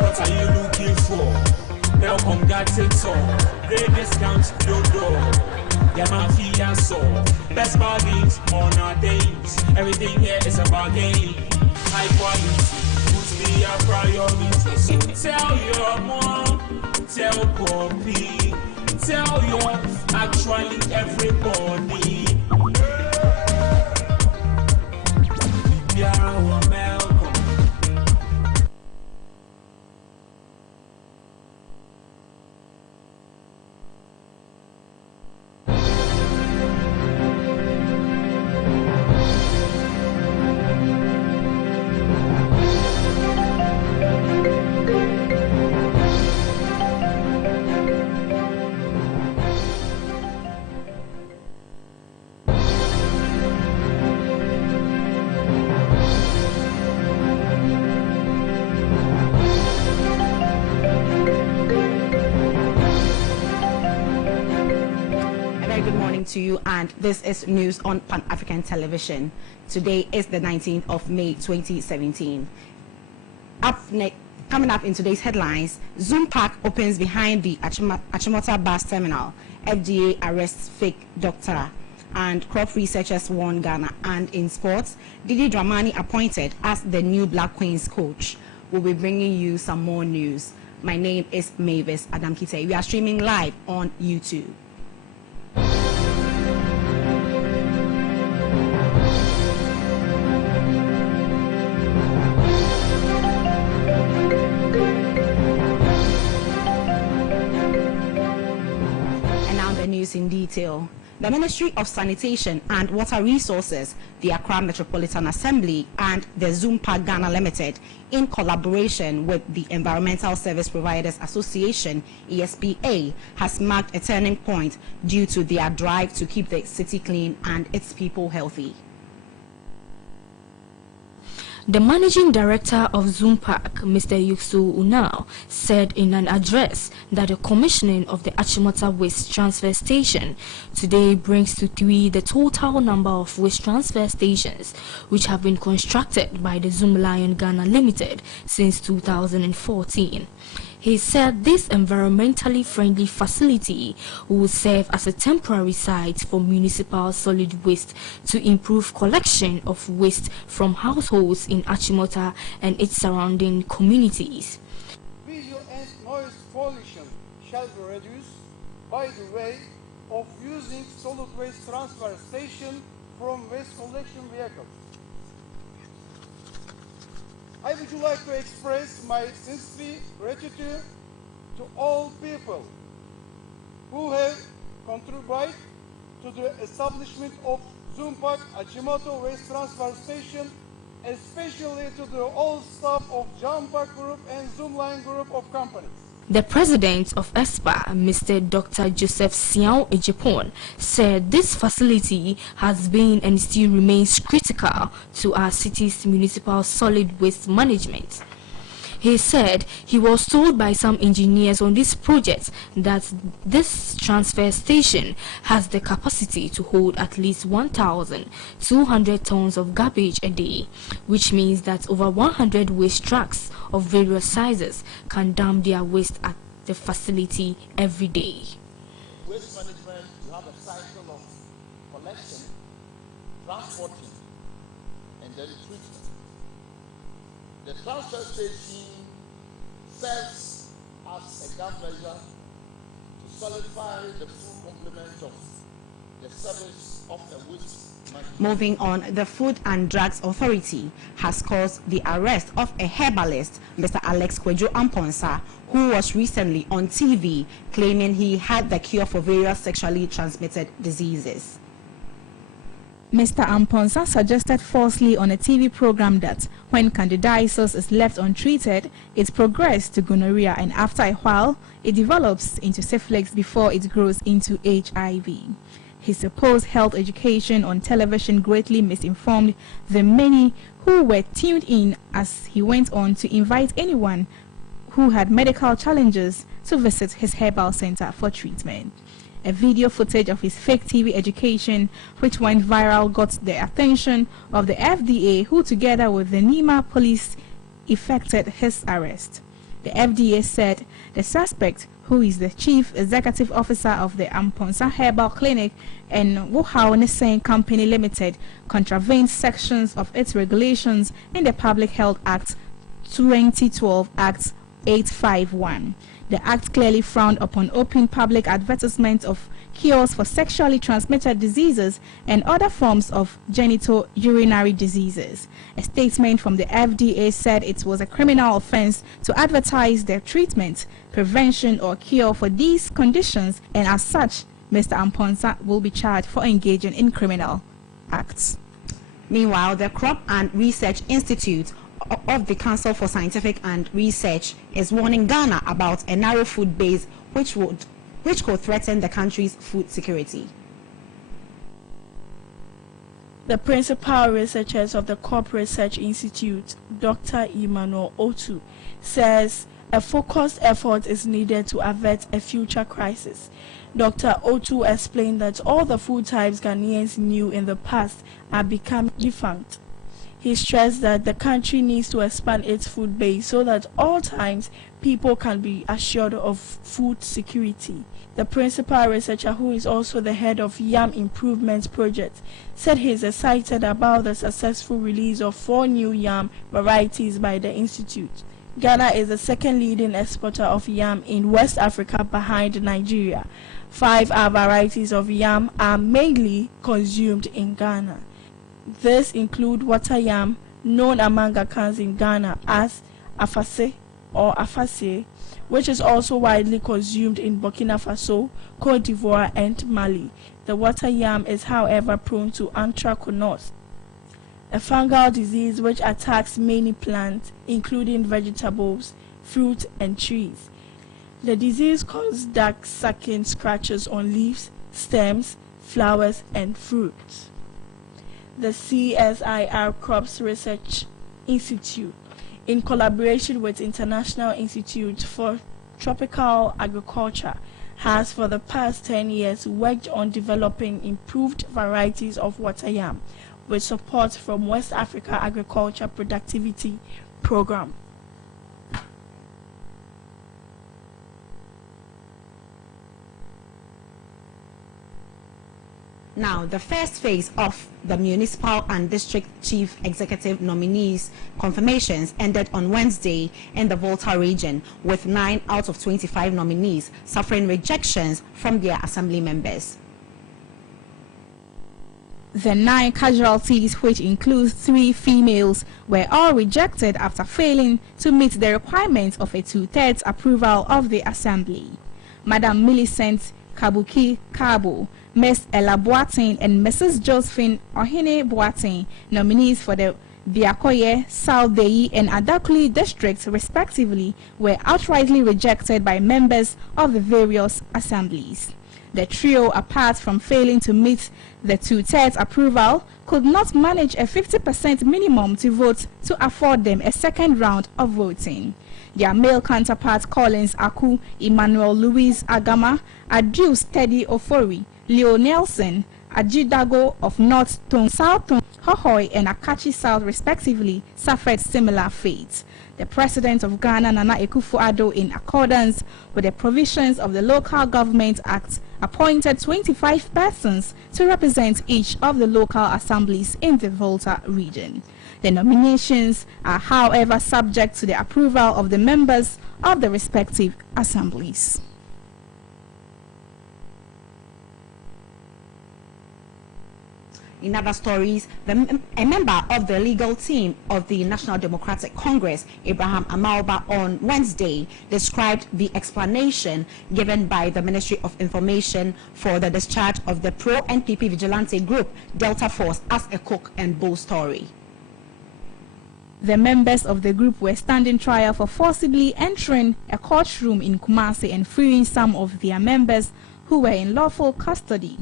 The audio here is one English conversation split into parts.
What are you looking for? Welcome, God takes all. Great discounts, no door. Yeah, mafia so. Best bargains on our days. Everything here is a bargain. High quality, must be a priority. So tell your mom, tell Poppy, tell your actually everybody. We are welcome. To you, and this is news on Pan-African Television. Today is the 19th of May 2017. Coming up in today's headlines, Zoom Park opens behind the Achimota bus terminal. FDA arrests fake doctor, and crop researchers warn Ghana. And in sports, Didi Dramani appointed as the new Black Queens coach. We'll be bringing you some more news. My name is Mavis Adamkite. We are streaming live on YouTube. In detail. The Ministry of Sanitation and Water Resources, the Accra Metropolitan Assembly, and the Zoom Park Ghana Limited, in collaboration with the Environmental Service Providers Association, ESPA, has marked a turning point due to their drive to keep the city clean and its people healthy. The managing director of Zoom Park, Mr. Yuksu Unao, said in an address that the commissioning of the Achimota Waste Transfer Station today brings to 3 the total number of waste transfer stations which have been constructed by the Zoom Lion Ghana Limited since 2014. He said this environmentally friendly facility will serve as a temporary site for municipal solid waste to improve collection of waste from households in Achimota and its surrounding communities. Visual and noise pollution shall be reduced by the way of using solid waste transfer station from waste collection vehicles. I would like to express my sincere gratitude to all people who have contributed to the establishment of Zoom Park Achimota Waste Transfer Station, especially to the all staff of Zoom Park Group and Zoom Line Group of companies. The president of ESPA, Mr. Dr. Joseph Siao Ejipon, said this facility has been and still remains critical to our city's municipal solid waste management. He said he was told by some engineers on this project that this transfer station has the capacity to hold at least 1,200 tons of garbage a day, which means that over 100 waste trucks of various sizes can dump their waste at the facility every day. Waste management, you have a cycle of collection, transporting, and then treatment. The transfer station serves as a guard measure to solidify the full complement of the service of the waste management. Moving on, the Food and Drugs Authority has caused the arrest of a herbalist, Mr. Alex Kwejo Amponsa, who was recently on TV claiming he had the cure for various sexually transmitted diseases. Mr. Amponsa suggested falsely on a TV program that when candidiasis is left untreated, it progresses to gonorrhea, and after a while, it develops into syphilis before it grows into HIV. His supposed health education on television greatly misinformed the many who were tuned in, as he went on to invite anyone who had medical challenges to visit his herbal center for treatment. A video footage of his fake TV education, which went viral, got the attention of the FDA, who together with the Nima police effected his arrest. The FDA said the suspect, who is the chief executive officer of the Amponsa Herbal Clinic and Wuhao Nissan Company Limited, contravened sections of its regulations in the Public Health Act 2012 Act 851. The act clearly frowned upon open public advertisement of cures for sexually transmitted diseases and other forms of genitourinary diseases. A statement from the FDA said it was a criminal offense to advertise their treatment, prevention or cure for these conditions, and as such, Mr. Amponsa will be charged for engaging in criminal acts. Meanwhile, the Crop and Research Institute of the Council for Scientific and Research is warning Ghana about a narrow food base which could threaten the country's food security. The principal researchers of the Crop Research Institute, Dr. Emmanuel Otu, says a focused effort is needed to avert a future crisis. Dr. Otu explained that all the food types Ghanaians knew in the past are becoming defunct. He stressed that the country needs to expand its food base so that all times people can be assured of food security. The principal researcher, who is also the head of Yam Improvement Project, said he is excited about the successful release of 4 new yam varieties by the institute. Ghana is the second leading exporter of yam in West Africa behind Nigeria. 5 varieties of yam are mainly consumed in Ghana. These include water yam, known among Ghanaians in Ghana as afase or afase, which is also widely consumed in Burkina Faso, Cote d'Ivoire and Mali. The water yam is, however, prone to anthracnose, a fungal disease which attacks many plants, including vegetables, fruit and trees. The disease causes dark sucking scratches on leaves, stems, flowers and fruits. The CSIR Crops Research Institute, in collaboration with International Institute for Tropical Agriculture, has for the past 10 years worked on developing improved varieties of water yam with support from West Africa Agriculture Productivity Program. Now, the first phase of the municipal and district chief executive nominees confirmations ended on Wednesday in the Volta region, with 9 out of 25 nominees suffering rejections from their assembly members. The 9 casualties, which include 3 females, were all rejected after failing to meet the requirements of a 2/3 approval of the assembly. Madam Millicent Kabuki Kabo, Ms. Ella Boateng and Mrs. Josephine Ohene Boateng, nominees for the Biakoye, South Deyi and Adakuli districts respectively, were outrightly rejected by members of the various assemblies. The trio, apart from failing to meet the 2/3 approval, could not manage a 50% minimum to vote to afford them a second round of voting. Their male counterparts Collins Aku, Emmanuel Louis Agama, Adiu Steady Ofori, Leo Nelson, Ajidago of North Tong, South Tong, Hohoi and Akachi South respectively suffered similar fates. The President of Ghana, Nana Akufo-Addo, in accordance with the provisions of the Local Government Act, appointed 25 persons to represent each of the local assemblies in the Volta region. The nominations are, however, subject to the approval of the members of the respective assemblies. In other stories, a member of the legal team of the National Democratic Congress, Abraham Amauba, on Wednesday described the explanation given by the Ministry of Information for the discharge of the pro-NPP vigilante group Delta Force as a cook and bull story. The members of the group were standing trial for forcibly entering a courtroom in Kumasi and freeing some of their members who were in lawful custody.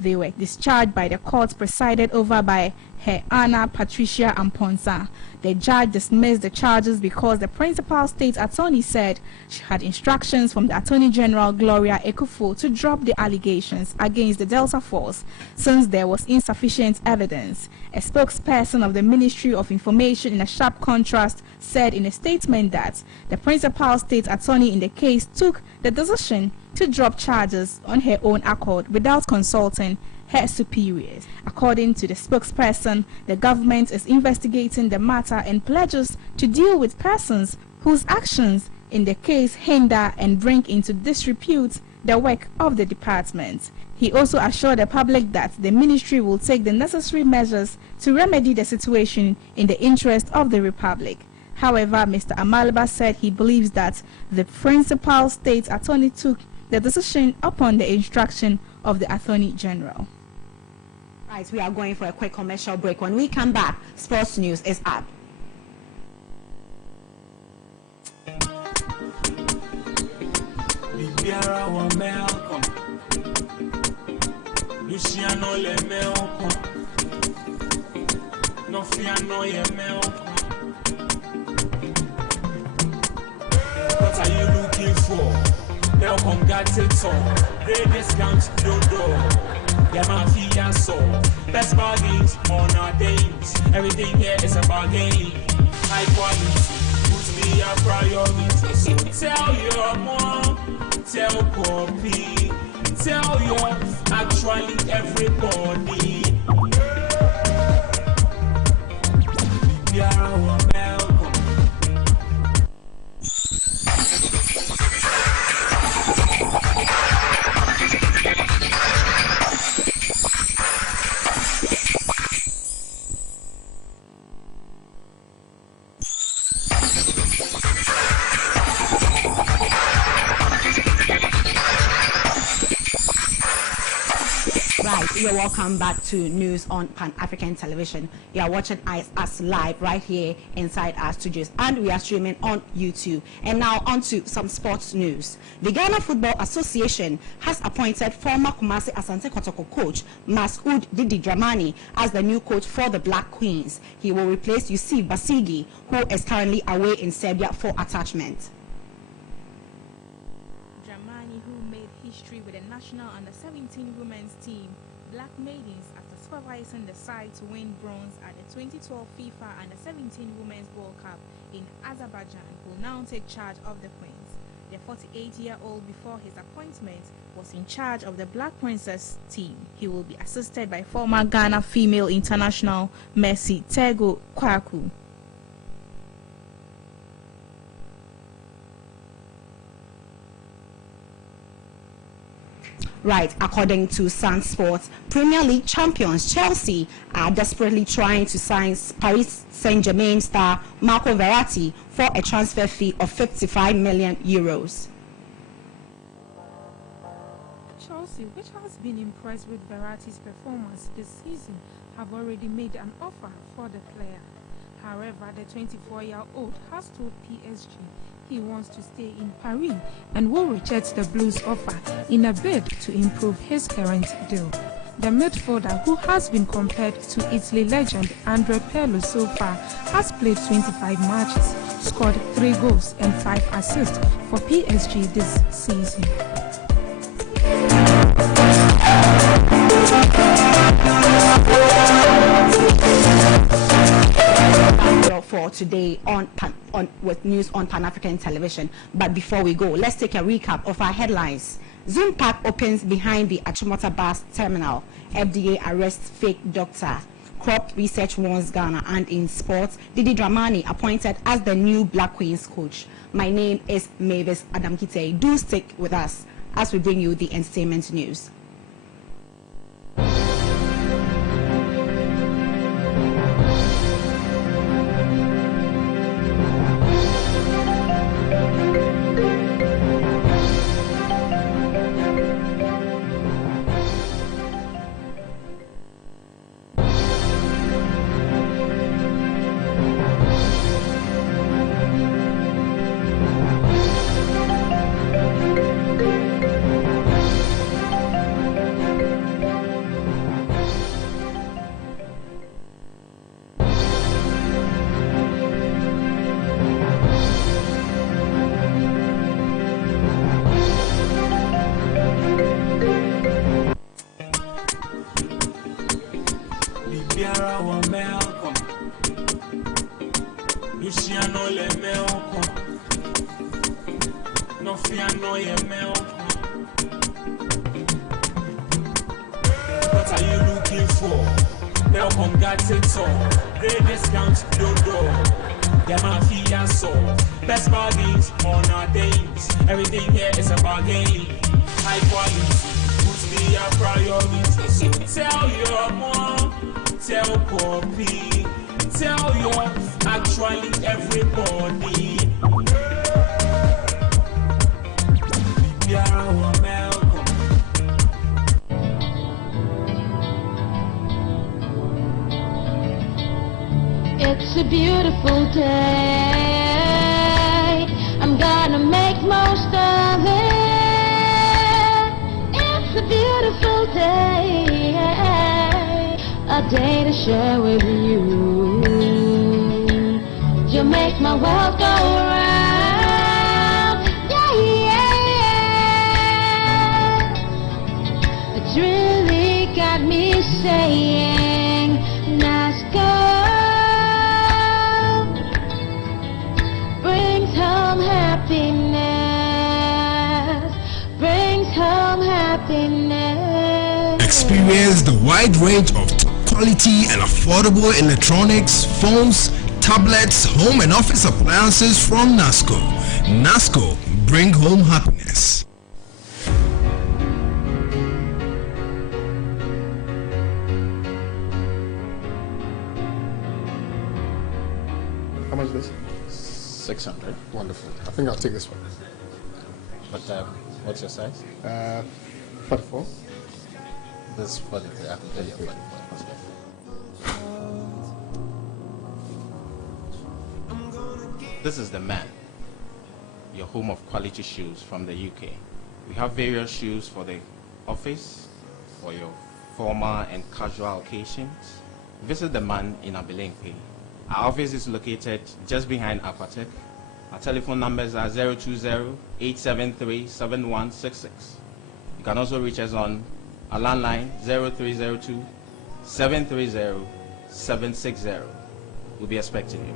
They were discharged by the court presided over by Her Anna Patricia Amponsa. The judge dismissed the charges because the principal state attorney said she had instructions from the Attorney General Gloria Ekufo to drop the allegations against the Delta Force since there was insufficient evidence. A spokesperson of the Ministry of Information, in a sharp contrast, said in a statement that the principal state attorney in the case took the decision to drop charges on her own accord without consulting her superiors. According to the spokesperson, the government is investigating the matter and pledges to deal with persons whose actions in the case hinder and bring into disrepute the work of the department. He also assured the public that the ministry will take the necessary measures to remedy the situation in the interest of the Republic. However, Mr. Amalba said he believes that the principal state attorney took the decision upon the instruction of the Attorney General. Right, we are going for a quick commercial break. When we come back, sports news is up. Luciano le no fiano ye what are you looking for? Welcome, got it all. Great discounts, no door. Yeah, mafia so. Best bargains on our days. Everything here is a bargain. High quality, puts me a priority. So tell your mom, tell Poppy, tell your actually everybody. We are our welcome. You're welcome back to News on Pan-African Television. You are watching us live right here inside our studios, and we are streaming on YouTube. And now on to some sports news. The Ghana Football Association has appointed former Kumasi Asante Kotoko coach Masoud Didi Dramani as the new coach for the Black Queens. He will replace Yusuf Basigi, who is currently away in Serbia for attachment. Dramani, who made history with the national under-17 women's team Black Maidens after supervising the side to win bronze at the 2012 FIFA Under-17 Women's World Cup in Azerbaijan, will now take charge of the Queens. The 48-year-old, before his appointment, was in charge of the Black Princess team. He will be assisted by former Ghana female international Mercy Tego Kwaku. Right, according to Sun Sports, Premier League champions Chelsea are desperately trying to sign Paris Saint-Germain star Marco Verratti for a transfer fee of €55 million. Chelsea, which has been impressed with Verratti's performance this season, have already made an offer for the player. However, the 24-year-old has told PSG he wants to stay in Paris and will reject the Blues' offer in a bid to improve his current deal. The midfielder, who has been compared to Italy legend Andrea Pirlo so far, has played 25 matches, scored 3 goals and 5 assists for PSG this season. For today with News on Pan-African Television. But before we go, let's take a recap of our headlines. Zoom Park opens behind the Achimota Bus Terminal. FDA arrests fake doctor. Crop Research warns Ghana. And in sports, Didi Dramani appointed as the new Black Queens coach. My name is Mavis Adamkite. Do stick with us as we bring you the entertainment news. no le melko. No fear no ye melko. What are you looking for? Welcome, got it all. Great discounts, no door. Them mafia so. Best bargains on our days. Everything here is a bargain. High quality, must be a priority. So tell your mom, tell Poppy, tell your actually everybody. We are welcome. It's a beautiful day. I'm gonna make most of it. It's a beautiful day, a day to share with you. You make my world go round. Yeah, yeah. It's really got me saying, let's go. Brings home happiness. Brings home happiness. Experience the wide range of quality and affordable electronics, phones, tablets, home and office appliances from NASCO. NASCO, bring home happiness. How much is this? 600. Wonderful. I think I'll take this one. But what's your size? 44. This 43. I can tell you 44. This is the Man, your home of quality shoes from the UK. We have various shoes for the office, for your formal and casual occasions. Visit the Man in Abelenke. Our office is located just behind Aquatech. Our telephone numbers are 020-873-7166. You can also reach us on our landline 0302-730-760. We'll be expecting you.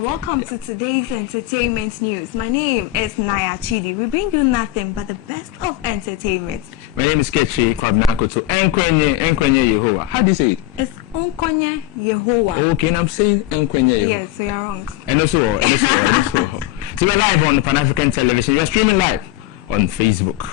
Welcome to today's entertainment news. My name is Naya Chidi. We bring you nothing but the best of entertainment. My name is Kechi Kwabnako to Enkwenye Yehovah. How do you say it? It's Onkonye Yehovah. Okay, and I'm saying Enkwenye Yehovah. Yes, so you're wrong. And also. So we're live on Pan-African television. We're streaming live on Facebook.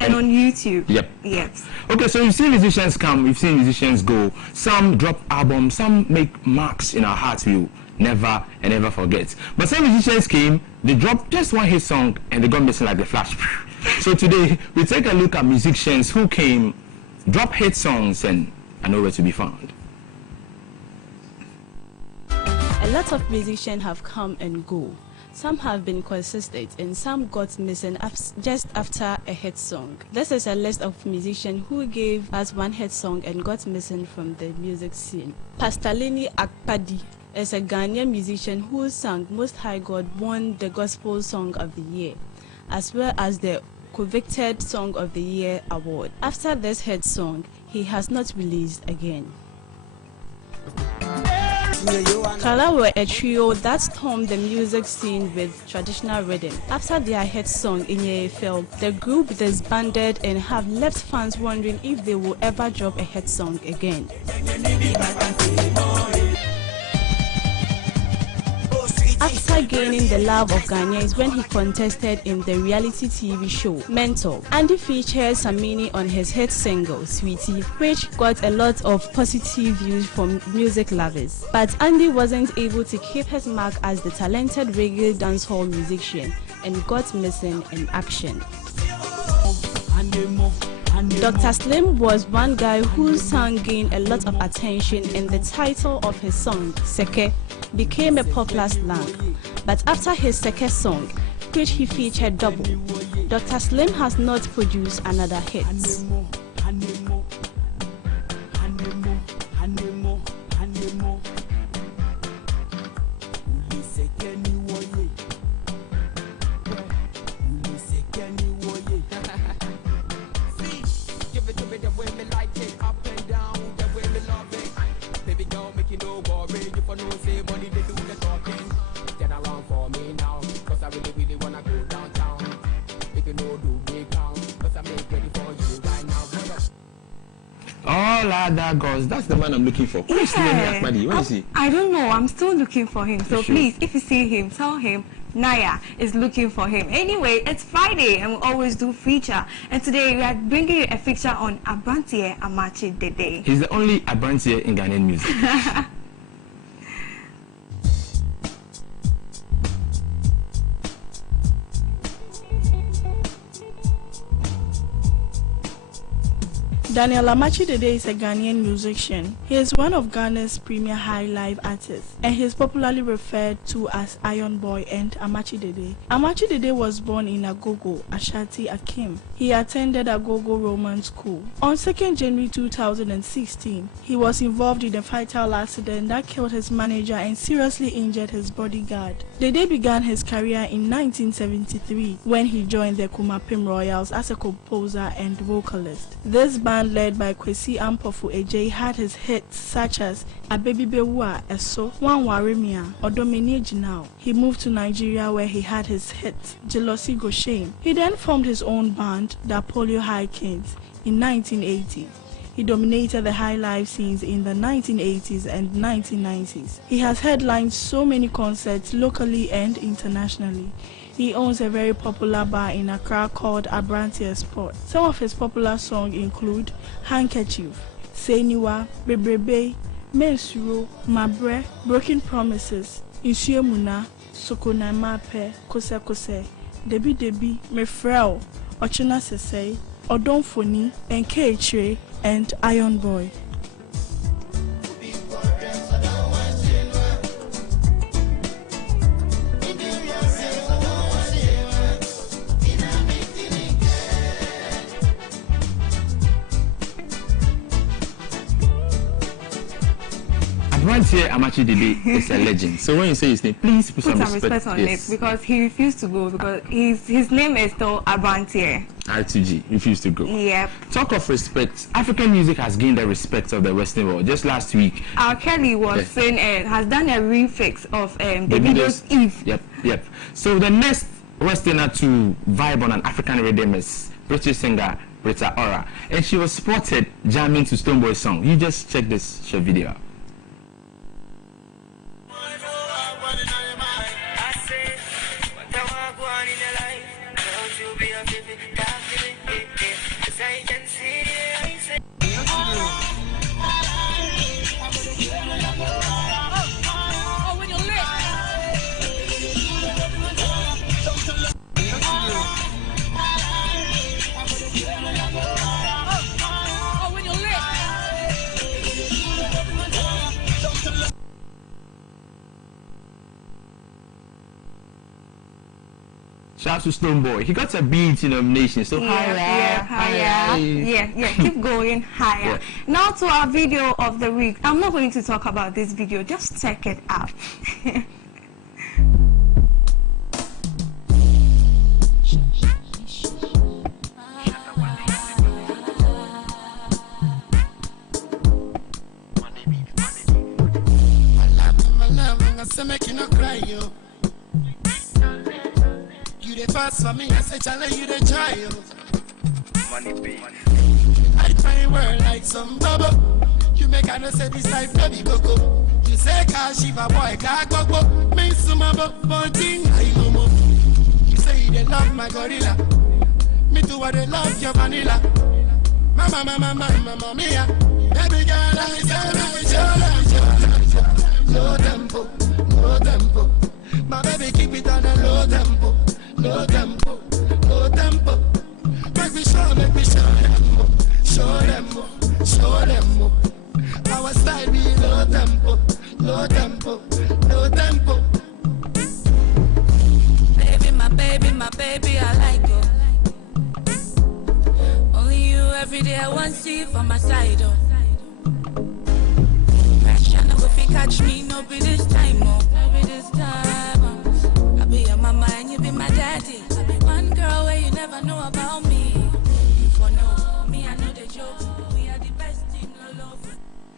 And on YouTube. Yep. Yes. Okay, so you've seen musicians come, we've seen musicians go. Some drop albums, some make marks in our hearts we'll never and ever forget. But some musicians came, they dropped just one hit song and they got missing like the flash. So today we take a look at musicians who came, drop hit songs and are nowhere to be found. A lot of musicians have come and go. Some have been consistent and some got missing just after a hit song. This is a list of musicians who gave us one hit song and got missing from the music scene. Pastalini Akpadi is a Ghanaian musician who sang Most High God won the Gospel Song of the Year, as well as the Coveted Song of the Year award. After this hit song, he has not released again. Kala were a trio that stormed the music scene with traditional rhythm. After their hit song Inye fell, the group disbanded and have left fans wondering if they will ever drop a hit song again. After gaining the love of Ghanaians when he contested in the reality TV show Mentor, Andy featured Samini on his hit single Sweetie, which got a lot of positive views from music lovers. But Andy wasn't able to keep his mark as the talented reggae dancehall musician and got missing in action. Dr. Slim was one guy whose song gained a lot of attention and the title of his song, Seke, became a popular slang. But after his second song, which he featured double, Dr. Slim has not produced another hit. all other gods. That's the man I'm looking for. Where is Timmy Akpadi? Where is he? I don't know. I'm still looking for him. So Sure. please, if you see him, tell him Naya is looking for him. Anyway, it's Friday and we always do feature. And today we are bringing you a feature on Abrantie Amachi Dede. He's the only Abrantie in Ghanaian music. Daniel Amachi Dede is a Ghanaian musician. He is one of Ghana's premier high live artists, and he is popularly referred to as Iron Boy and Amachi Dede. Amachi Dede was born in Agogo, Ashanti Akim. He attended Agogo Roman School. On 2nd January 2016, he was involved in a fatal accident that killed his manager and seriously injured his bodyguard. Dede began his career in 1973 when he joined the Kumapim Royals as a composer and vocalist. This band, led by Kwesi Ampofu Ejay, had his hits such as Abebi Bewa, Eso, Wan Warimia, Odomini Jinao. He moved to Nigeria where he had his hit Jealousy Go Shame. He then formed his own band, the Polio High Kings, in 1980. He dominated the high life scenes in the 1980s and 1990s. He has headlined so many concerts locally and internationally. He owns a very popular bar in Accra called Abrantie Sport. Some of his popular songs include Handkerchief, Seniwa, Bebrebe, Mensuro, Mabre, Broken Promises, Insuemuna, Sokona Mape, Kose Kose, Debi Debi, Mefrel, Ochina Sesei, Odonfoni, and Keitre, and Iron Boy. Abrantie Amachi Dede is a legend. So when you say his name, please put some respect on yes. it because he refused to go because his name is still Abrantie. R2G refused to go. Yep. Talk of respect. African music has gained the respect of the Western world. Just last week, R. Kelly was saying has done a remix of Davido's Eve. Yep. So the next Westerner to vibe on an African rhythm is British singer Rita Ora, and she was spotted jamming to Stonebwoy's song. You just check this short video. Shout out to Stonebwoy. He got a BET nomination, so higher. Yeah, keep going higher. Yeah. Now to our video of the week. I'm not going to talk about this video, just check it out. You the fast for me, I say challenge you the child. Money be. I try world like some bubble. You make I know say this life no be coco. You say car shiva boy car coco. Me sumabo 14 I no more. You say you dey love my gorilla. Me too I dey love your vanilla. Mama mia. Baby girl I say low tempo, low tempo. My baby keep it on a low tempo. Low tempo, low tempo. Make me show them more. Show them more, show them more. Our style be low tempo, low tempo, low tempo. My baby, I like you. Only you every day I want to see from my side, oh. Passion, if you catch me, no be this time, oh. No be this time, oh. I be your mama and you be my daddy. I be one girl where you never know about me. You for know me, I know the joke. We are the best team, no love.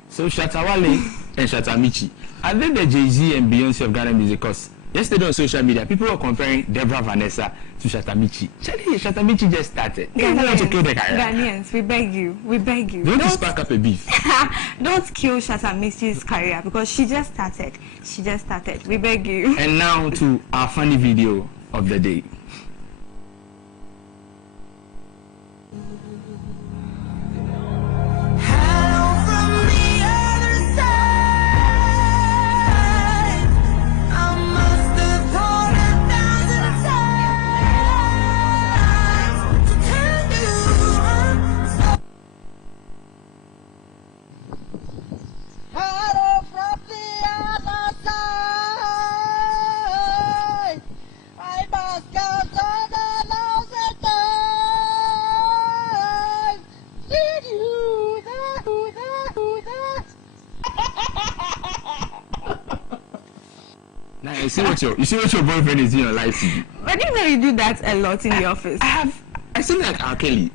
So Shatawale and Shatamichi, are they the Jay-Z and Beyonce of Ghana music? Because Yesterday on social media, people were comparing Deborah Vanessa to Shatamichi. Shatamichi just started. Ghanaians, we beg you. We beg you. Don't spark up a beef. Don't kill Shatamichi's career because she just started. She just started. We beg you. And now to our funny video of the day. Now you see what your boyfriend is doing on live TV. I didn't know you do that a lot in the office. I seem like R. Kelly.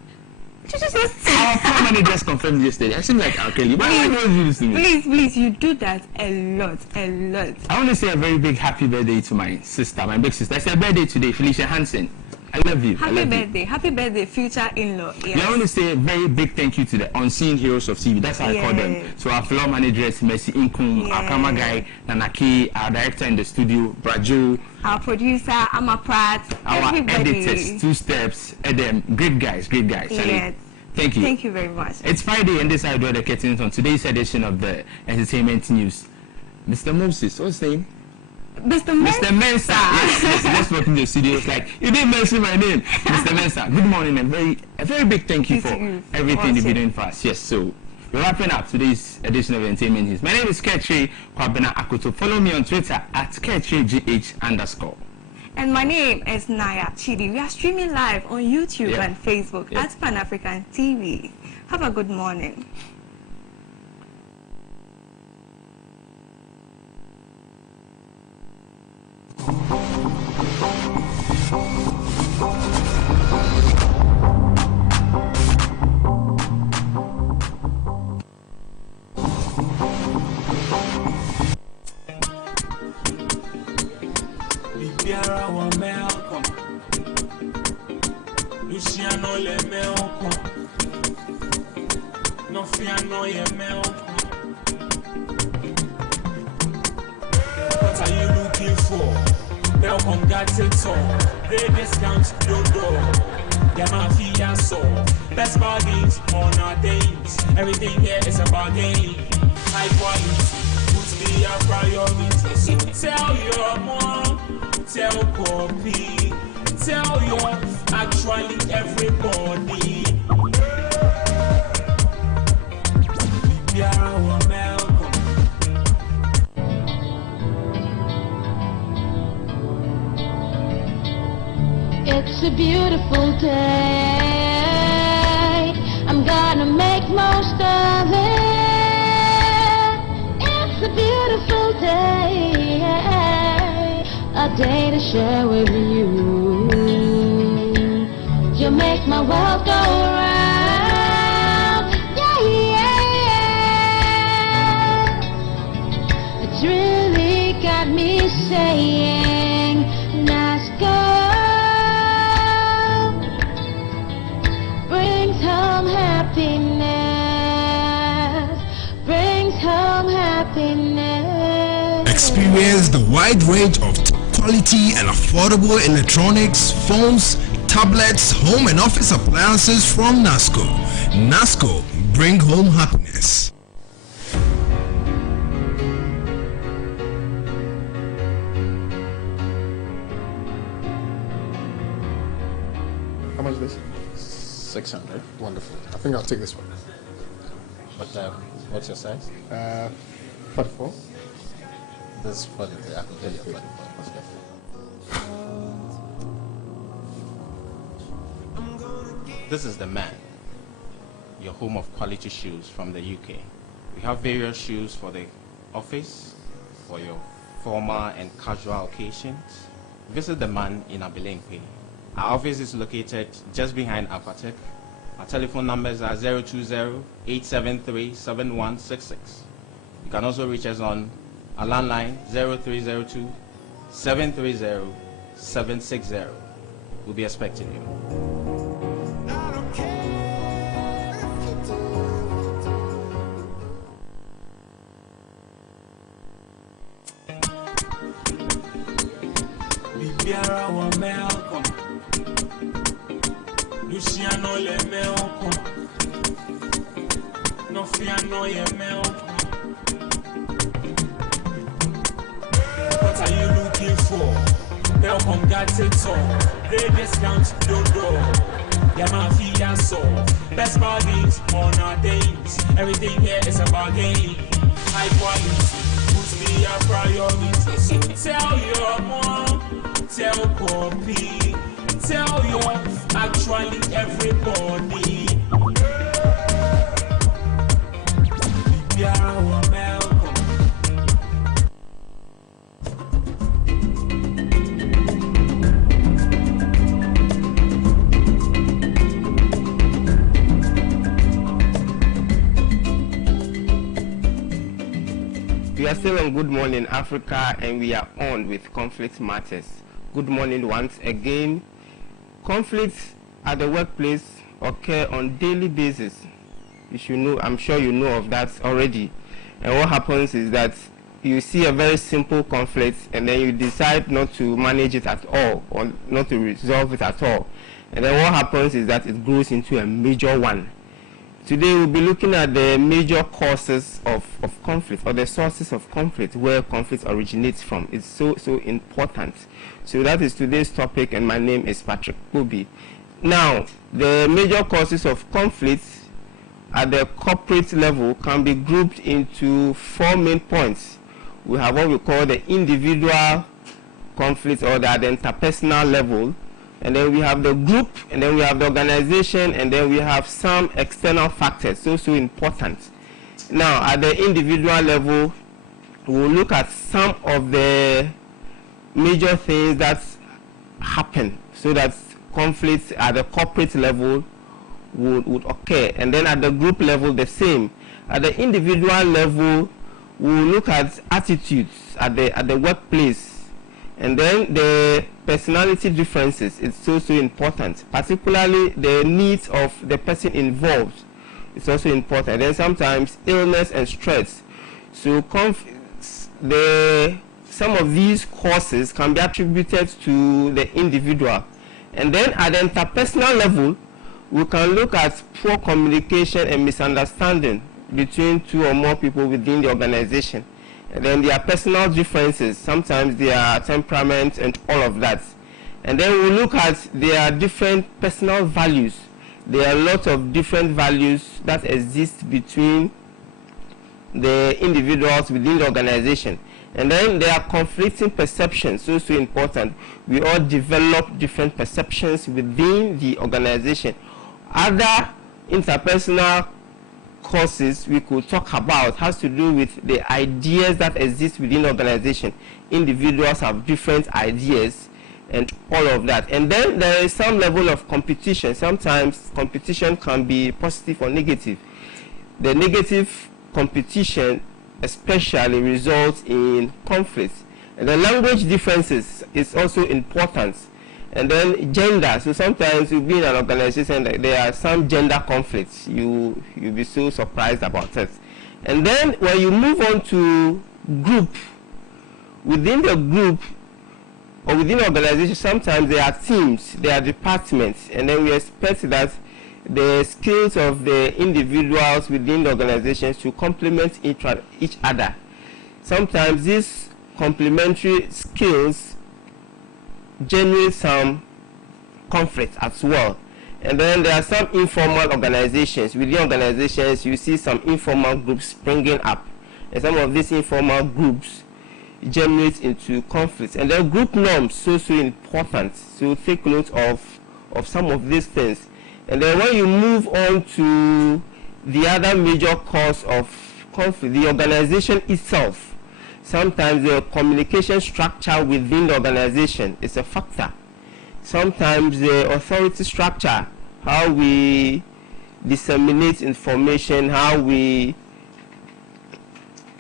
Our floor manager just confirmed yesterday. I seem like R. Kelly. But why don't you do this to me? Please, you do that a lot. I want to say a very big happy birthday to my sister, my big sister. It's her birthday today, Felicia Hansen. I love you. Happy birthday, future in-law. Yes. I want to say a very big thank you to the unseen heroes of TV. That's how I call them. So our floor managers, Mercy Inkum, our camera guy, Nanaki, our director in the studio, Brajo, our producer, Amma Pratt, our everybody. editors, 2 Steps, Edem, great guys. Yes. Thank you. Thank you very much. It's Friday and this is how I draw the curtains on today's edition of the Entertainment News. Mr. Moses, what's his name? Mr. Mensa. Yes, just walking in the studio. It's like, you didn't mention my name. Mr. Mensa, good morning and a very big thank you for everything you've been doing for us. Yes, so we're wrapping up today's edition of Entertainment News. My name is Ketri Kwabena Akoto. Follow me on Twitter at KetriGH_. And my name is Naya Chidi. We are streaming live on YouTube and Facebook at Pan African TV. Have a good morning. Bibiara wa melko Luciano le melko Nofiano ye melko. What are you looking for? Welcome got it all. Great discounts, no door. Yeah, mafia so best bargains on our days. Everything here is a bargain. High quality, put me a priority. So tell your mom, tell Poppy, tell your actually everybody. It's a beautiful day. I'm gonna make most of it. It's a beautiful day, a day to share with you. You make my world go round. It's really got me saying, let's go. Brings home happiness. Experience the wide range of quality and affordable electronics, phones, tablets, home and office appliances from NASCO. NASCO, bring home happiness. How much is this? 600. Wonderful. I think I'll take this one. What's your size? 44. This is 43. I can tell you 44. This is the man, your home of quality shoes from the UK. We have various shoes for the office, for your formal and casual occasions. Visit the man in Abelempe. Our office is located just behind Poetic. Our telephone numbers are 020-873-7166. You can also reach us on our landline 0302 730-760. We'll be expecting you. Bibiara wa melko Luciano le melko Nofiano ye melko. What are you looking for? Welcome got it all. Great discounts, dodo. Yamafia so. Best bargains on our days. Everything here is a bargain. High quality. Put me a priority. Tell your mom. Tell Poppy, tell your actually everybody. Bibiara Malcolm. We are still on Good Morning Africa, and we are on with Conflict Matters. Good morning once again. Conflicts at the workplace occur on daily basis. You should know, I'm sure you know of that already. And what happens is that you see a very simple conflict and then you decide not to manage it at all or not to resolve it at all. And then what happens is that it grows into a major one. Today we'll be looking at the major causes of conflict, or the sources of conflict, where conflict originates from. It's so important. So that is today's topic, and my name is Patrick Bobi. Now, the major causes of conflict at the corporate level can be grouped into 4 main points. We have what we call the individual conflict, or the interpersonal level. And then we have the group, and then we have the organization, and then we have some external factors, so important. Now, at the individual level, we'll look at some of the major things that happen so that conflicts at the corporate level would occur. And then at the group level, the same. At the individual level, we'll look at attitudes at the workplace. And then the personality differences is so important, particularly the needs of the person involved. It's also important. And then sometimes illness and stress. So some of these causes can be attributed to the individual. And then at the interpersonal level, we can look at poor communication and misunderstanding between 2 or more people within the organization. And then there are personal differences, sometimes their temperament and all of that. And then we look at their different personal values. There are a lot of different values that exist between the individuals within the organization. And then there are conflicting perceptions, so important. We all develop different perceptions within the organization. Other interpersonal causes we could talk about has to do with the ideas that exist within the organization. Individuals have different ideas and all of that. And then there is some level of competition. Sometimes competition can be positive or negative. The negative competition especially results in conflicts. And the language differences is also important. And then gender. So sometimes you'll be in an organization that there are some gender conflicts. You'll be so surprised about it. And then when you move on to group, within the group or within the organization, sometimes there are teams, there are departments, and then we expect that the skills of the individuals within the organization should complement each other. Sometimes these complementary skills generate some conflict as well. And then there are some informal organizations. Within organizations, you see some informal groups springing up. And some of these informal groups generate into conflicts. And then group norms, so important. So take note of some of these things. And then when you move on to the other major cause of conflict, the organization itself. Sometimes the communication structure within the organization is a factor. Sometimes the authority structure, how we disseminate information, how we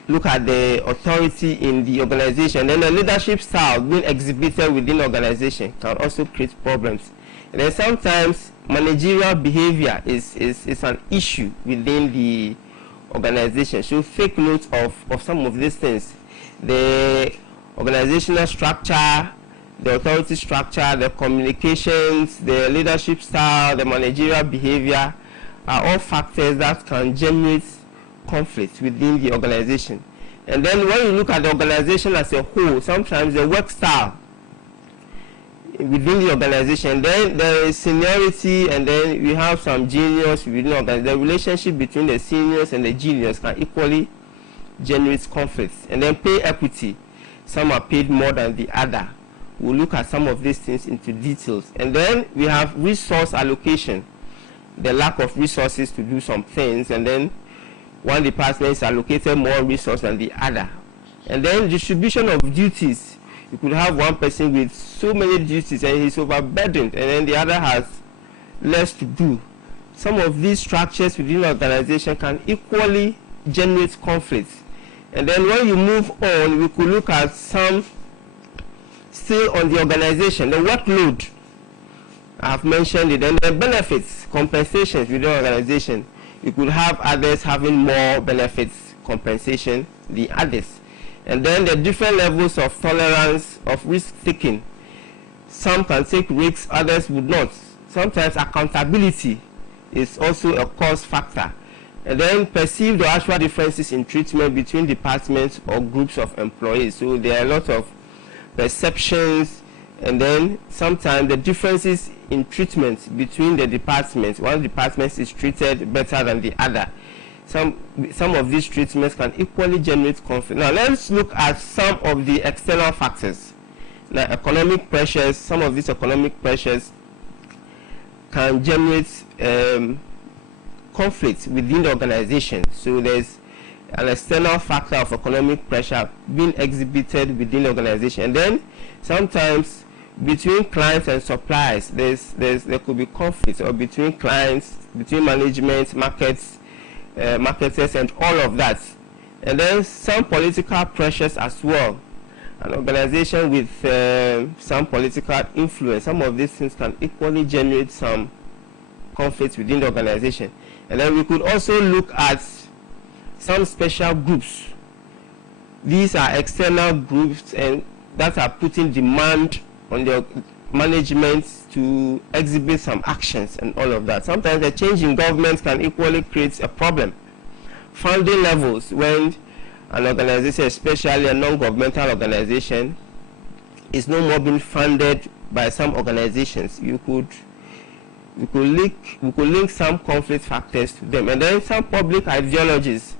look at the authority in the organization. Then the leadership style being exhibited within the organization can also create problems. And then sometimes managerial behavior is an issue within the organization. So take note of some of these things. The organizational structure, the authority structure, the communications, the leadership style, the managerial behavior are all factors that can generate conflict within the organization. And then when you look at the organization as a whole, sometimes the work style within the organization, then there is seniority, and then we have some juniors within the organization. The relationship between the seniors and the juniors can equally generate conflicts. And then pay equity, some are paid more than the other. We'll look at some of these things into details. And then we have resource allocation, the lack of resources to do some things, and then one department is allocated more resource than the other. And then distribution of duties. You could have one person with so many duties and he's overburdened, and then the other has less to do. Some of these structures within the organization can equally generate conflicts. And then when you move on, we could look at some still on the organization, the workload. I have mentioned it, and the benefits, compensations within the organization. You could have others having more benefits, compensation than others. And then the different levels of tolerance of risk taking. Some can take risks, others would not. Sometimes accountability is also a cause factor. And then perceived or actual differences in treatment between departments or groups of employees. So there are a lot of perceptions, and then sometimes the differences in treatment between the departments. One department is treated better than the other. Some of these treatments can equally generate conflict. Now let's look at some of the external factors. Now economic pressures, some of these economic pressures can generate conflict within the organization. So there's an external factor of economic pressure being exhibited within the organization. And then sometimes between clients and suppliers, there could be conflict, or between clients, between management, markets, marketers, and all of that. And then some political pressures as well. An organization with some political influence, some of these things can equally generate some conflict within the organization. And then we could also look at some special groups. These are external groups and that are putting demand on the management to exhibit some actions and all of that. Sometimes the change in government can equally create a problem. Funding levels, when an organization, especially a non-governmental organization, is no more being funded by some organizations, we could link some conflict factors to them. And then some public ideologies.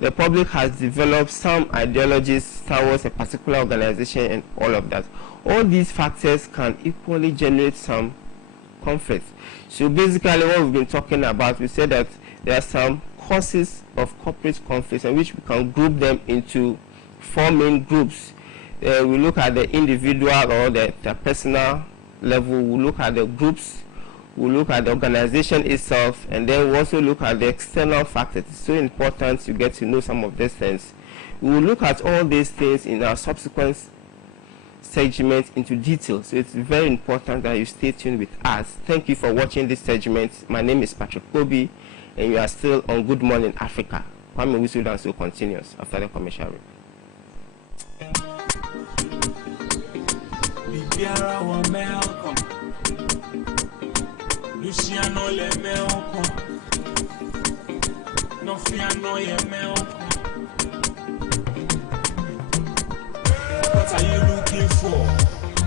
The public has developed some ideologies towards a particular organization and all of that. All these factors can equally generate some conflict. So basically what we've been talking about, we said that there are some causes of corporate conflicts in which we can group them into 4 main groups. We look at the individual or the personal level, we look at the groups, we look at the organization itself, and then we also look at the external factors. It's so important to get to know some of these things. We will look at all these things in our subsequent segment into detail. So it's very important that you stay tuned with us. Thank you for watching this segment. My name is Patrick Kobe, and you are still on Good Morning Africa. Kwame Wisudanso continues after the commercial break. Luciano le meoko, no fiano ye meoko. What are you looking for?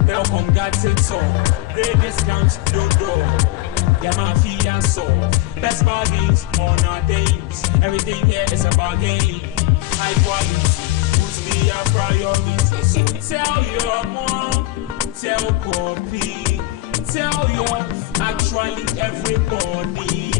Welcome, got it all. Great discounts, dodo. Yeah, mafia so. Best bargains on our days. Everything here is a bargain. High quality, puts me a priority. So tell your mom, tell Poppy. Tell your actually everybody.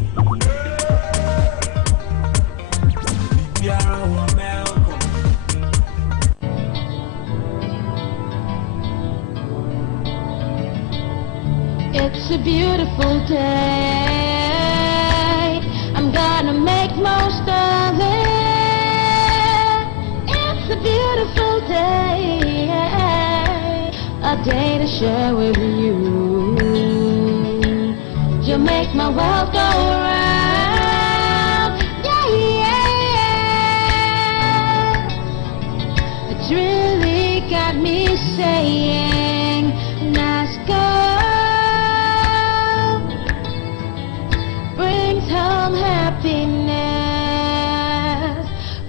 It's a beautiful day. I'm gonna make most of it. a beautiful day, a day to share with you. You make my world go round, yeah, yeah. It's really got me saying, NASCO brings home happiness,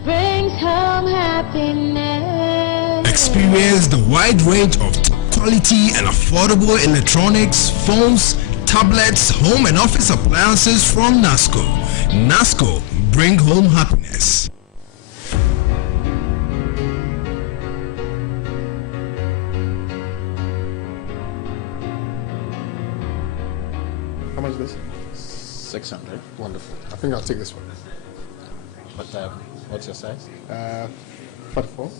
brings home happiness. Experience the wide range of quality and affordable electronics, phones, tablets, home and office appliances from NASCO. NASCO, bring home happiness. How much is this? 600. Wonderful. I think I'll take this one. What's your size? 44.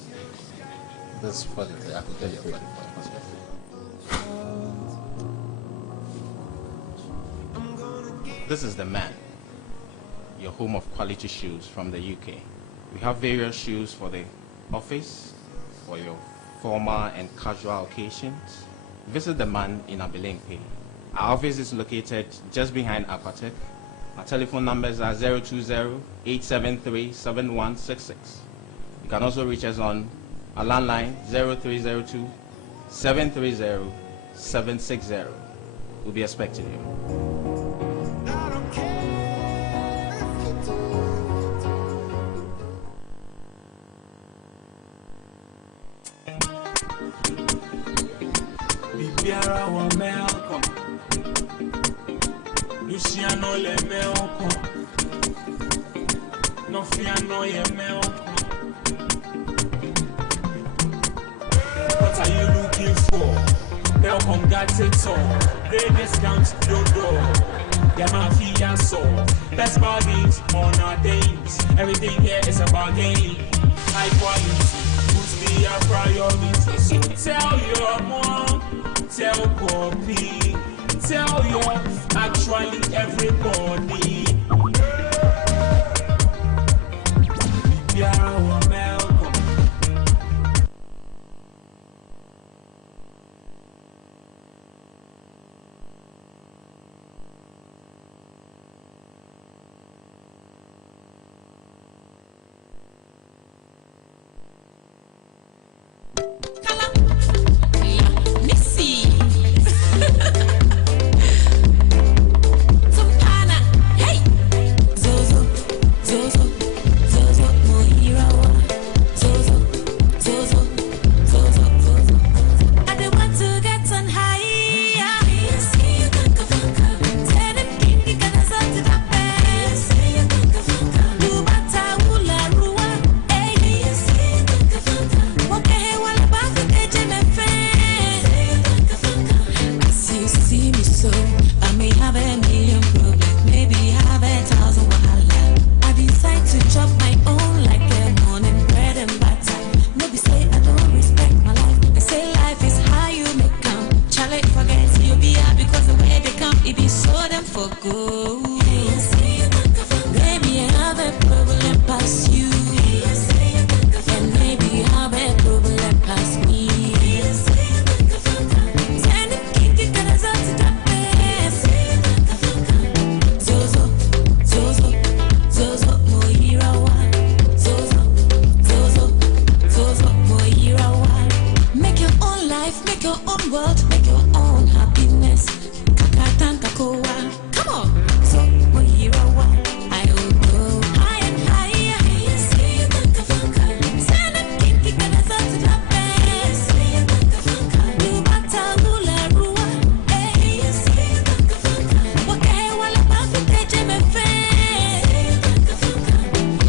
This is 43. I can tell you 44. This is the man, your home of quality shoes from the UK. We have various shoes for the office, for your formal and casual occasions. Visit the man in Abilimpe. Our office is located just behind Poetic. Our telephone numbers are 020-873-7166. You can also reach us on our landline 0302-730-760. We'll be expecting you. Bibiara wa melkom, Luciano le melkom, Nofiano ye melkom. What are you looking for? Melkom got it all. Great discounts, no door. Mafia so best bargains on our days. Everything here is a bargain. High quality, must be a priority. So tell your mom, tell Poppy, tell your actually everybody. Bibiara wa melkom.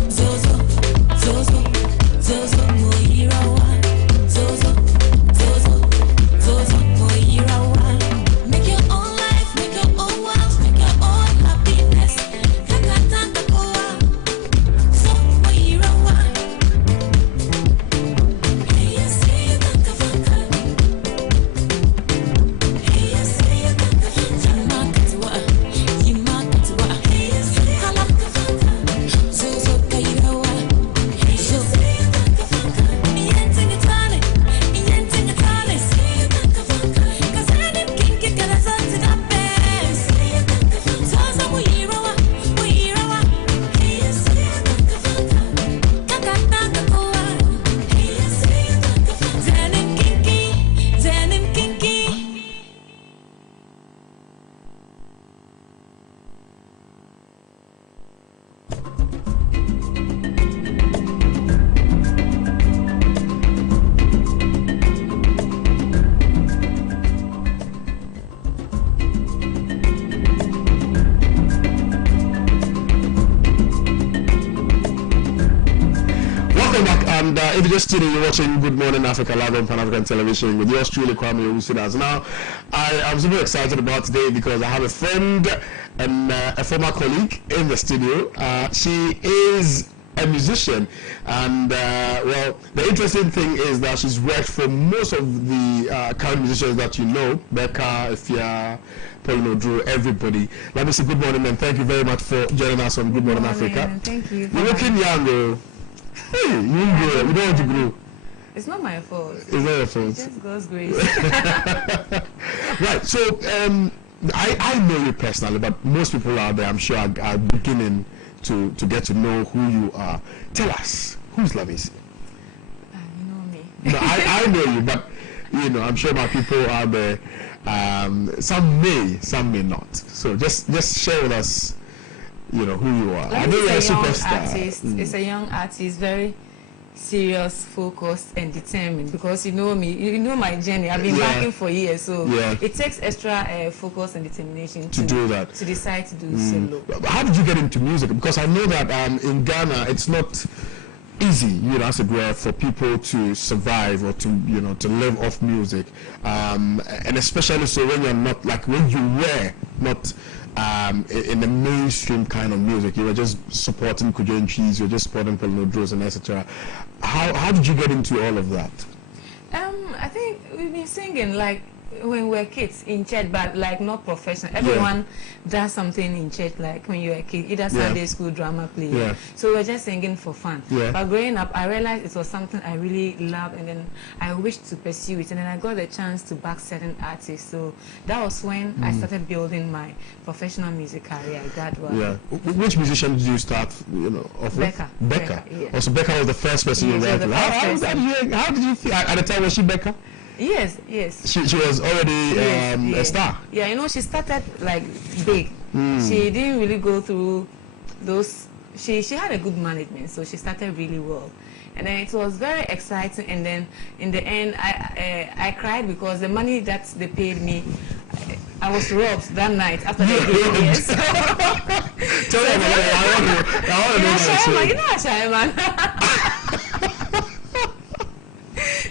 Zozo, Zozo, Zozo, Moira. And if you're just tuning in, you're watching Good Morning Africa live on Pan African Television with yours truly, Kwame Owusu. Now, I'm super excited about today because I have a friend and a former colleague in the studio. She is a musician, and well, the interesting thing is that she's worked for most of the current musicians that you know, Becca, Ifia, Pauline Drew, everybody. Let me say good morning and thank you very much for joining us on Good Morning Africa. Thank you. You're looking young, though. Hey, you grow. You don't want to grow. It's not my fault. It's not your fault. It's just God's grace. Right. So I know you personally, but most people out there, I'm sure, are beginning to get to know who you are. Tell us, who's Lavisi? You know me. No, I know you, but you know, I'm sure my people out there. Some may not. So just share with us, you know, who you are. I know you're a superstar. It's a young artist, very serious, focused, and determined. Because you know me, you know my journey. I've been working for years, so it takes extra focus and determination to do that. To decide to do solo. How did you get into music? Because I know that in Ghana, it's not easy, you know, as it were, for people to survive or to, you know, to live off music, and especially so when you're not, like when you were not in the mainstream kind of music, you were just supporting Kujo and Cheese, you were just supporting Pauline Drews and etc. How did you get into all of that? I think we've been singing like when we were kids in church, but like not professional. Everyone does something in church, like when you're a kid, either Sunday school, drama play. So we were just singing for fun. But growing up, I realized it was something I really loved, and then I wished to pursue it. And then I got the chance to back certain artists. So that was when I started building my professional music career. That was Which musician did you start? You know, off Becca. With? Becca. Also, Becca was the first person you worked with. How did you feel at the time? Was she Becca? Yes. She was already a star. Yeah, you know, she started like big. She didn't really go through those. She had a good management, so she started really well. And then it was very exciting. And then in the end, I cried because the money that they paid me, I was robbed that night after the game. Yes. Tell me about it. You know Ashaiman.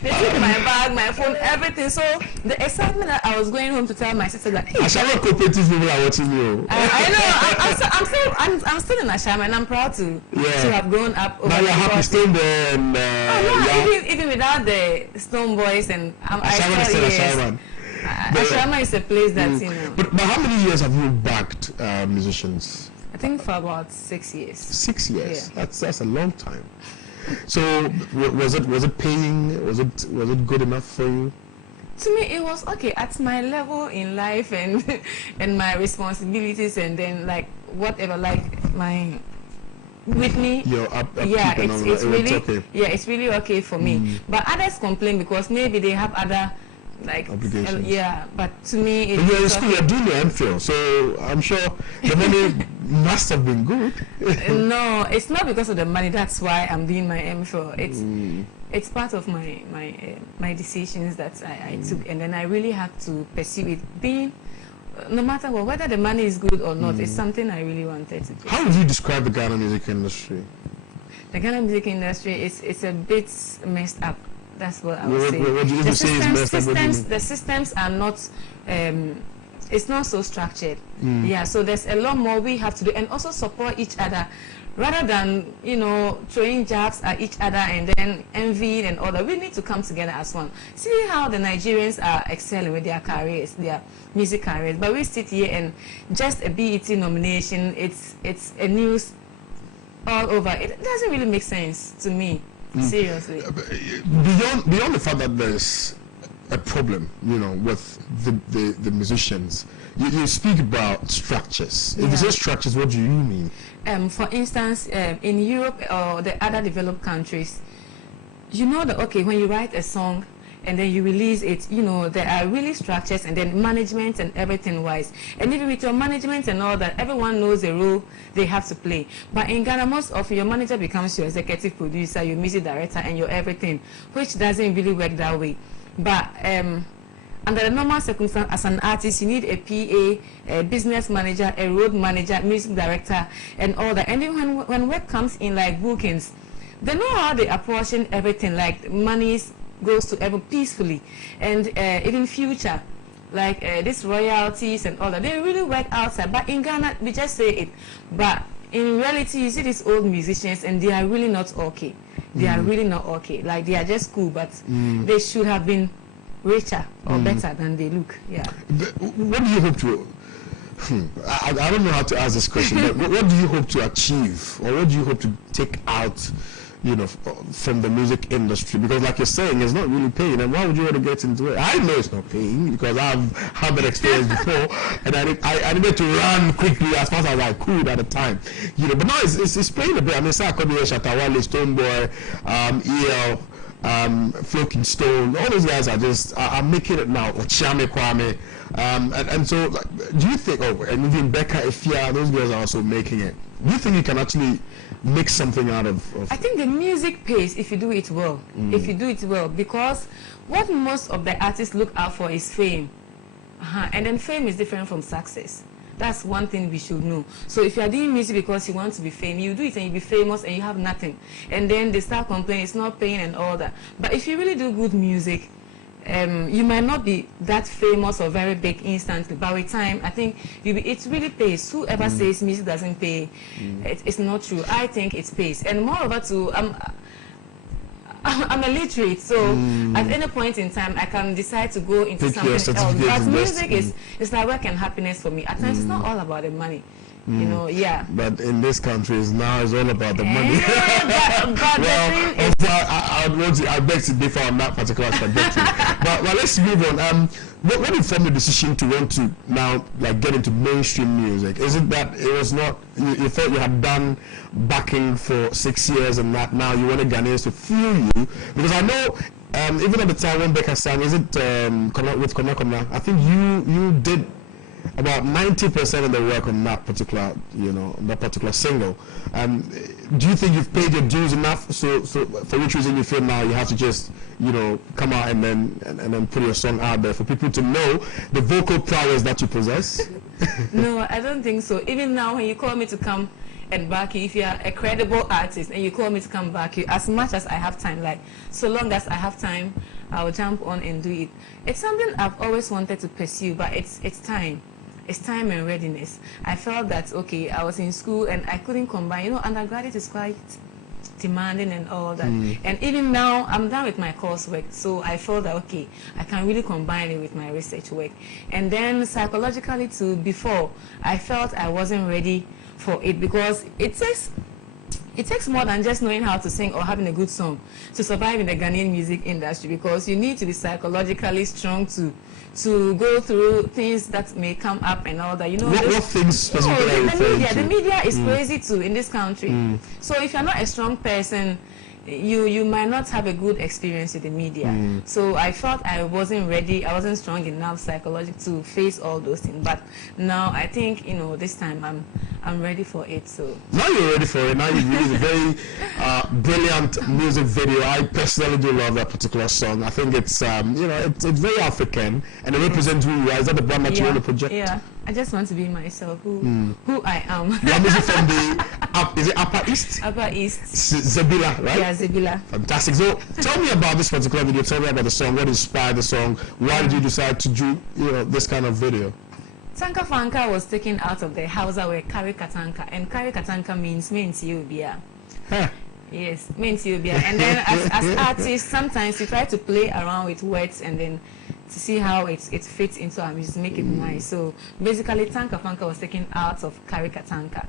They took my bag, my phone, everything. So the excitement that I was going home to tell my sister that Ashaiman cooperative people are watching you. I know. I'm still in Ashaiman, and I'm proud to have grown up. Now you're happy staying there, and even without the Stone Boys and Ashaiman is still Ashaiman. Ashaiman is a place that you know. But how many years have you backed musicians? I think for about 6 years. 6 years. Yeah. That's a long time. So was it paying? Was it good enough for you? To me, it was okay at my level in life and and my responsibilities, and then like whatever, like my with me. Your upkeep it's really okay. Yeah, it's really okay for me. But others complain because maybe they have other like obligations. But to me, you're in school, you're doing your MPhil, so I'm sure the money must have been good. No, it's not because of the money. That's why I'm doing my MPhil. It's part of my decisions that I took, and then I really had to pursue it. Being no matter what, whether the money is good or not, it's something I really wanted to do. How would you describe the Ghana music industry? The Ghana music industry is a bit messed up. That's what I would say. What do you say is messed up? The systems are not. It's not so structured. Yeah, so there's a lot more we have to do, and also support each other, rather than throwing jabs at each other and then envying and all that. We need to come together as one. See how the Nigerians are excelling with their careers, their music careers, but we sit here and just a BET nomination. It's a news all over. It doesn't really make sense to me. Seriously. Beyond the fact that there's a problem, with the musicians, you speak about structures. If you say structures, what do you mean? For instance, in Europe or the other developed countries, when you write a song and then you release it, there are really structures and then management and everything wise. And even with your management and all that, everyone knows the role they have to play. But in Ghana, most of your manager becomes your executive producer, your music director, and your everything, which doesn't really work that way. But under the normal circumstance, as an artist, you need a PA, a business manager, a road manager, music director, and all that. And then when work comes in, like bookings, they know how they apportion everything. Like money goes to everyone peacefully, and even future, like these royalties and all that, they really work outside. But in Ghana, we just say it. But in reality, you see these old musicians, and they are really not okay. They are really not okay. Like they are just cool, but they should have been richer or better than they look. Yeah. What do you hope to? I don't know how to ask this question, but what do you hope to achieve, or what do you hope to take out, you know, from the music industry? Because like you're saying, it's not really paying, and why would you want to get into it? I know it's not paying because I've had that experience before, and I needed to run quickly as fast as I could at the time, you know. But now it's paying a bit. I mean, Sarkodie, Shatawale, Stoneboy, EL, Floating Stone, all those guys are making it now, or Chiame Kwame, and so like, do you think, and even Becca Ifya, those guys are also making it. Do you think you can actually make something out of I think the music pays if you do it well. If you do it well, because what most of the artists look out for is fame. And then fame is different from success. That's one thing we should know. So if you are doing music because you want to be famous, you do it and you be famous and you have nothing. And then they start complaining it's not paying and all that. But if you really do good music, you might not be that famous or very big instantly, but with time, I think it really pays. Whoever says music doesn't pay, it's not true. I think it pays. And moreover, too, I'm illiterate, so at any point in time, I can decide to go into something else. But music is like work and happiness for me. At times, it's not all about the money. You know, yeah. But in this country, now it's all about the money. But well, I beg to differ on that particular subject. but let's move on. What informed the decision to want to now get into mainstream music? Is it that it was not you thought you had done backing for 6 years and that now you wanted Ghanaians to feel you? Because I know even at the time when Becca sang, is it with Kona? I think you did about 90% of the work on that particular, that particular single. Do you think you've paid your dues enough? So for which reason you feel now you have to just, come out and then put your song out there for people to know the vocal prowess that you possess? No, I don't think so. Even now, when you call me to come and back you, if you are a credible artist and you call me to come back you, as much as I have time, so long as I have time, I'll jump on and do it. It's something I've always wanted to pursue, but it's time. It's time and readiness. I felt that, okay, I was in school and I couldn't combine. Undergraduate is quite demanding and all that. And even now, I'm done with my coursework. So I felt that, okay, I can really combine it with my research work. And then psychologically too, before, I felt I wasn't ready for it because it takes more than just knowing how to sing or having a good song to survive in the Ghanaian music industry, because you need to be psychologically strong to go through things that may come up and all that. What things specifically the media is crazy too in this country. So if you're not a strong person, you might not have a good experience with the media. So I felt I wasn't ready, I wasn't strong enough psychologically to face all those things. But now I think, this time I'm ready for it. So now you're ready for it. Now you've released a very brilliant music video. I personally do love that particular song. I think it's it's very African and it represents who you are. Is that the brand that you want to project? Yeah, I just want to be myself, who I am. You are music from the is it Upper East? Upper East. Zebila, right? Yeah, Zebila. Fantastic. So tell me about this particular video. Tell me about the song. What inspired the song? Why did you decide to do this kind of video? Tanka Fanka was taken out of the Hausa where Kari Katanka, and Kari Katanka means Mentiobia. Yes, Mentiobia. And then as artists, sometimes we try to play around with words and then to see how it fits into our music, make it nice. So basically, Tanka Fanka was taken out of Kari Katanka.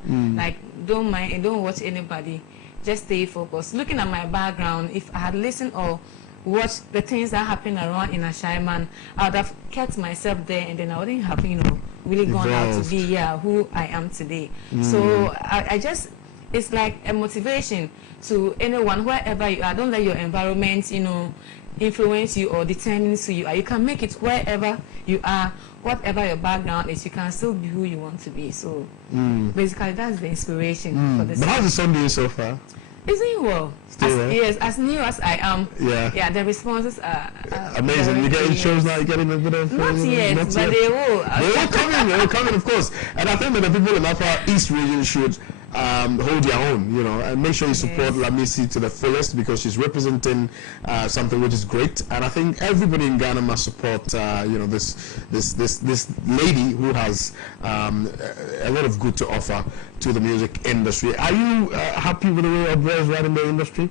Don't mind and don't watch anybody. Just stay focused. Looking at my background, if I had listened or watched the things that happen around in Ashaiman, I would have kept myself there, and then I wouldn't have, really gone out to be who I am today. So I just, it's like a motivation to anyone, wherever you are. Don't let your environment, influence you or determine who you are. You can make it wherever you are, whatever your background is. You can still be who you want to be. So basically, that's the inspiration for this. But how's the song doing so far? It's doing well. Yes, as new as I am. Yeah, the responses are amazing. You're getting shows now. You're getting a bit of not yet, but they will. They will come in, of course. And I think that the people in Upper East region should hold your own, you know, and make sure you support Lamisi to the fullest, because she's representing something which is great. And I think everybody in Ghana must support, you know, this lady who has a lot of good to offer to the music industry. Are you happy with the way Obra is running the industry?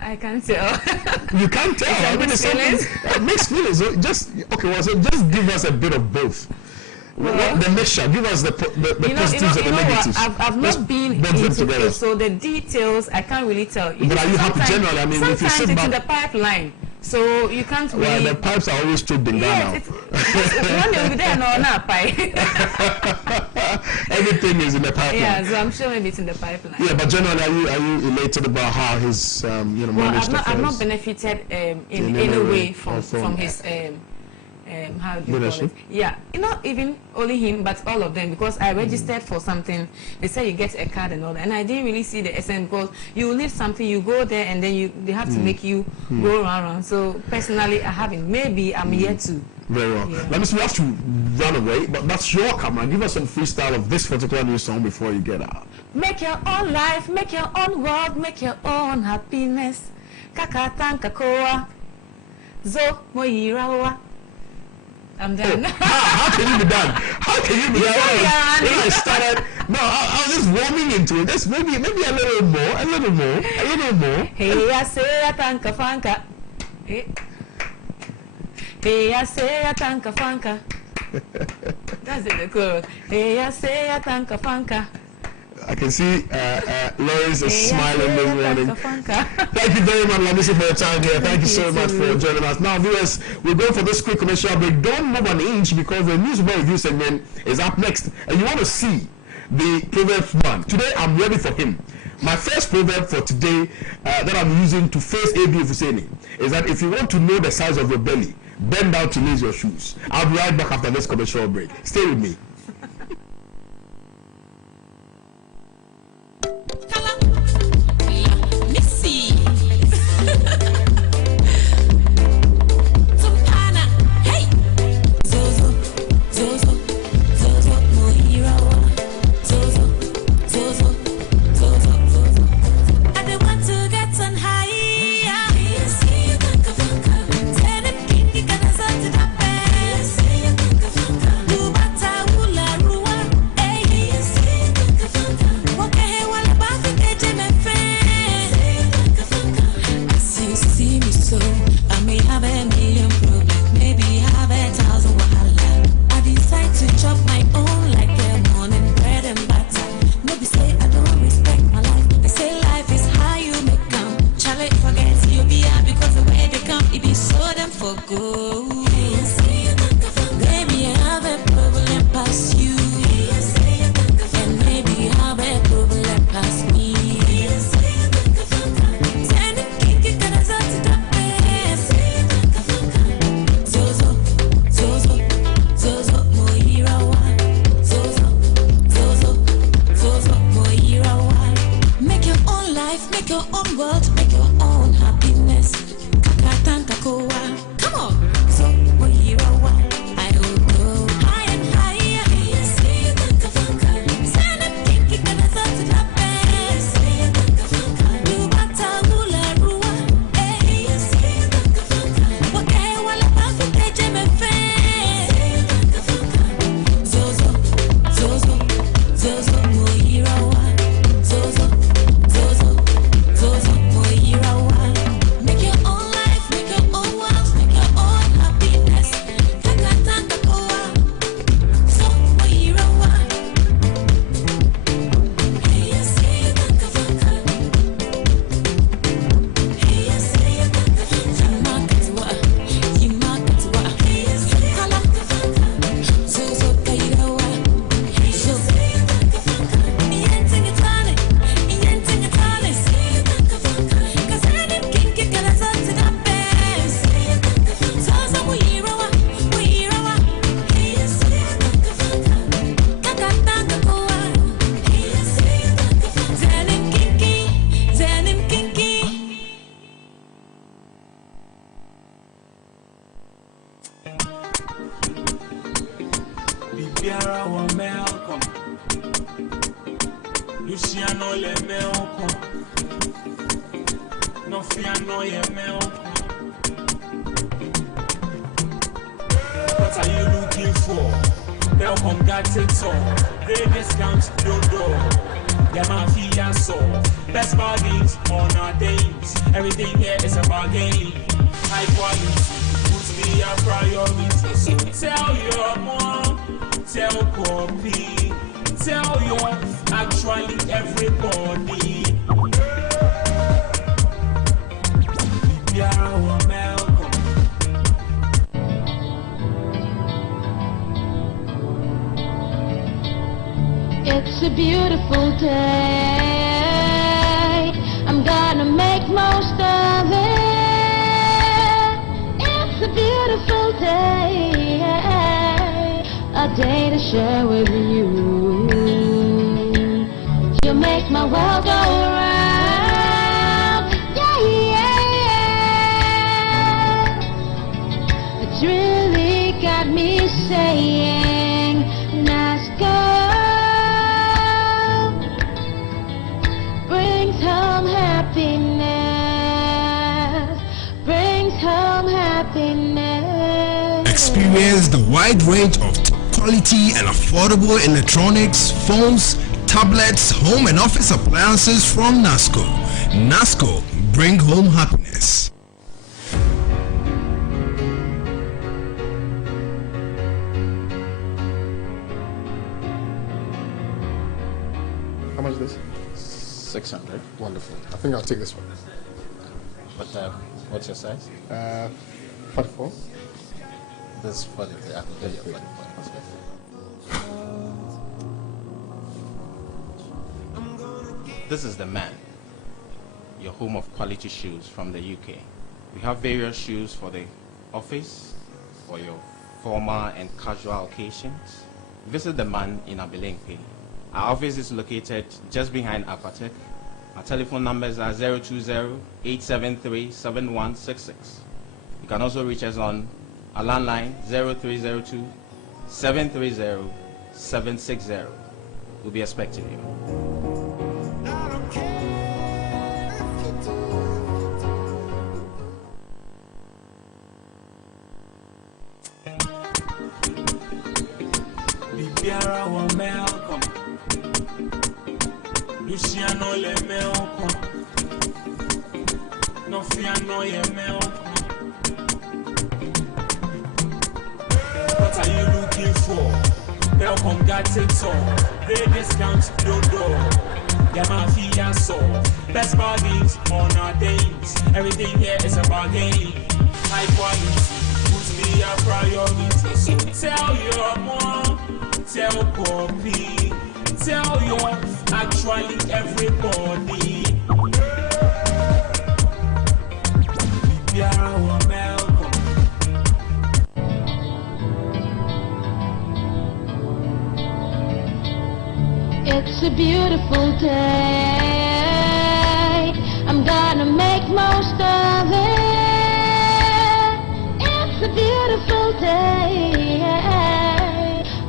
I can't tell. You can't tell. I mean, it's mixed feelings. So just give us a bit of both. Well, the mixture. Give us the positives and the negatives. I've not been into it, so the details I can't really tell. But are you happy generally? I mean, if you sit back, it's in the pipeline, so you can't really. Well, the pipes are always choked in Ghana. Yes, one day will be there, no, not pipe. Everything is in the pipeline. Yeah, so I'm sure maybe it's in the pipeline. Yeah, but generally, are you elated about how his you know, managed I've not benefited in any way from his how do you call it? Yeah, not even only him, but all of them, because I registered for something. They said you get a card and all that, and I didn't really see the essence, because you need something, you go there, and then they have to make you go around. So personally, I haven't. Maybe I'm yet to. Very well. Let me see, we have to run away, but that's your camera. Give us some freestyle of this particular new song before you get out. Make your own life, make your own world, make your own happiness. Kakatanka koa, zo moirawa. I'm done. How can you be done? How can you be done? When I started, no, I was just warming into it. Just maybe a little more, a little more. Hey, I say I thank a fanka. Hey, I say I thank a fanka. That's it, the chorus. Hey, I say I thank a fanka. I can see Lawrence is smiling this morning. Thank you very much, Lamisi, for your time here. Thank you so much for joining us. Now, viewers, we'll go for this quick commercial break. Don't move an inch, because the newspaper review segment is up next. And you want to see the Proverbs man. Today, I'm ready for him. My first proverb for today that I'm using to face A.B. Fuseni is that if you want to know the size of your belly, bend down to lace your shoes. I'll be right back after this commercial break. Stay with me. Luciano le meoko. No fiano ye meoko. What are you looking for? Welcome, got it all. Great discounts, no door. Yeah, mafia so. Best bargains on our days. Everything here is a bargain. High quality, puts me a priority. Tell your mom, tell Poppy, tell your actually everybody. It's a beautiful day. I'm gonna make most of it. It's a beautiful day. A day to share with you. You make my world go round. Yeah, yeah. It's really got me saying, nice girl. Brings home happiness. Experience the wide range of quality and affordable electronics, phones, tablets, home and office appliances from NASCO. NASCO, bring home happiness. How much is this? 600. Wonderful. I think I'll take this one. But what's your size? 44. This is 43. I can tell you 44. This is the man, your home of quality shoes from the UK. We have various shoes for the office, for your formal and casual occasions. Visit the man in Abilingpe. Our office is located just behind Poetic. Our telephone numbers are 020-873-7166. You can also reach us on our landline 0302-730-760. We'll be expecting you. Bibiara wa melko. Luciano le melko. No fiano ye melko. What are you looking for? Welcome, got it all. Great discounts, no door. Yeah, mafia so. Best bargains on our days. Everything here is a bargain. High quality, puts me a priority. Tell your mom, tell Poppy, tell your actually everybody. Bibiara wa melko. It's a beautiful day. I'm gonna make most of it. It's a beautiful day.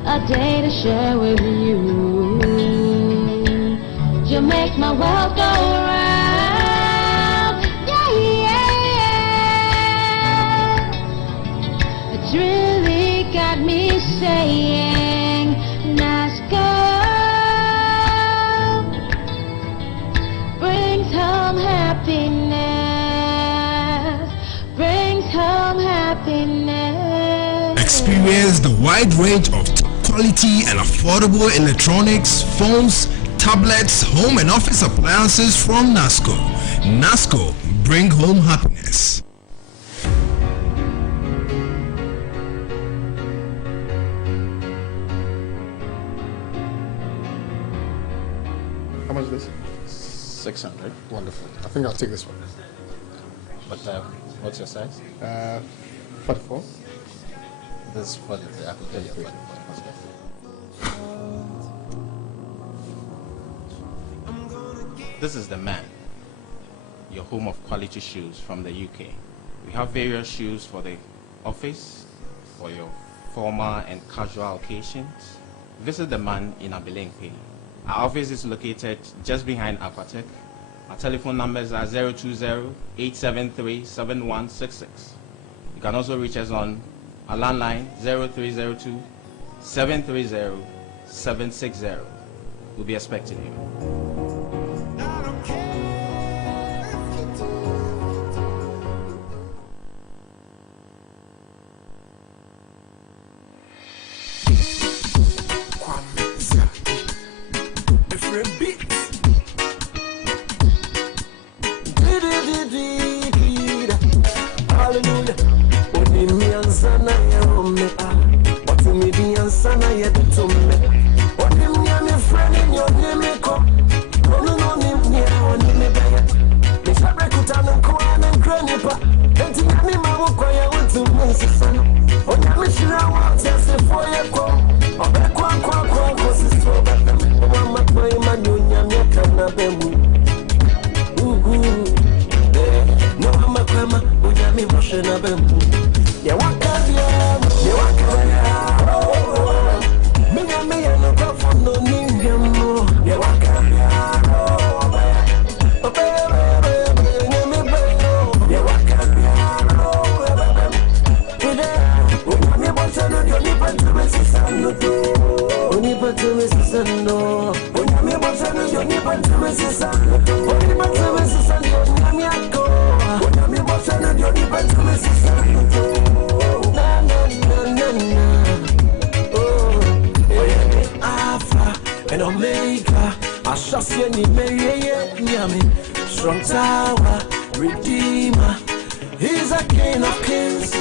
A day to share with you. You make my world go round. Yeah, yeah. It's really got me saying, nice girl. Brings home happiness. Brings home happiness. Experience the wide range of quality and affordable electronics, phones, tablets, home and office appliances from NASCO. NASCO, bring home happiness. How much is this? 600. Wonderful. I think I'll take this one. But what's your size? 44. This is 43. I can tell you 44. This is the man, your home of quality shoes from the UK. We have various shoes for the office, for your formal and casual occasions. Visit the man in Abilingpe. Our office is located just behind Aquatech. Our telephone numbers are 020-873-7166. You can also reach us on our landline 0302-730-760. We'll be expecting you. Strong tower, redeemer, he's a king of kings.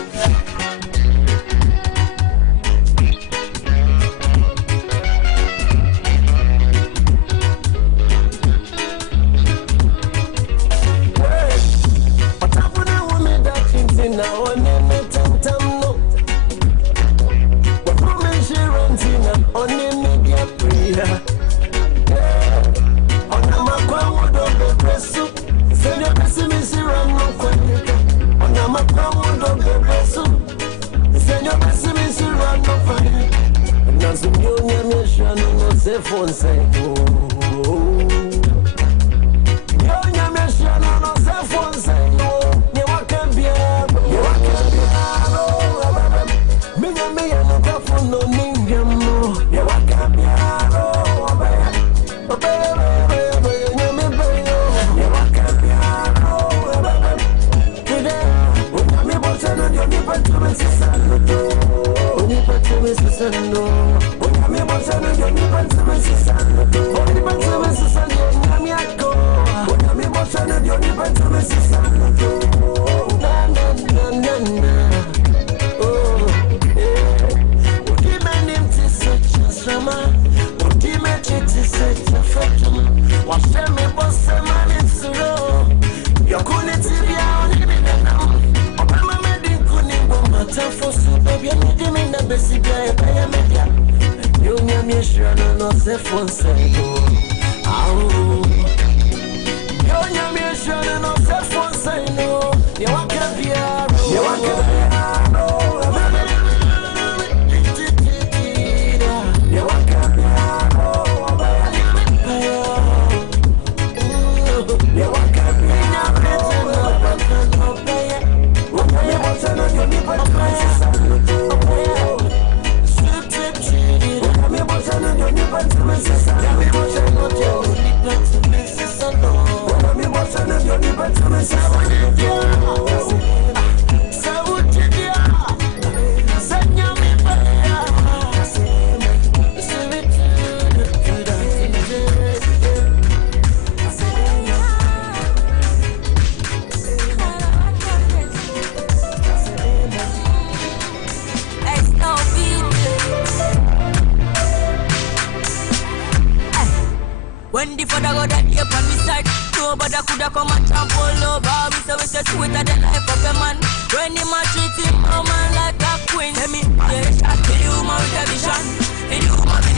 When the father go that here on the side, nobody coulda come and trample over me. So it's just sweeter than life of a man. When him a treat him, a man like a queen. Let me get shot for the woman with a vision. For the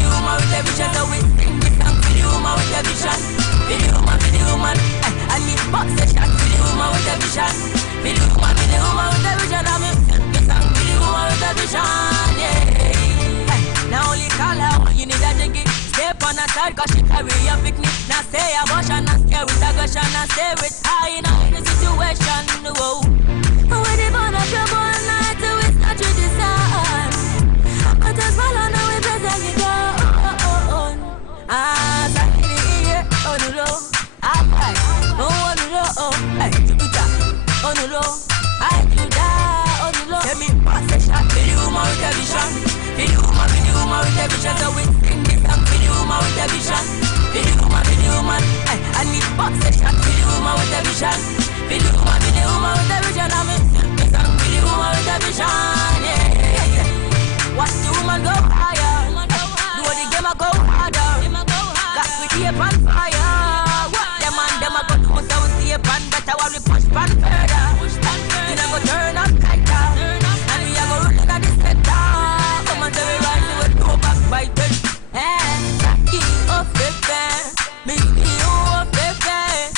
woman with a vision. So we sing this song for the woman with a vision. For the woman. And me box the shot for the woman with a vision. For the woman with a vision. And me sing this song for the woman with a vision. Yeah. Now only call her when you need a jiggy. Step on a side, cause she carry a picnic. Now stay abortion, now stay with aggression, now stay with high in any situation. Whoa. When they burn up your bone night, it's not your design. But as well, I know we present you go. Ah, Saturday, oh no, no. I oh no, no. Hey, Jupiter, oh no, no. I do that, oh no, no. Let me pass the shot, video my television. Video my television. So we sing this song, video my television. Video my, hey, I need box the shot, video my television. Video my television. I'm in this song, video my television. Yeah. Watch the woman go higher. Do the game I go harder. Got with the on fire. What them and them I go do so we see a pan better while we push pan further. Then I go turn up tighter. And we are go running at the center. Come on, tell me right, we will go back by ten. And Rocky of the band, Miss you of the band,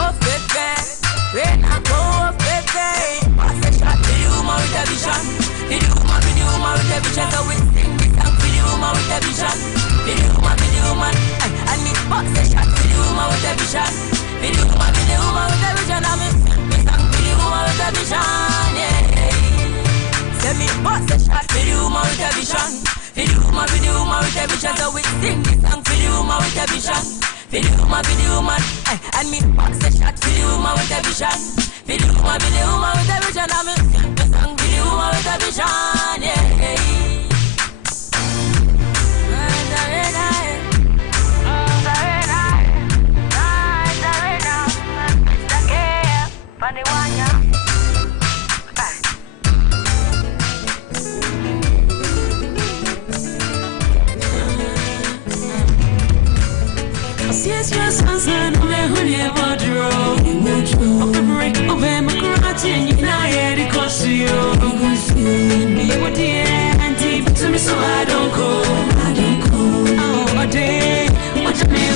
of the band. When I go of the band, pass the shot, video my television. Video my television, so we sing this song, video my television. Video my, I need box the shot, video my television. Video my television, I'm in this song, video my television, yeah. Send me box the shot, video my television. Video my television, so we sing this song, video my television. Video my, I need box the shot, video my television. Video my television, I'm in this song, video my television, yeah. So I don't go. Oh, a day, what you mean,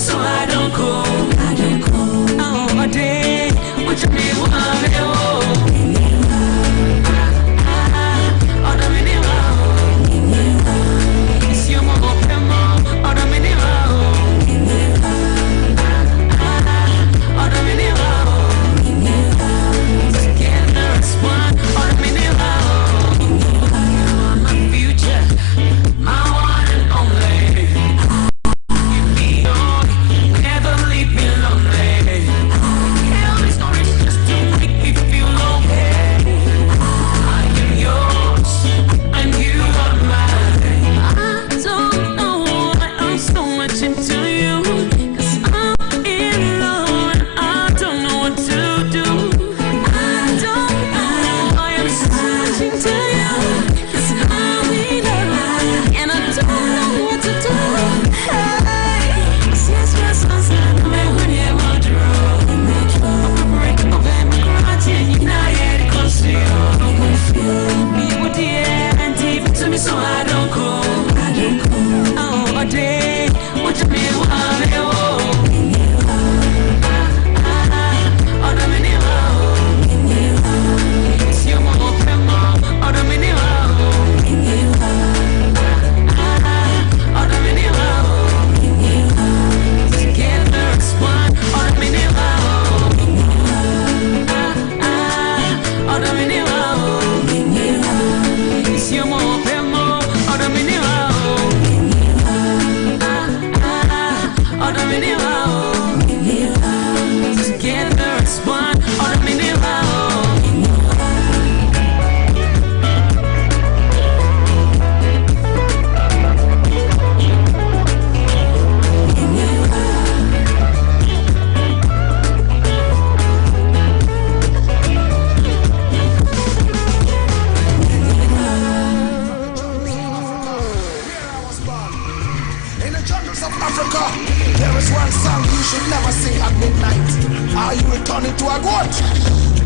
so I don't go. Oh, a day, what you mean, Never leave me lonely. Tell me stories just to make me feel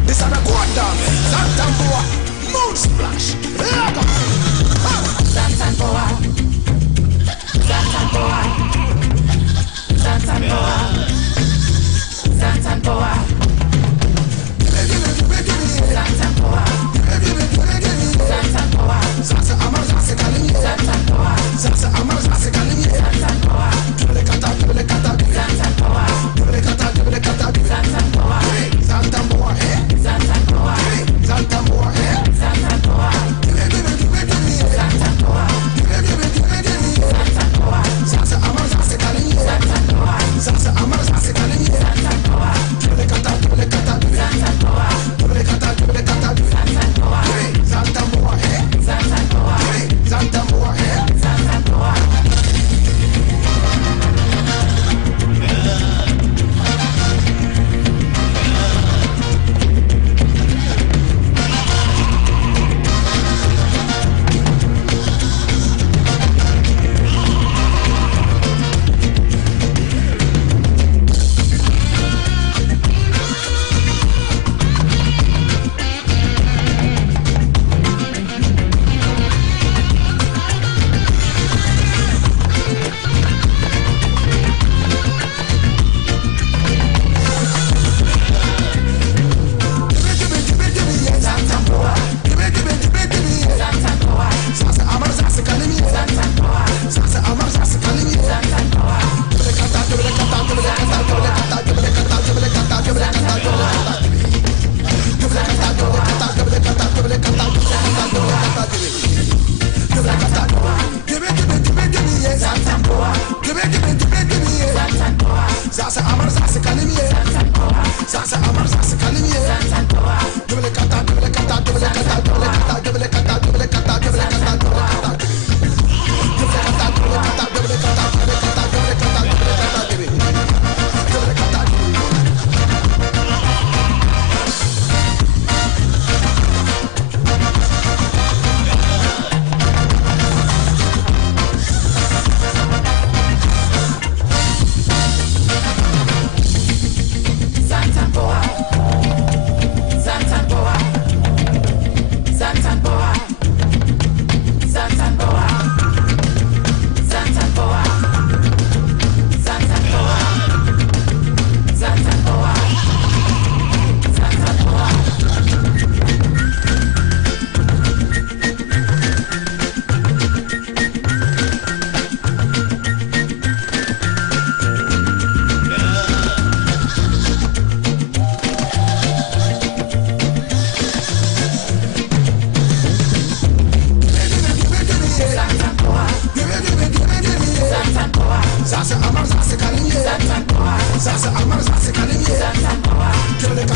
This is a good dog. Santamboa. Moon splash. Santamboa. Santamboa. Santamboa. Santamboa. Santamboa. Santamboa. Sasa amar sasa kalini. Santamboa. Sasa amar sasa kalini. Santamboa. Santamboa. Santamboa. Santamboa. Santamboa. Santamboa. Santamboa. Santamboa. Sasa amar sasa kalini. Santamboa. Sasa amar sasa kalini. Santamboa. Santamboa.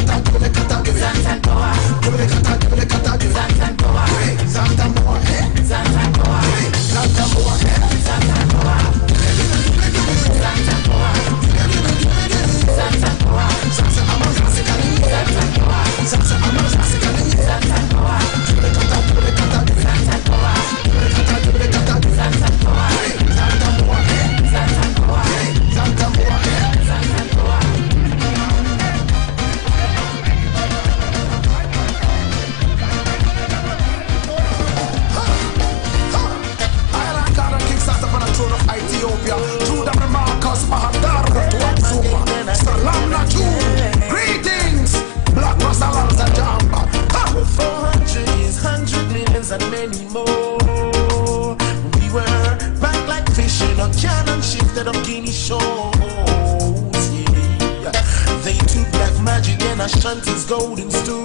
Ashanti's golden stool.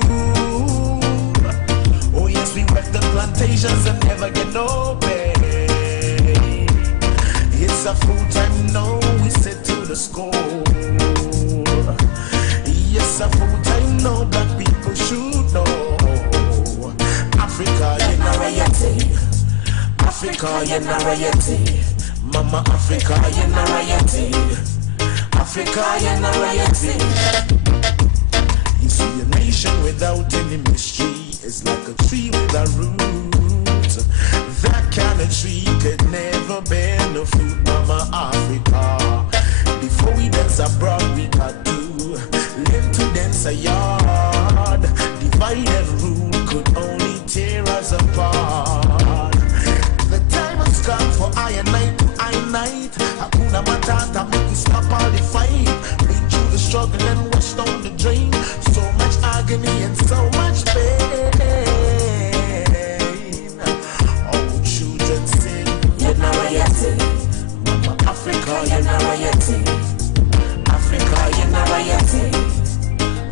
Oh yes, we wreck the plantations and never get no pay. It's a full-time no, we set to the score. Yes, a full-time no, black people should know. Africa, you're not royalty. Africa, you're not royalty. Mama Africa, you're not royalty. Africa, you're not royalty. You see, a nation without any mystery is like a tree with a root. That kind of tree could never bear no fruit, Mama Africa. Before we dance abroad, we got to learn to dance us a yard. Divide and rule could only tear us apart. The time has come for I and night to I night. Hakuna Matata, make you stop all the fight. Been through the struggle and washed down the drain. So much agony and so much pain. Oh, children sing. Yenarayati. Mama Africa, Yenarayati. Africa, Yenarayati.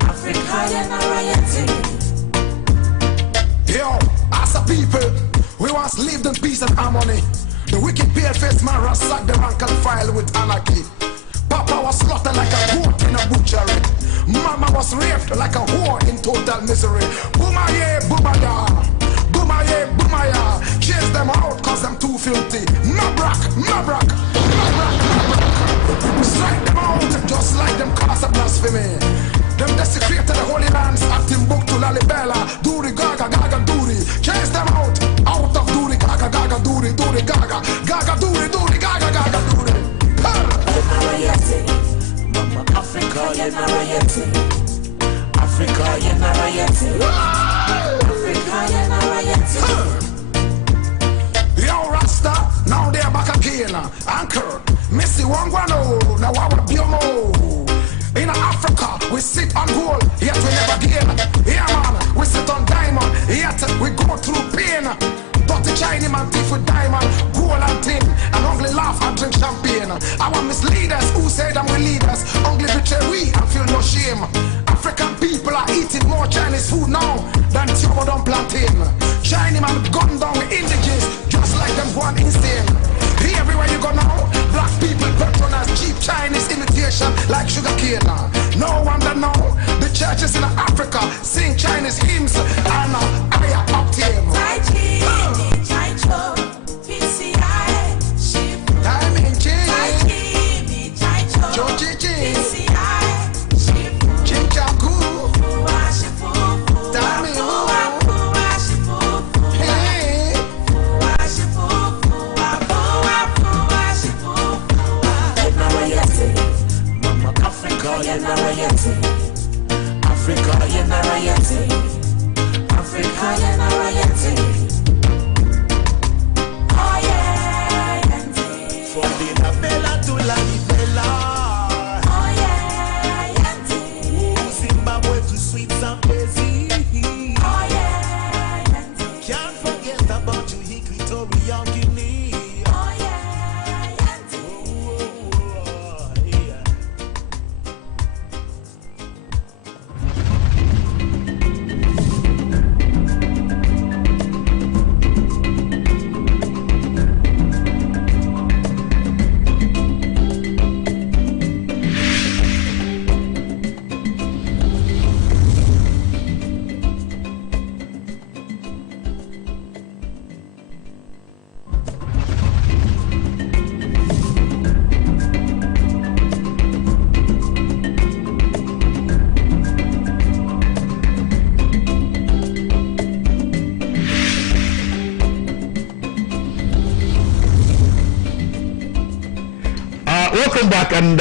Africa, Yenarayati. Yo, as a people, we once lived in peace and harmony. The wicked pale-faced man ransacked the rank and file with anarchy. Papa was slaughtered like a goat in a butchery. Mama was raped like a whore in total misery. Boomaye, boomaya, boomaye, boomaya. Chase them out cause them too filthy. Mabrak, mabrak, mabrak, mabrak. Strike them out just like them cause of blasphemy. Them desecrated the holy lands at Timbuktu, Lalibela, Duri, Gaga, Gaga, Duri. Chase them out of Duri, Gaga, Gaga, Duri, Duri, Gaga, Gaga, Duri, Duri, Gaga, Gaga, Duri. Yenarayati, Mama Africa, Yenarayati. Africa, Yenarayati. Africa, Yenarayati. Yo, Rasta, now they're back again. Anchor, Missy Wangwano, now our Biomo. In Africa, we sit on gold, yet we never gain. Yeah, man, we sit on diamond, yet we go through pain. Dirty Chinese man thief with diamond, gold and tin, and only laugh and drink champagne. Our misleaders who say them we leaders, only betray we and feel no shame. African people are eating more Chinese food now than Tiobo plantain. Chinese man gun down with indigenous, just like them one insane. Everywhere you go now, black people patronize cheap Chinese imitation like sugar cane. No wonder now, the churches in Africa sing Chinese hymns and higher octave. Africa, Yenarayati. Africa, Yenarayati. Oh yeah, Yanti. From the Bella to La Bella. Oh yeah, Yanti. Zimbabwe to sweet Zambezi. Oh yeah, Yanti. Can't forget about you, Equatorial Guinea. Oh yeah, Yanti. Welcome back, and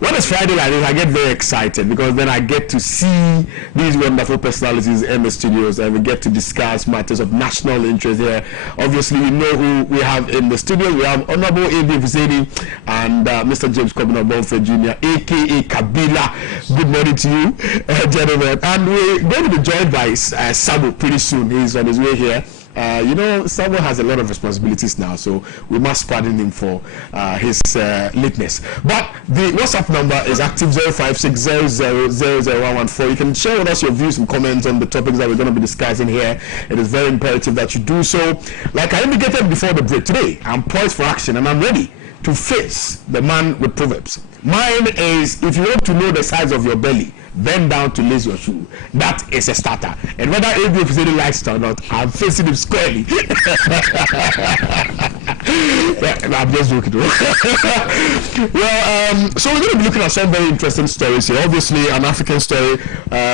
when it's Friday like this, I get very excited because then I get to see these wonderful personalities in the studios, and we get to discuss matters of national interest here. Obviously, you know who we have in the studio. We have Honorable A.B. Fuseni and Mr. James Kobina Bonfe Jr., aka Kabila. Good morning to you, gentlemen. And we're going to be joined by Sabo pretty soon. He's on his way here. You know, Sabo has a lot of responsibilities now, so we must pardon him for his lateness. But the WhatsApp number is active 0560000114. You can share with us your views and comments on the topics that we're going to be discussing here. It is very imperative that you do so. Like I indicated before the break, today I'm poised for action and I'm ready to face the man with proverbs. Mine is, if you want to know the size of your belly, bend down to lace your shoe. That is a starter. And whether A.B. Fuseni likes it or not, I'm facing him squarely. I'm just joking. Well, so we're going to be looking at some very interesting stories here. Obviously, an African story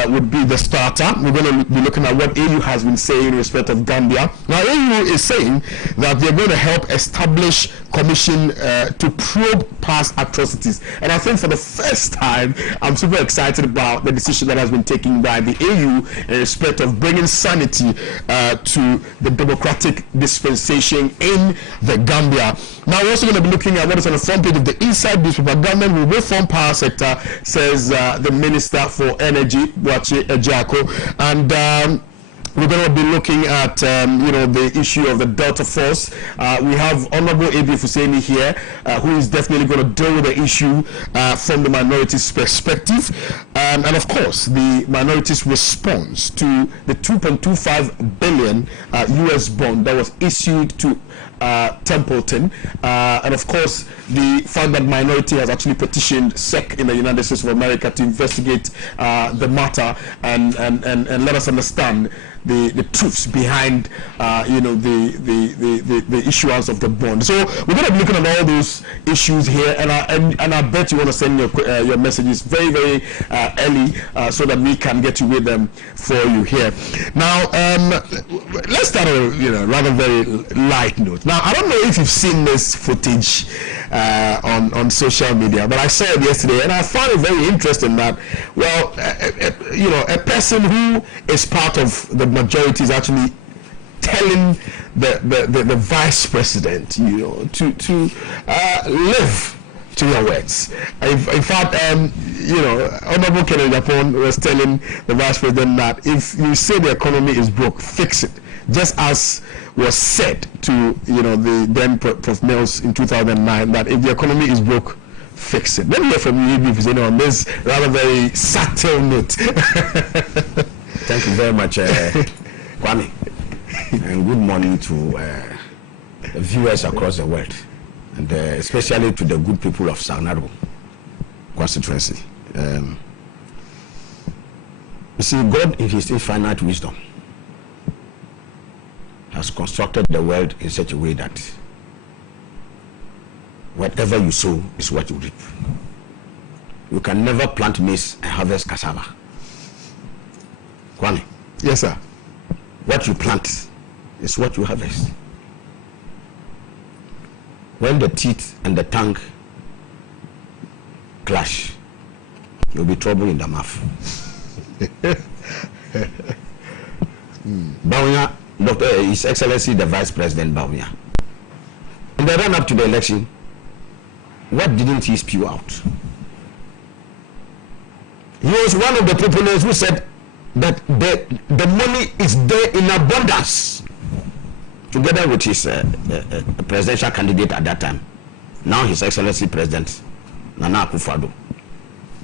would be the starter. We're going to be looking at what AU has been saying in respect of Gambia. Now, AU is saying that they're going to help establish commission to probe past atrocities. And I think for the first time, I'm super excited about about the decision that has been taken by the AU in respect of bringing sanity to the democratic dispensation in the Gambia. Now we're also going to be looking at what is on the front page of the Inside newspaper. Government will reform power sector, says the Minister for Energy, Boachi Ejiako, and we're going to be looking at, the issue of the Delta Force. We have Honorable A.B. Fuseni here, who is definitely going to deal with the issue from the minorities' perspective. And of course, the minorities' response to the 2.25 billion U.S. bond that was issued to Templeton. And of course, the fact that minority has actually petitioned SEC in the United States of America to investigate the matter and let us understand the truths behind the issuance of the bond. So we're going to be looking at all those issues here, and I bet you want to send your messages very, very early so that we can get you with them for you here. Now let's start on a rather very light note. Now I don't know if you've seen this footage on social media, but I saw it yesterday and I found it very interesting that a person who is part of the majority is actually telling the vice president, to live to your words. In fact, Honorable Kennedy Japon was telling the vice president that if you say the economy is broke, fix it. Just as was said to the then Prof. Mills in 2009, that if the economy is broke, fix it. Let me hear from you if you on this rather very subtle note. Thank you very much, Kwame, and good morning to viewers across the world, and especially to the good people of Sagnaro constituency. You see, God in his infinite wisdom has constructed the world in such a way that whatever you sow is what you reap. You can never plant maize and harvest cassava. Kwame. Yes, sir. What you plant is what you harvest. When the teeth and the tongue clash, you'll be trouble in the mouth. Bawumia, His Excellency the Vice President Bawumia, in the run up to the election, what didn't he spew out? He was one of the proponents who said that the money is there in abundance, together with his presidential candidate at that time, now His Excellency President Nana Akufo-Addo,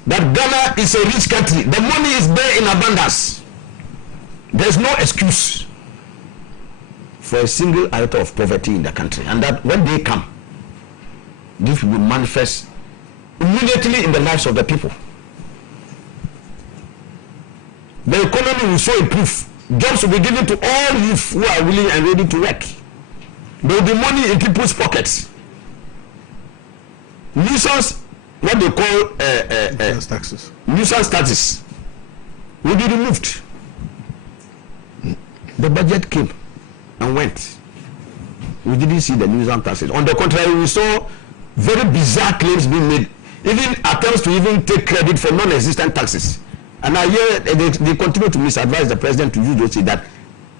that Ghana is a rich country, the money is there in abundance. There's no excuse for a single iota of poverty in the country, and that when they come, this will manifest immediately in the lives of the people. The economy will so improve. Jobs will be given to all youth who are willing and ready to work. There will be money in people's pockets. Nuisance, what they call taxes. Nuisance taxes will be removed. The budget came and went. We didn't see the nuisance taxes. On the contrary, we saw very bizarre claims being made, even attempts to even take credit for non-existent taxes. And I hear they continue to misadvise the president to use those, say that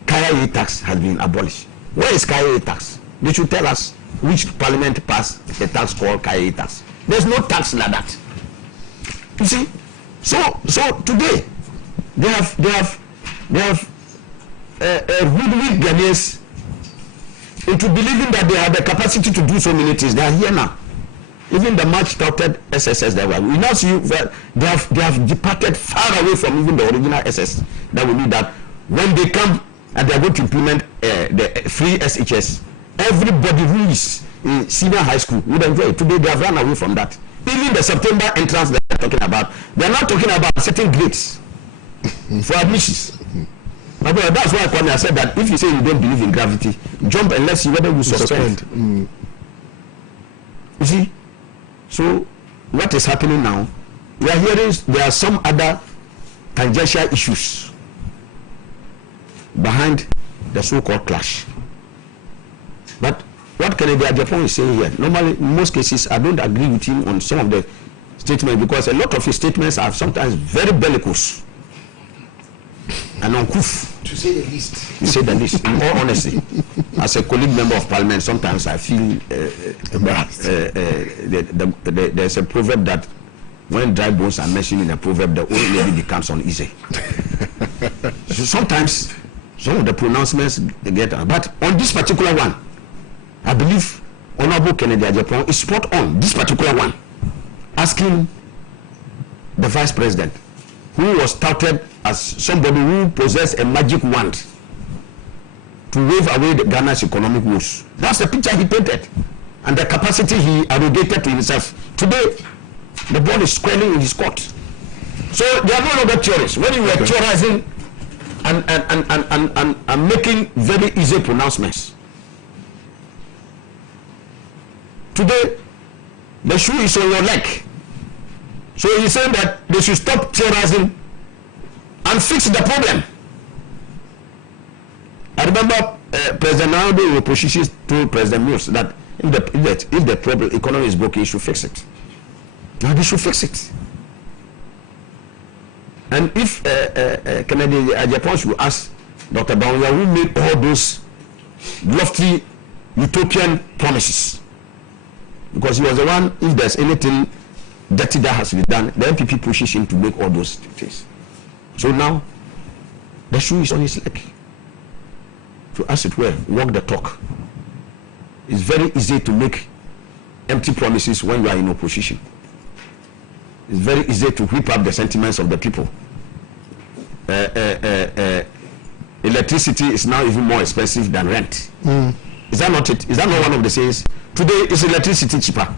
Kaya tax has been abolished. Where is Kaya tax? They should tell us which parliament passed a tax called Kaya tax. There's no tax like that. You see, so today they have hoodwinked Ghanaians into believing that they have the capacity to do so many things. They are here now. Even the much touted SSS that we now see that they have departed far away from even the original SS. That will mean that when they come and they are going to implement the free SHS, everybody who is in senior high school would enjoy it. Today they have run away from that. Even the September entrance they are talking about, they are not talking about certain grades for admissions. But that's why Kwame said that if you say you don't believe in gravity, jump and let's see whether you suspend. You see? So what is happening now? We are hearing there are some other tangential issues behind the so-called clash. But what Kennedy Japon is saying here, normally in most cases I don't agree with him on some of the statements, because a lot of his statements are sometimes very bellicose and uncouth. To say the least. To say the least, in all honesty. As a colleague member of parliament, sometimes I feel embarrassed. There's a proverb that when dry bones are mentioned in a proverb, the old lady becomes uneasy. So sometimes some of the pronouncements they get, but on this particular one, I believe Honorable Kennedy Agyapong is spot on. This particular one, asking the vice president, who was touted as somebody who possessed a magic wand to wave away the Ghana's economic woes. That's the picture he painted, and the capacity he arrogated to himself. Today, the ball is squarely in his court. So there are no longer theories. When you were theorizing and making very easy pronouncements, today the shoe is on your leg. So he's saying that they should stop theorizing and fix the problem. I remember President Nando in opposition told President Mills that if the problem economy is broken, he should fix it. Now they should fix it. And if Kennedy Agyapong should ask Dr. Bawumia, who made all those lofty utopian promises, because he was the one, if there's anything dirty that has to be done, the NPP pushes him to make all those things. So now the shoe is on his leg. To, as it were, walk the talk. It's very easy to make empty promises when you are in opposition. It's very easy to whip up the sentiments of the people. Electricity is now even more expensive than rent. Is that not it? Is that not one of the sayings? Today is electricity cheaper.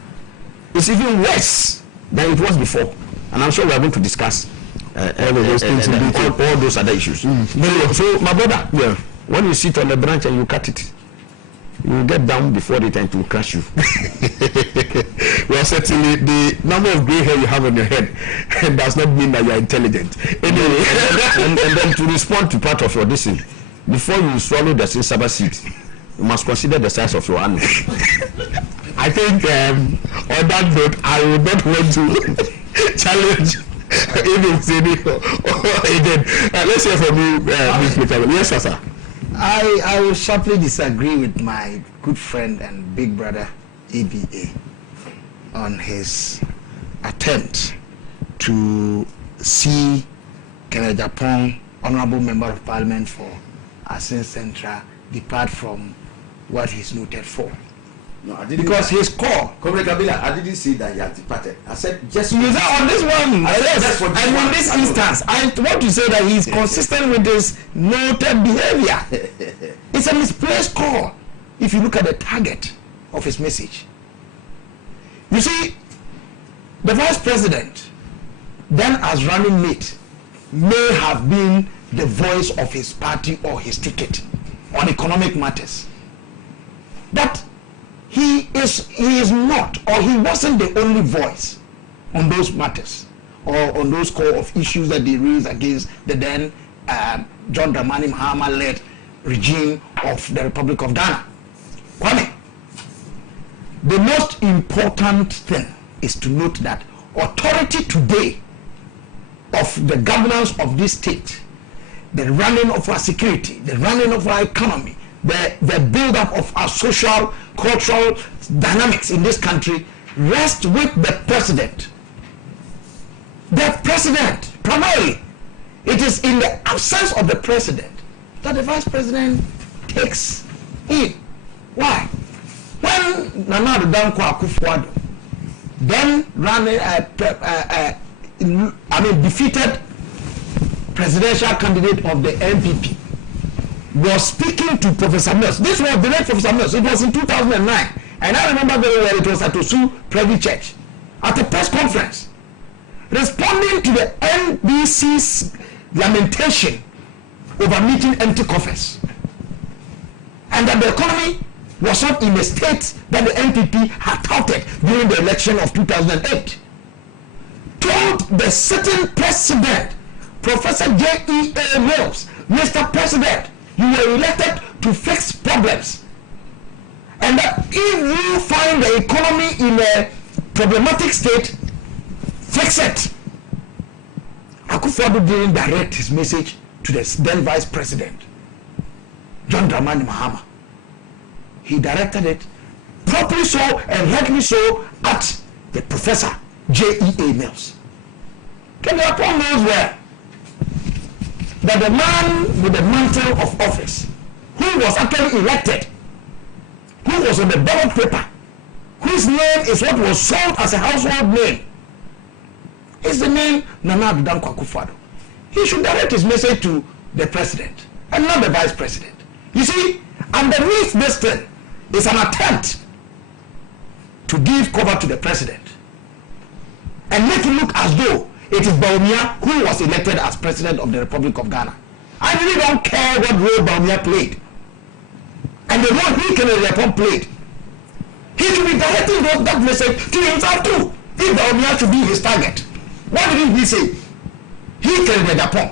It's even worse than it was before. And I'm sure we are going to discuss all those other issues. So, my brother, when you sit on the branch and you cut it, you will get down before the time to crush you. Well, certainly the number of gray hair you have on your head does not mean that you are intelligent. Anyway, and then to respond to part of your dissing, before you swallow the sinsaba seed, you must consider the size of your anus. I think on that note, I would not want to challenge again. Let's hear from you, Ms. Mutalo. Yes, sir. I will sharply disagree with my good friend and big brother ABA on his attempt to see Kennedy Agyapong, Honorable Member of Parliament for Asin Central, depart from what he's noted for. No, I didn't. Because his core. Comrade Kabila, I didn't say that he had departed. I said just on this one. Yes. And in this instance, I want to say that he's consistent with his noted behavior. It's a misplaced call if you look at the target of his message. You see, the vice president, then as running mate, may have been the voice of his party or his ticket on economic matters. But he is not, or he wasn't the only voice on those matters or on those core of issues that they raised against the then John Dramani Mahama-led regime of the Republic of Ghana. Kwame, the most important thing is to note that authority today of the governance of this state, the running of our security, the running of our economy, the build-up of our social, cultural dynamics in this country rests with the president. The president, primarily. It is in the absence of the president that the vice president takes in. Why? When Nana Danko Akufo-Addo then defeated presidential candidate of the NPP, was speaking to Professor Mills. This was the late Professor Mills. It was in 2009. And I remember very well it was at Osu Privy Church at a press conference, responding to the NBC's lamentation over meeting empty coffers. And that the economy was not in the state that the NPP had touted during the election of 2008. Told the sitting president, Professor J.E.A. Mills, Mr. President, you were elected to fix problems. And that if you find the economy in a problematic state, Fix it. Akufo-Addo didn't direct his message to the then Vice President, John Dramani Mahama. He directed it properly so and rightly so at the Professor J.E.A. Mills. Can the upon knows where that the man with the mantle of office, who was actually elected, who was on the ballot paper, whose name is what was sold as a household name, is the name Nana Addo Dankwa Akufo-Addo. He should direct his message to the president and not the vice president. You see, underneath this thing is an attempt to give cover to the president and make it look as though it is Bawumia who was elected as president of the Republic of Ghana. I really don't care what role Bawumia played and the role he Kennedy played. He should be directing that message to himself too. If Bawumia should be his target. What did he say? He Kennedy Japan.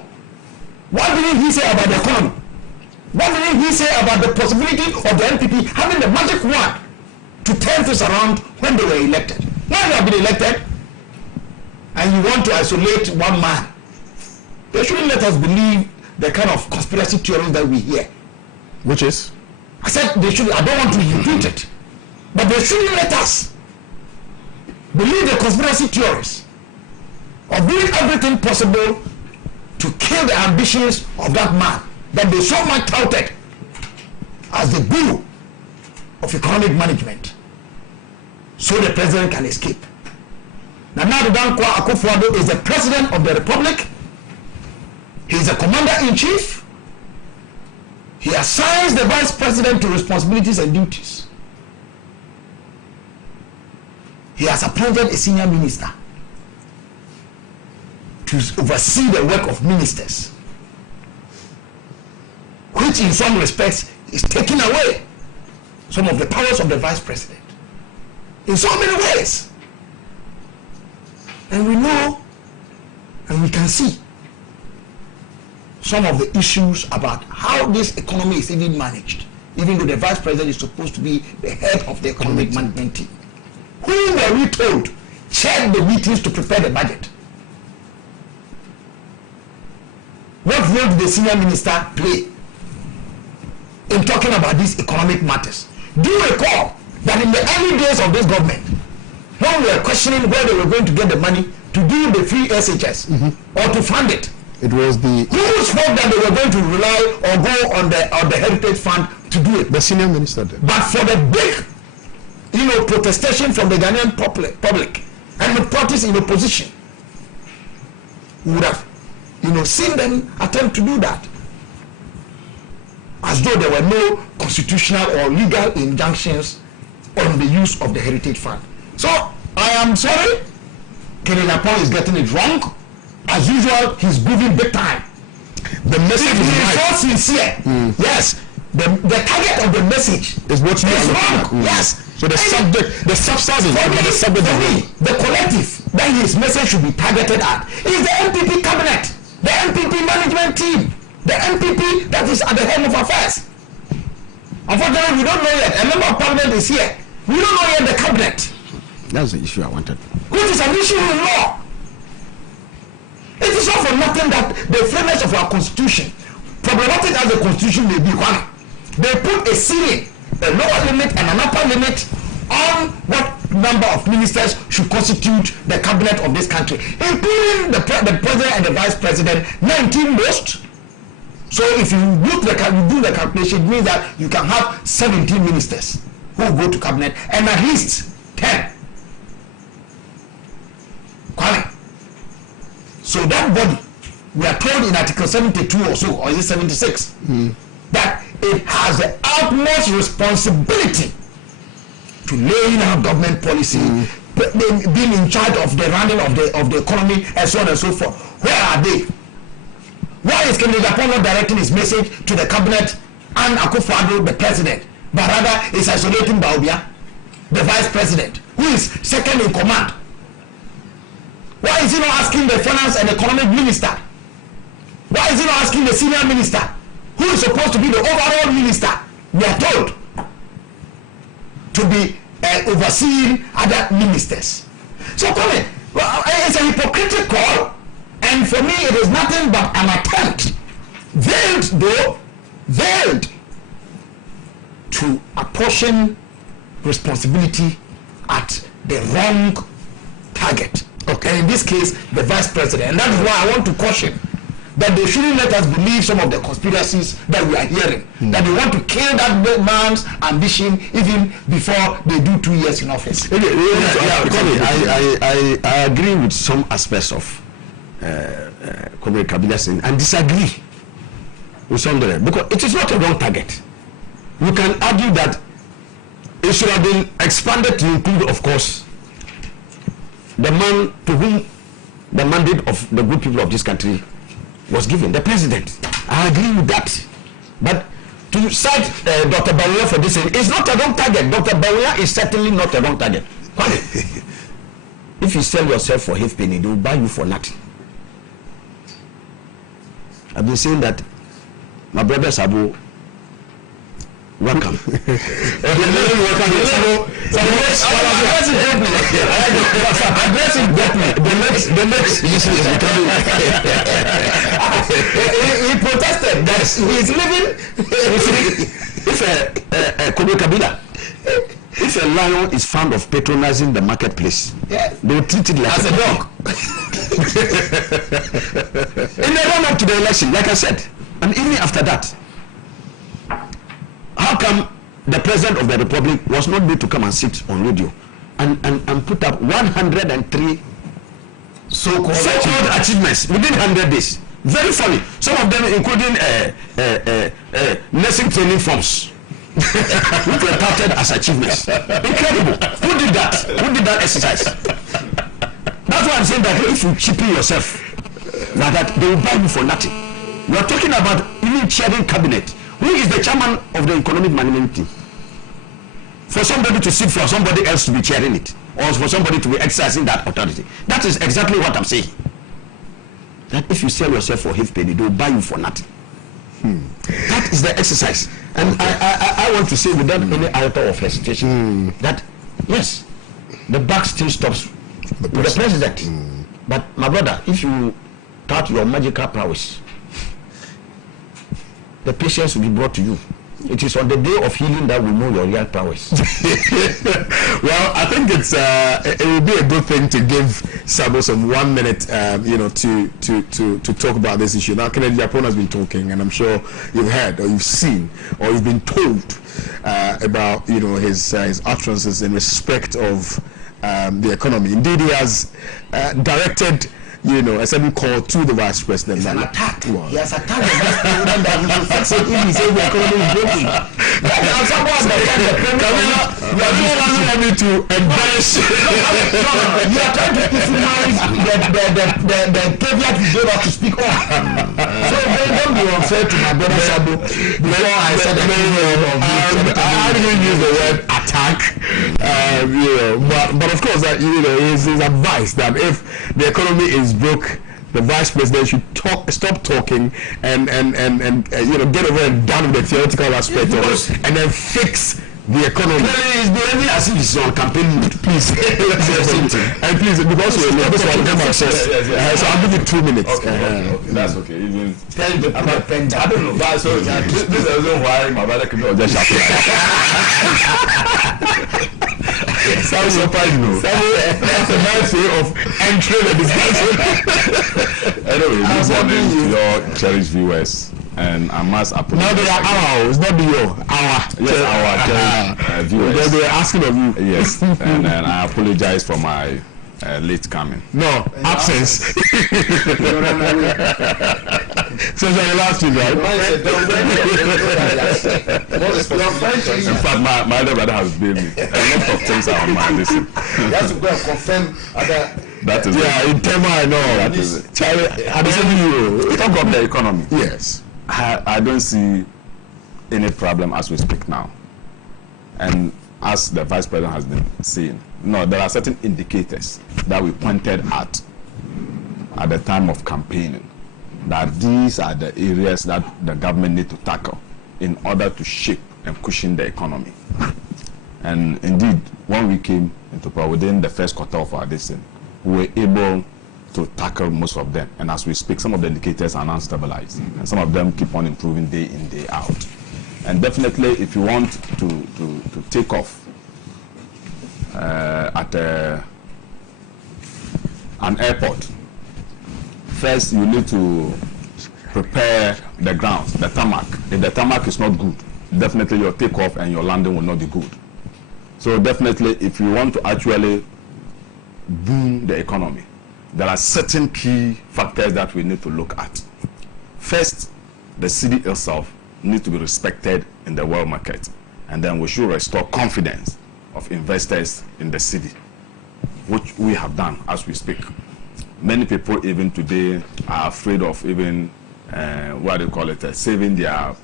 What did he say about the economy? What did he say about the possibility of the NPP having the magic wand to turn things around when they were elected? Now they have been elected and you want to isolate one man. They shouldn't let us believe the kind of conspiracy theories that we hear. Which is? I said they should, I don't want to repeat it, but they shouldn't let us believe the conspiracy theories of doing everything possible to kill the ambitions of that man that they so much touted as the guru of economic management, so the president can escape. Nana Addo Dankwa Akufo-Addo is the president of the republic. He is the commander-in-chief. He assigns the vice president to responsibilities and duties. He has appointed a senior minister to oversee the work of ministers, which in some respects is taking away some of the powers of the vice president in so many ways. And we know and we can see some of the issues about how this economy is even managed, even though the vice president is supposed to be the head of the economic management team. Who were we told chaired the meetings to prepare the budget? What role did the senior minister play in talking about these economic matters? Do you recall that in the early days of this government, when we were questioning where they were going to get the money to do the free SHS or to fund it, it was the who spoke that they were going to rely or go on the heritage fund to do it? The senior minister did. But for the big, protestation from the Ghanaian public and the parties in opposition, we would have, seen them attempt to do that, as though there were no constitutional or legal injunctions on the use of the heritage fund. So I am sorry, Kennedy Japan is getting it wrong. As usual, he's moving big time. The message is right. So sincere. Yes, the target of the message is what's wrong. Yes. So the subject, the substance is the subject is wrong. The collective that his message should be targeted at is the NPP cabinet, the NPP management team, the NPP that is at the head of affairs. Unfortunately, we don't know yet. A member of parliament is here. We don't know yet the cabinet. That's the issue I wanted. Which is an issue in law. It is not for nothing that the framers of our constitution, problematic as the constitution may be, they put a ceiling, a lower limit and an upper limit on what number of ministers should constitute the cabinet of this country, including the president and the vice president, 19 most. So if you do the calculation, it means that you can have 17 ministers who go to cabinet and at least 10. So that body, we are told in Article 72 or so, or is it 76, that it has the utmost responsibility to laying out government policy, being in charge of the running of the economy, and so on and so forth. Where are they? Why is Kennedy Japan not directing his message to the cabinet and Akufo-Addo, the president, but rather is isolating Bawumia, the vice president, who is second in command? Why is he not asking the finance and economic minister? Why is he not asking the senior minister, who is supposed to be the overall minister? We are told to be overseeing other ministers. So, Well, it's a hypocritical, and for me it is nothing but an attempt, veiled, to apportion responsibility at the wrong target. Okay, and in this case, the vice president. And that is why I want to caution that they shouldn't let us believe some of the conspiracies that we are hearing. That they want to kill that man's ambition even before they do 2 years in office. I agree with some aspects of Comrade Kabila saying and disagree with some of them, because it is not a wrong target. You can argue that it should have been expanded to include, of course, the man to whom the mandate of the good people of this country was given, the president. I agree with that. But to cite Dr. Bawuya for this, it's not a wrong target. Dr. Bawuya is certainly not a wrong target. If you sell yourself for halfpenny, they will buy you for nothing. I've been saying that my brother Sabu, welcome. He protested that he's living. If Kobe Kabila, if a lion is fond of patronizing the marketplace, they will treat it like as a dog. In the run up to the election, like I said, and even after that, how come the president of the republic was not made to come and sit on radio and put up 103 so-called achievements within 100 days? Very funny. Some of them including nursing training forms which were touted as achievements. Incredible. Who did that? Who did that exercise? That's why I'm saying that if you cheapen yourself like that, they will buy you for nothing. We are talking about even chairing cabinet. Who is the chairman of the economic management team? For somebody to sit for somebody else to be chairing it, or for somebody to be exercising that authority. That is exactly what I'm saying. That if you sell yourself for halfpenny, they will buy you for nothing. That is the exercise. And I want to say without any iota of hesitation that yes, the buck still stops with the president. But my brother, if you thought your magical prowess, the patients will be brought to you. It is on the day of healing that we know your real prowess. Well, I think it would be a good thing to give Sabo some 1 minute, to talk about this issue. Now, Kennedy Japon has been talking, and I'm sure you've heard or you've seen or you've been told about his utterances in respect of the economy. Indeed, he has directed a certain call to the vice president. It's an attack. Wow. He has attacked the vice president that he will fix it if he says the economy is breaking. You want me to embarrass you are trying to influence the caveat you gave us to speak on. So don't be unfair to my brother Sabo before I said the name of I didn't use the word attack, but of course that is his advice that if the economy is broke, the vice president should stop talking and get over and done with the theoretical aspect of it and then fix the economy. He's behaving as if he's on campaign mode. Please, let's hear something. And please, because this one come access, so I'll give you 2 minutes. Okay. That's okay. Even tell the pen. I don't know. But so this is the reason why my brother could not just shout. Sounds surprising. That's a nice way of entering the discussion. Anyway, good morning to your cherished viewers. And I must apologize. No, they are our. It's not our. Yes, our viewers. They are asking of you. Yes, and I apologize for my late coming. No, absence. So it's your last week, right? In fact, my other brother has been me. A lot of things are on my list. You have to go and confirm other. That is in Tema, I know. That is it. Talk of the economy. Yes. I don't see any problem as we speak now. And as the vice president has been saying, no, there are certain indicators that we pointed at the time of campaigning, that these are the areas that the government need to tackle in order to shape and cushion the economy. And indeed, when we came into power within the first quarter of our decision, we were able to tackle most of them. And as we speak, some of the indicators are now stabilized, and some of them keep on improving day in, day out. And definitely, if you want to take off at an airport, first you need to prepare the grounds, the tarmac. If the tarmac is not good, definitely your takeoff and your landing will not be good. So definitely, if you want to actually boom the economy, there are certain key factors that we need to look at. First, the city itself needs to be respected in the world market, and then we should restore confidence of investors in the city, which we have done as we speak. Many people even today are afraid of even saving their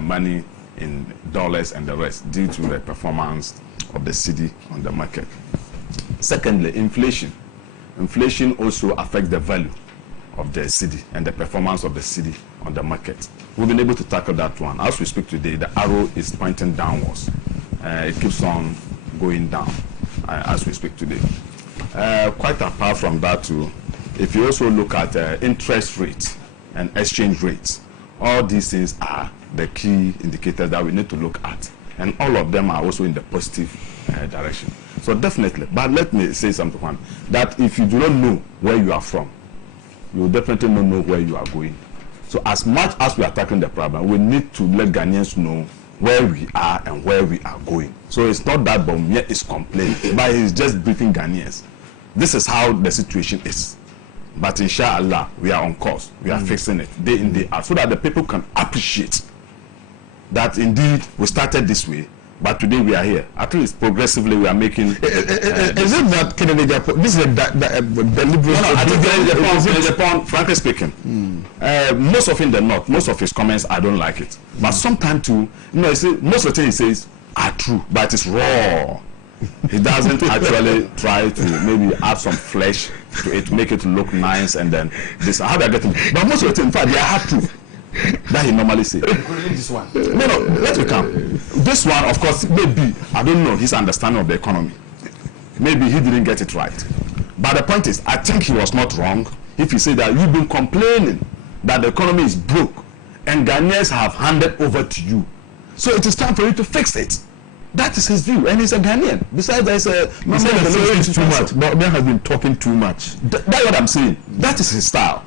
money in dollars and the rest due to the performance of the city on the market. Secondly, inflation. Inflation also affects the value of the city and the performance of the city on the market. We've been able to tackle that one. As we speak today, the arrow is pointing downwards. It keeps on going down as we speak today. Quite apart from that too, if you also look at interest rates and exchange rates, all these things are the key indicators that we need to look at. And all of them are also in the positive direction. So definitely, but let me say something, that if you do not know where you are from, you will definitely not know where you are going. So as much as we are tackling the problem, we need to let Ghanaians know where we are and where we are going. So it's not that Bawumia is complaining, but he's just briefing Ghanaians. This is how the situation is. But inshallah, we are on course. We are fixing it day in, day out, so that the people can appreciate that indeed we started this way, but today we are here. At least progressively we are making. Is it that Kennedy Japan? This is a deliberate. No, I think Japan, frankly speaking, most of in the north, most of his comments I don't like it. But sometimes too, you see, most of the things he says are true, but it's raw. He doesn't actually try to maybe add some flesh to it, make it look nice, and then this. How do I get him? But most of the things, in fact, they are hard truth that he normally says. Including this one. No, let me come. This one, of course, maybe, I don't know his understanding of the economy. Maybe he didn't get it right. But the point is, I think he was not wrong if he said that you've been complaining that the economy is broke and Ghanaians have handed over to you. So it is time for you to fix it. That is his view, and he's a Ghanaian. Besides, there's a member of the is too much. But Ben has been talking too much. That's what I'm saying. That is his style.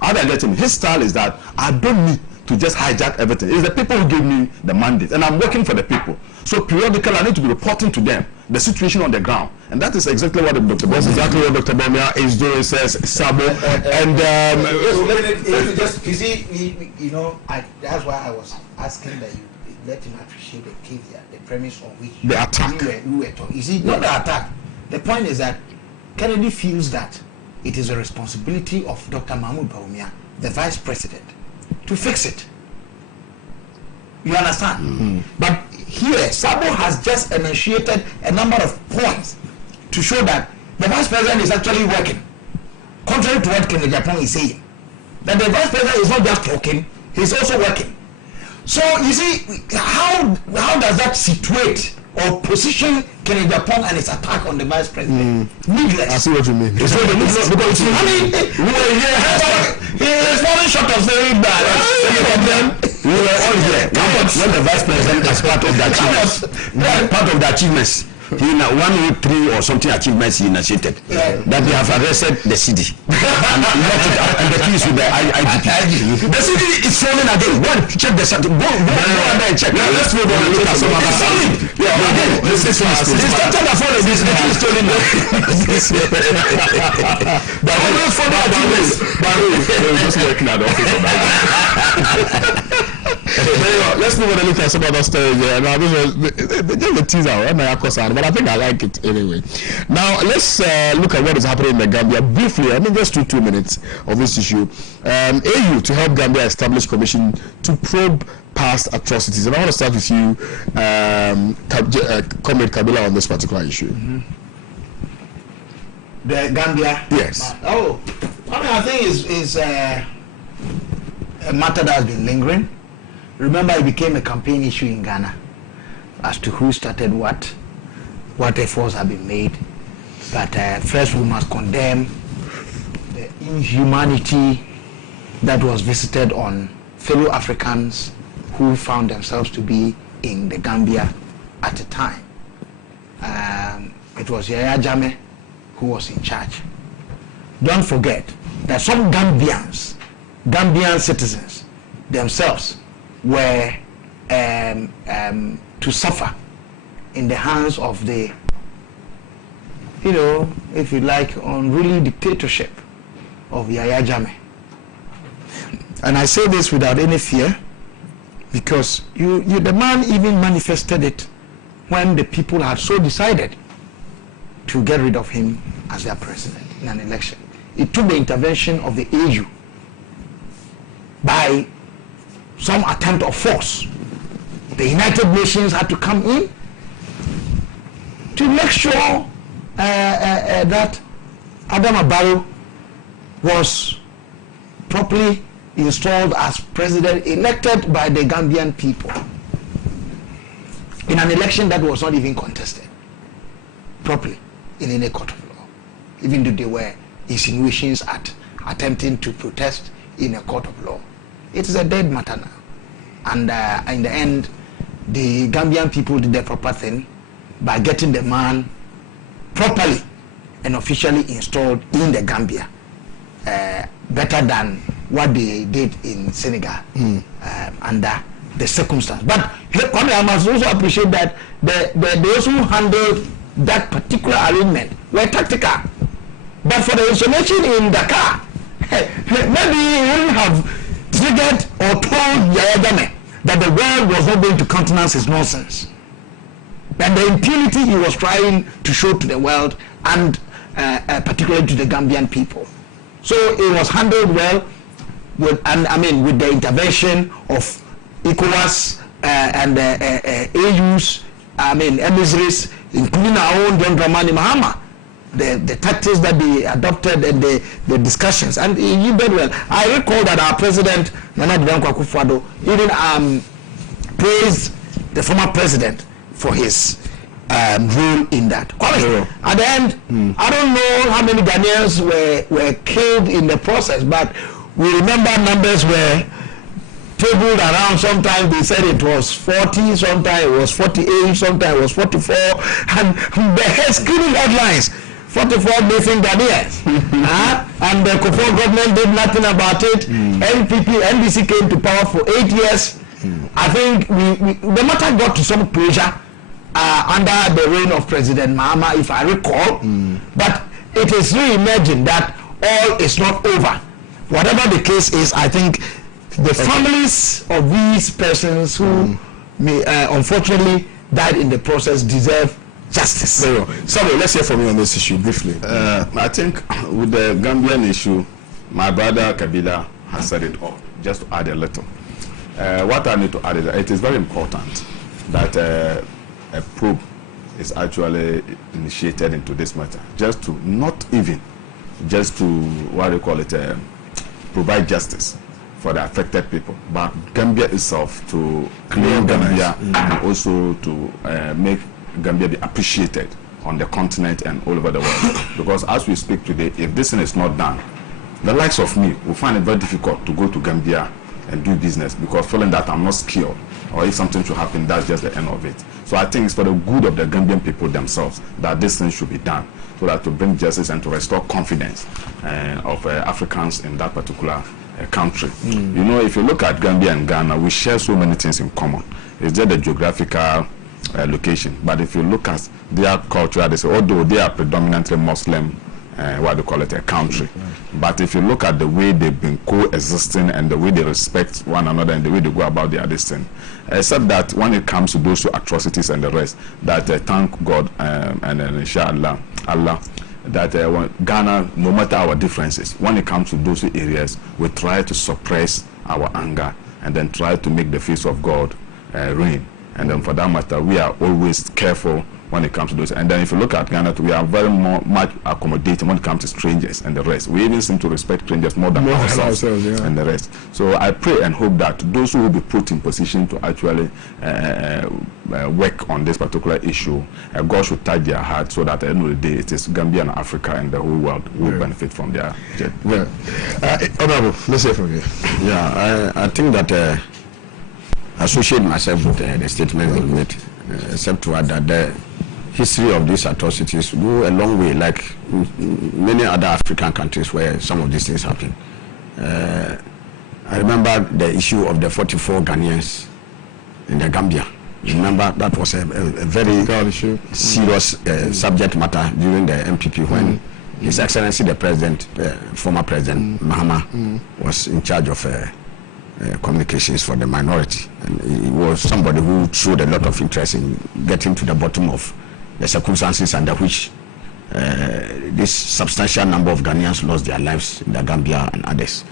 How do I get him? His style is that I don't need to just hijack everything. It's the people who give me the mandate, and I'm working for the people. So periodically, I need to be reporting to them the situation on the ground, and that is exactly what Dr. That's exactly what Dr. Bawumia is doing. Says Sabo, and just you see, you know, that's why I was asking that you let him appreciate the case, the premise on which the attack we were talking. You see, not the attack. The point is that Kennedy feels that it is a responsibility of Dr. Mahmoud Bawumia, the vice president, to fix it. You understand? But here, Sabo has just enunciated a number of points to show that the vice president is actually working, contrary to what Kennedy Japan is saying. That the vice president is not just talking; he's also working. So you see, how does that situate or position Kennedy Japan and its attack on the vice president? Needless. I see what you mean. It's not because I mean, we were here. He is falling short of very bad. We were all here when the vice president as part of the achievements. He in 103 or something achievements he initiated that they have arrested the city and the keys with the IGP. The city is falling again. Go and check the city. Go and check. Now let's move on and look at some other stuff. This is started to fall. This is stolen now. But always for the achievements. But we're just working at the office of that. Let's move on and look at some other stories there. Now, this was just a teaser, but I think I like it anyway. Now, let's look at what is happening in the Gambia briefly. I mean, just 2 minutes of this issue. AU to help Gambia establish commission to probe past atrocities. And I want to start with you, Comrade Kabila, on this particular issue. The Gambia? Yes. I mean, I think it's a matter that has been lingering. Remember, it became a campaign issue in Ghana as to who started what efforts have been made. But first we must condemn the inhumanity that was visited on fellow Africans who found themselves to be in the Gambia at the time. It was Yaya Jammeh who was in charge. Don't forget that some Gambian citizens themselves were to suffer in the hands of the, if you like, unruly dictatorship of Yaya Jammeh. And I say this without any fear, because the man even manifested it when the people had so decided to get rid of him as their president in an election. It took the intervention of the AU by some attempt of force. The United Nations had to come in to make sure that Adama Barrow was properly installed as president, elected by the Gambian people in an election that was not even contested properly in any court of law, even though there were insinuations at attempting to protest in a court of law. It is a dead matter now, and in the end the Gambian people did the proper thing by getting the man properly and officially installed in the Gambia, better than what they did in Senegal under the circumstance. But I must also appreciate that those who handled that particular arrangement were tactical. But for the installation in Dakar, maybe he wouldn't have triggered or told Yaya Jammeh that the world was not going to countenance his nonsense. And the impunity he was trying to show to the world, and particularly to the Gambian people. So it was handled well, with the intervention of ECOWAS and AU's emissaries, including our own John Dramani Mahama. The tactics that they adopted and the discussions, and he did well. I recall that our president Nana Dankwa Akufo-Addo even praised the former president for his role in that. At the end, I don't know how many Ghanaians were killed in the process, but we remember numbers were tabled around. Sometimes they said it was 40, sometimes it was 48, sometimes it was 44, and the screaming headlines. 44 missing Ghanaians. And the Kufuor government did nothing about it. NDC came to power for 8 years. I think the matter got to some closure under the reign of President Mahama, if I recall. But it is reimagined that all is not over. Whatever the case is, I think the families of these persons who may, unfortunately died in the process deserve justice. Samuel, let's hear from you on this issue briefly. I think with the Gambian issue, my brother Kabila has said it all. Just to add a little. What I need to add is that it is very important that a probe is actually initiated into this matter. Just to provide justice for the affected people, but Gambia itself to clear Gambia and also to make Gambia be appreciated on the continent and all over the world. Because as we speak today, if this thing is not done, the likes of me will find it very difficult to go to Gambia and do business, because feeling that I'm not skilled, or if something should happen, that's just the end of it. So I think it's for the good of the Gambian people themselves that this thing should be done, so that to bring justice and to restore confidence of Africans in that particular country. You know, if you look at Gambia and Ghana, we share so many things in common. It's just the geographical location, but if you look at their culture, they say, although they are predominantly Muslim, a country, but if you look at the way they've been coexisting and the way they respect one another and the way they go about their destiny, except that when it comes to those atrocities and the rest, that thank God and inshallah Allah, that Ghana, no matter our differences, when it comes to those areas, we try to suppress our anger and then try to make the face of God reign. And then for that matter, we are always careful when it comes to those. And then if you look at Ghana, we are very much accommodating when it comes to strangers and the rest. We even seem to respect strangers more than ourselves and the rest. So I pray and hope that those who will be put in position to actually work on this particular issue, God should touch their heart so that at the end of the day, it is Gambia and Africa and the whole world will benefit from their journey. Well, Honorable, let's hear from you. Yeah, I think that I associate myself with the statement you made, except to add that the history of these atrocities go a long way, like many other African countries where some of these things happen. I remember the issue of the 44 Ghanaians in the Gambia. Remember, that was a very serious subject matter during the MPP when His Excellency the President, former President Mahama, was in charge of communications for the minority. And he was somebody who showed a lot of interest in getting to the bottom of the circumstances under which this substantial number of Ghanaians lost their lives in the Gambia and others.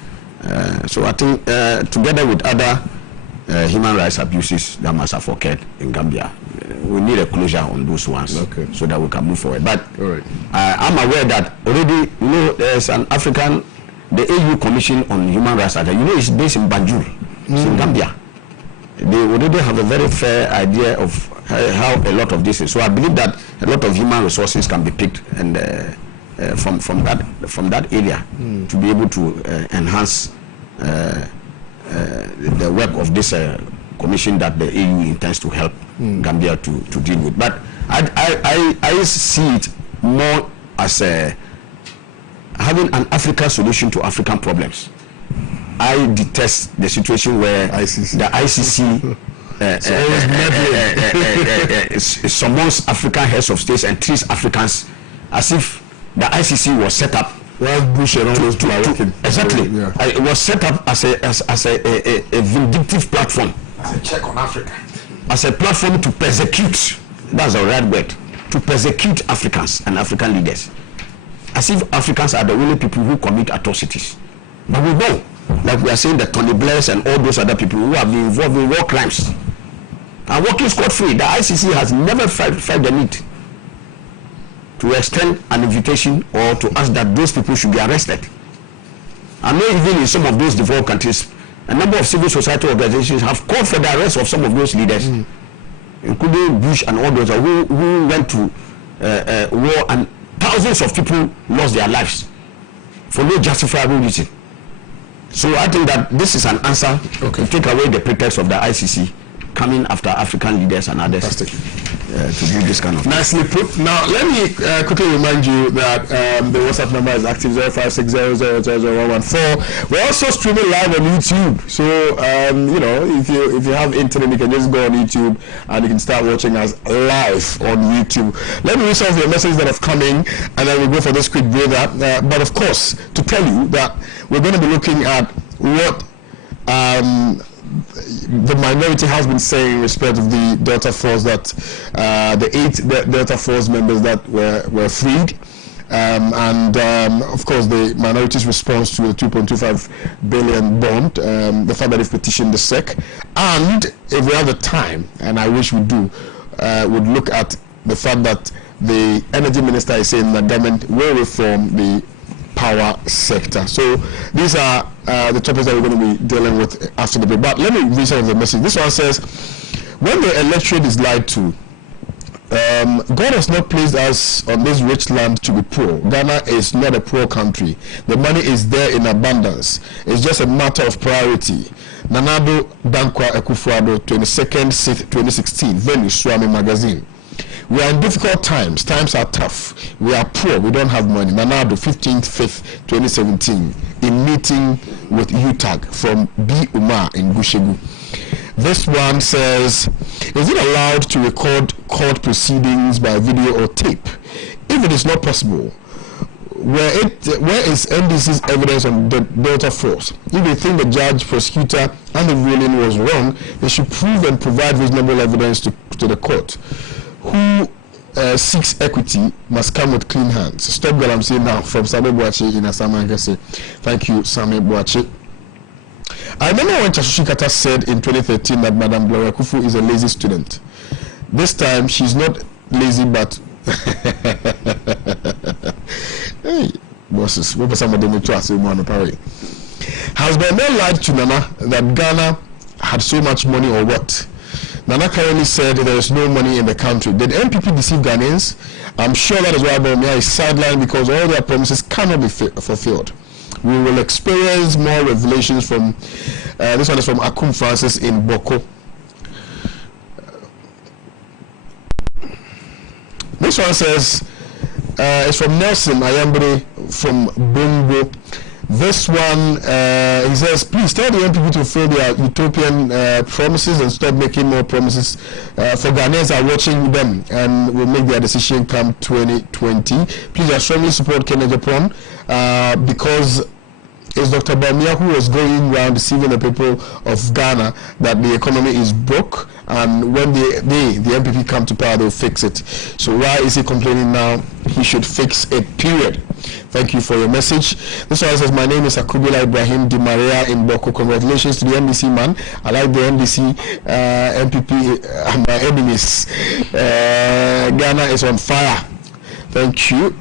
So I think together with other human rights abuses that must have occurred in Gambia, we need a closure on those ones so that we can move forward. But I'm aware that already, there's an African, the AU Commission on Human Rights, it's based in Banjul, it's in Gambia. They already have a very fair idea of how a lot of this is. So I believe that a lot of human resources can be picked and from that area to be able to enhance the work of this commission that the AU intends to help Gambia to deal with. But I see it more as having an African solution to African problems. I detest the situation where the ICC summons African heads of states and treats Africans as if the ICC was set up. Bush and all those people are working. Exactly. It was set up as a vindictive platform. As a check on Africa. As a platform to persecute, that's the right word, to persecute Africans and African leaders. As if Africans are the only people who commit atrocities. But we know, like we are saying, that Tony Blairs and all those other people who have been involved in war crimes are working scot-free. The ICC has never felt the need to extend an invitation or to ask that those people should be arrested. I know even in some of those developed countries, a number of civil society organizations have called for the arrest of some of those leaders, including Bush and all those who went to war, and thousands of people lost their lives for no justifiable reason. So I think that this is an answer to take away the pretext of the ICC coming after African leaders and others to do this kind of nicely put. Now let me quickly remind you that the WhatsApp number is active 0560000114. We're also streaming live on YouTube, so if you have internet, you can just go on YouTube and you can start watching us live on YouTube. Let me read some of your messages that have come in, and then we'll go for this quick breather. But of course, to tell you that we're going to be looking at what the minority has been saying in respect of the Delta Force, that the 8 Delta Force members that were freed, and of course the minority's response to the 2.25 billion bond, the fact that they've petitioned the SEC, and if we have the time, and I wish we do, would look at the fact that the energy minister is saying that government will reform the power sector. So these are the topics that we're going to be dealing with after the break. But let me read some of the message. This one says, when the electorate is lied to, God has not placed us on this rich land to be poor. Ghana is not a poor country. The money is there in abundance. It's just a matter of priority. Nanado Dankwa Ekufuado, 22nd 6th 2016, Venue Swami Magazine. We are in difficult times. Times are tough. We are poor. We don't have money. Nanado, 15th 5th 2017, in meeting with UTAG from B. Umar in Gushegu. This one says, is it allowed to record court proceedings by video or tape? If it is not possible, where is NDC's evidence on the Delta Force? If they think the judge, prosecutor, and the ruling was wrong, they should prove and provide reasonable evidence to the court. Who seeks equity must come with clean hands. Stop what I'm saying now from Same Boache in Asama. Thank you, Same Boache. I remember when Chasushi Kata said in 2013 that Madame Gloria Kufu is a lazy student. This time she's not lazy, but hey, bosses, what was some of them to us in one party? Has Bamia lied to Nana that Ghana had so much money or what? Nana currently said there is no money in the country. Did MPP deceive Ghanaians? I'm sure that is why Bamia is sidelined, because all their promises cannot be fulfilled. We will experience more revelations from this one is from Akum Francis in Boko. This one says it's from Nelson Ayambre from Bongo. This one, he says, please tell the MPP to fulfill their utopian promises and stop making more promises. For Ghanaians are watching them and will make their decision come 2020. Please, I strongly support Kenya Japan because it's Dr. Bamia who was going around deceiving the people of Ghana that the economy is broke, and when the MPP come to power, they'll fix it. So why is he complaining now? He should fix it, period. Thank you for your message. This one says, my name is Akubila Ibrahim Di Maria in Boko. Congratulations to the NDC man. I like the NDC MPP, my enemies. Ghana is on fire. Thank you.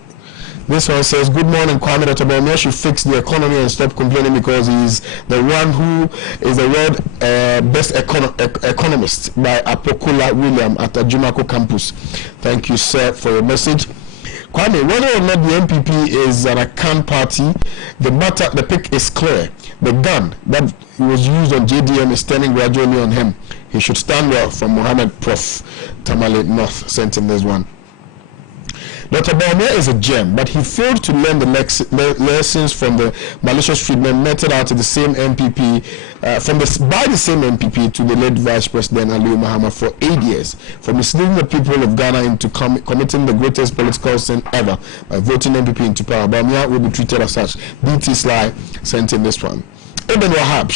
This one says, good morning, Kwame. Dr. Bamia should fix the economy and stop complaining because he's the one who is the world best economist by Apokola William at the Jumako campus. Thank you, sir, for your message. Kwame, whether or not the MPP is an account party, the pick is clear. The gun that was used on JDM is turning gradually on him. He should stand well. From Mohammed Prof. Tamale North sent in this one. Dr. Bamia is a gem, but he failed to learn the lessons from the malicious treatment meted out to the same MPP, by the same MPP to the late Vice President Aliyu Mahama for 8 years, for misleading the people of Ghana into committing the greatest political sin ever by voting MPP into power. Bamia will be treated as such. BT Sly sent in this one. Ibn Wahab,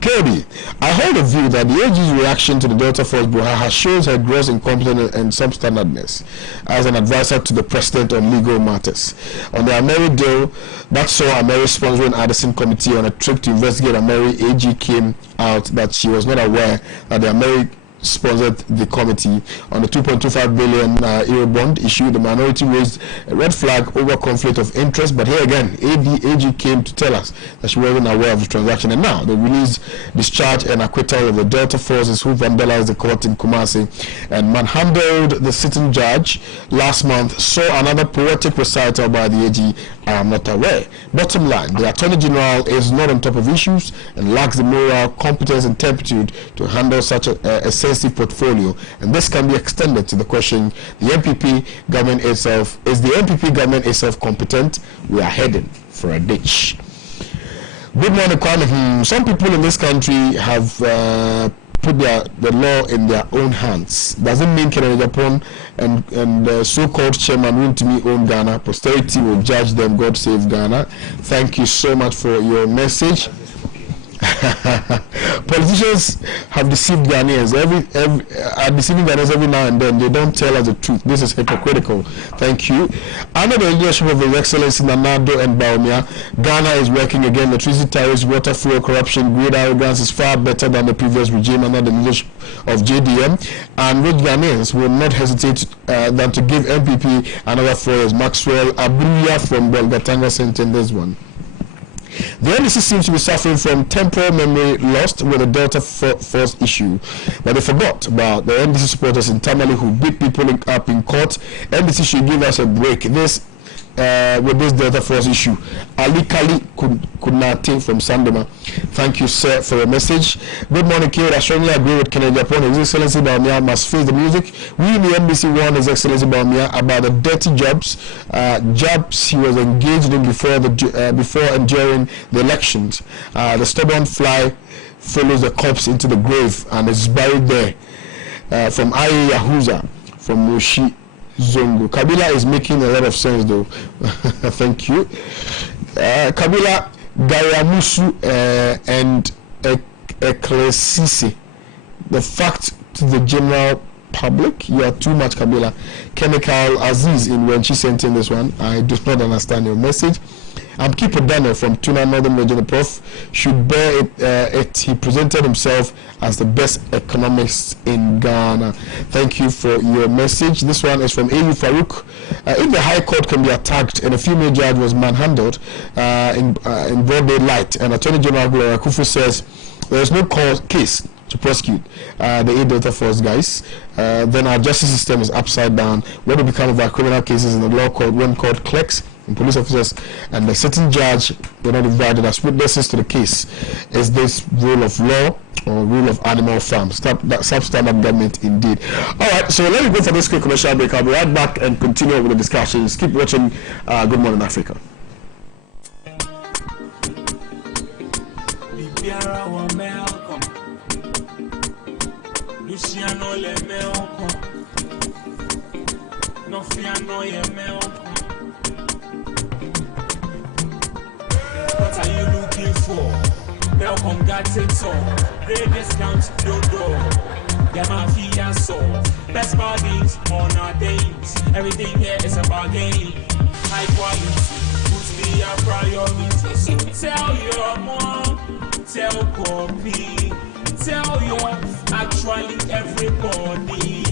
Kirby, I hold a view that the AG's reaction to the Delta Force Buhaha shows her gross incompetence and substandardness as an advisor to the president on legal matters. On the Ameri deal that saw Ameri sponsoring Addison Committee on a trip to investigate Ameri, AG came out that she was not aware that the Ameri sponsored the committee on the 2.25 billion euro bond issue. The minority raised a red flag over conflict of interest, but here again, AG came to tell us that she wasn't aware of the transaction, and now the release, discharge and acquittal of the Delta forces who vandalized the court in Kumasi and manhandled the sitting judge last month saw another poetic recital by the AG. I am not aware. Bottom line, the Attorney General is not on top of issues and lacks the moral competence and turpitude to handle such a sensitive portfolio, and this can be extended to the question: the MPP government itself, is the MPP government itself competent? We are heading for a ditch. Good morning, Kwame. Some people in this country have put the law in their own hands. Doesn't mean Kenya Japan and so-called chairman Wintimi own Ghana. Posterity will judge them. God save Ghana. Thank you so much for your message. Politicians have deceived Ghanaians are deceiving Ghanaians every now and then. They don't tell us the truth. This is hypocritical. Thank you. Under the leadership of His Excellency Nanado and Bawumia, Ghana is working again. Electricity tariffs, water flow, corruption, greed, arrogance is far better than the previous regime under the leadership of JDM, and which Ghanaians will not hesitate than to give MPP another 4 years. Maxwell Abuya from Belgatanga sent in this one. The NDC seems to be suffering from temporal memory lost with the Delta Force issue, but they forgot about the NDC supporters in Tamale who beat people up in court. NDC should give us a break. With this Delta Force issue. Ali Kali Kunati from Sandema. Thank you, sir, for your message. Good morning, Kid. I strongly agree with Kenya Japan. His Excellency Bawumia must face the music. We in the NBC warned His Excellency Bawumia about the dirty jobs he was engaged in before and during the elections. The stubborn fly follows the corpse into the grave and is buried there. From Aye Yahuza, from Moshi Zongo. Kabila is making a lot of sense, though. Thank you. Kabila, Gayamusu, and Eklesisi. The fact to the general public. You are too much, Kabila. Chemical Aziz in when she sent in this one. I do not understand your message. I'm Kipo Daniel from Tuna Northern Region. The Prof should bear it. He presented himself as the best economist in Ghana. Thank you for your message. This one is from A.U. Farouk. If the High Court can be attacked and a female judge was manhandled in broad daylight, and Attorney General Gloria Kufu says there is no case to prosecute the A Delta Force guys, then our justice system is upside down. What will become of our criminal cases in the law court when court clerks and police officers and the sitting judge were not invited as witnesses to the case? Is this rule of law or rule of animal farm? Substandard government indeed. Alright, so let me go for this quick commercial break. I'll be right back and continue with the discussions. Keep watching Good Morning Africa. Luciano le meoko, no fiano ye meoko. What are you looking for? Welcome, got it all. Great discount, dodo. Yamafia so. Best bargains on our days. Everything here is a bargain. High quality, puts be a priority. So tell your mom, tell Poppy. Tell you actually everybody.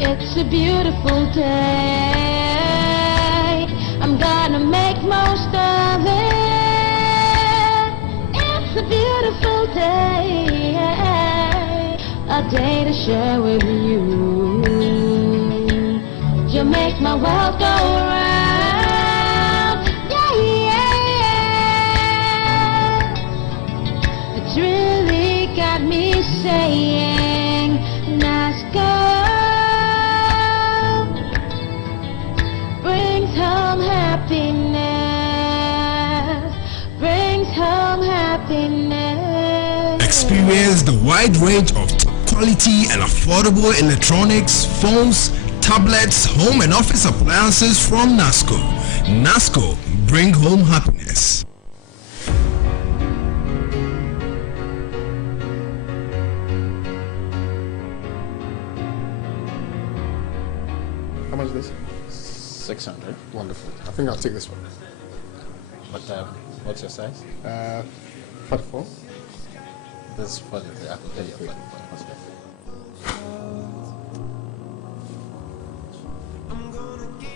It's a beautiful day. I'm gonna make most of it. It's a beautiful day. A day to share with you. You make my world go round. Yeah, yeah. It's really got me saying, nice girl brings home happiness. Brings home happiness. Experience the wide range of quality and affordable electronics, phones, tablets, home and office appliances from NASCO. NASCO, bring home happiness. How much is this? 600. Wonderful. I think I'll take this one. But what's your size? 44. This is 43. I can tell you 44.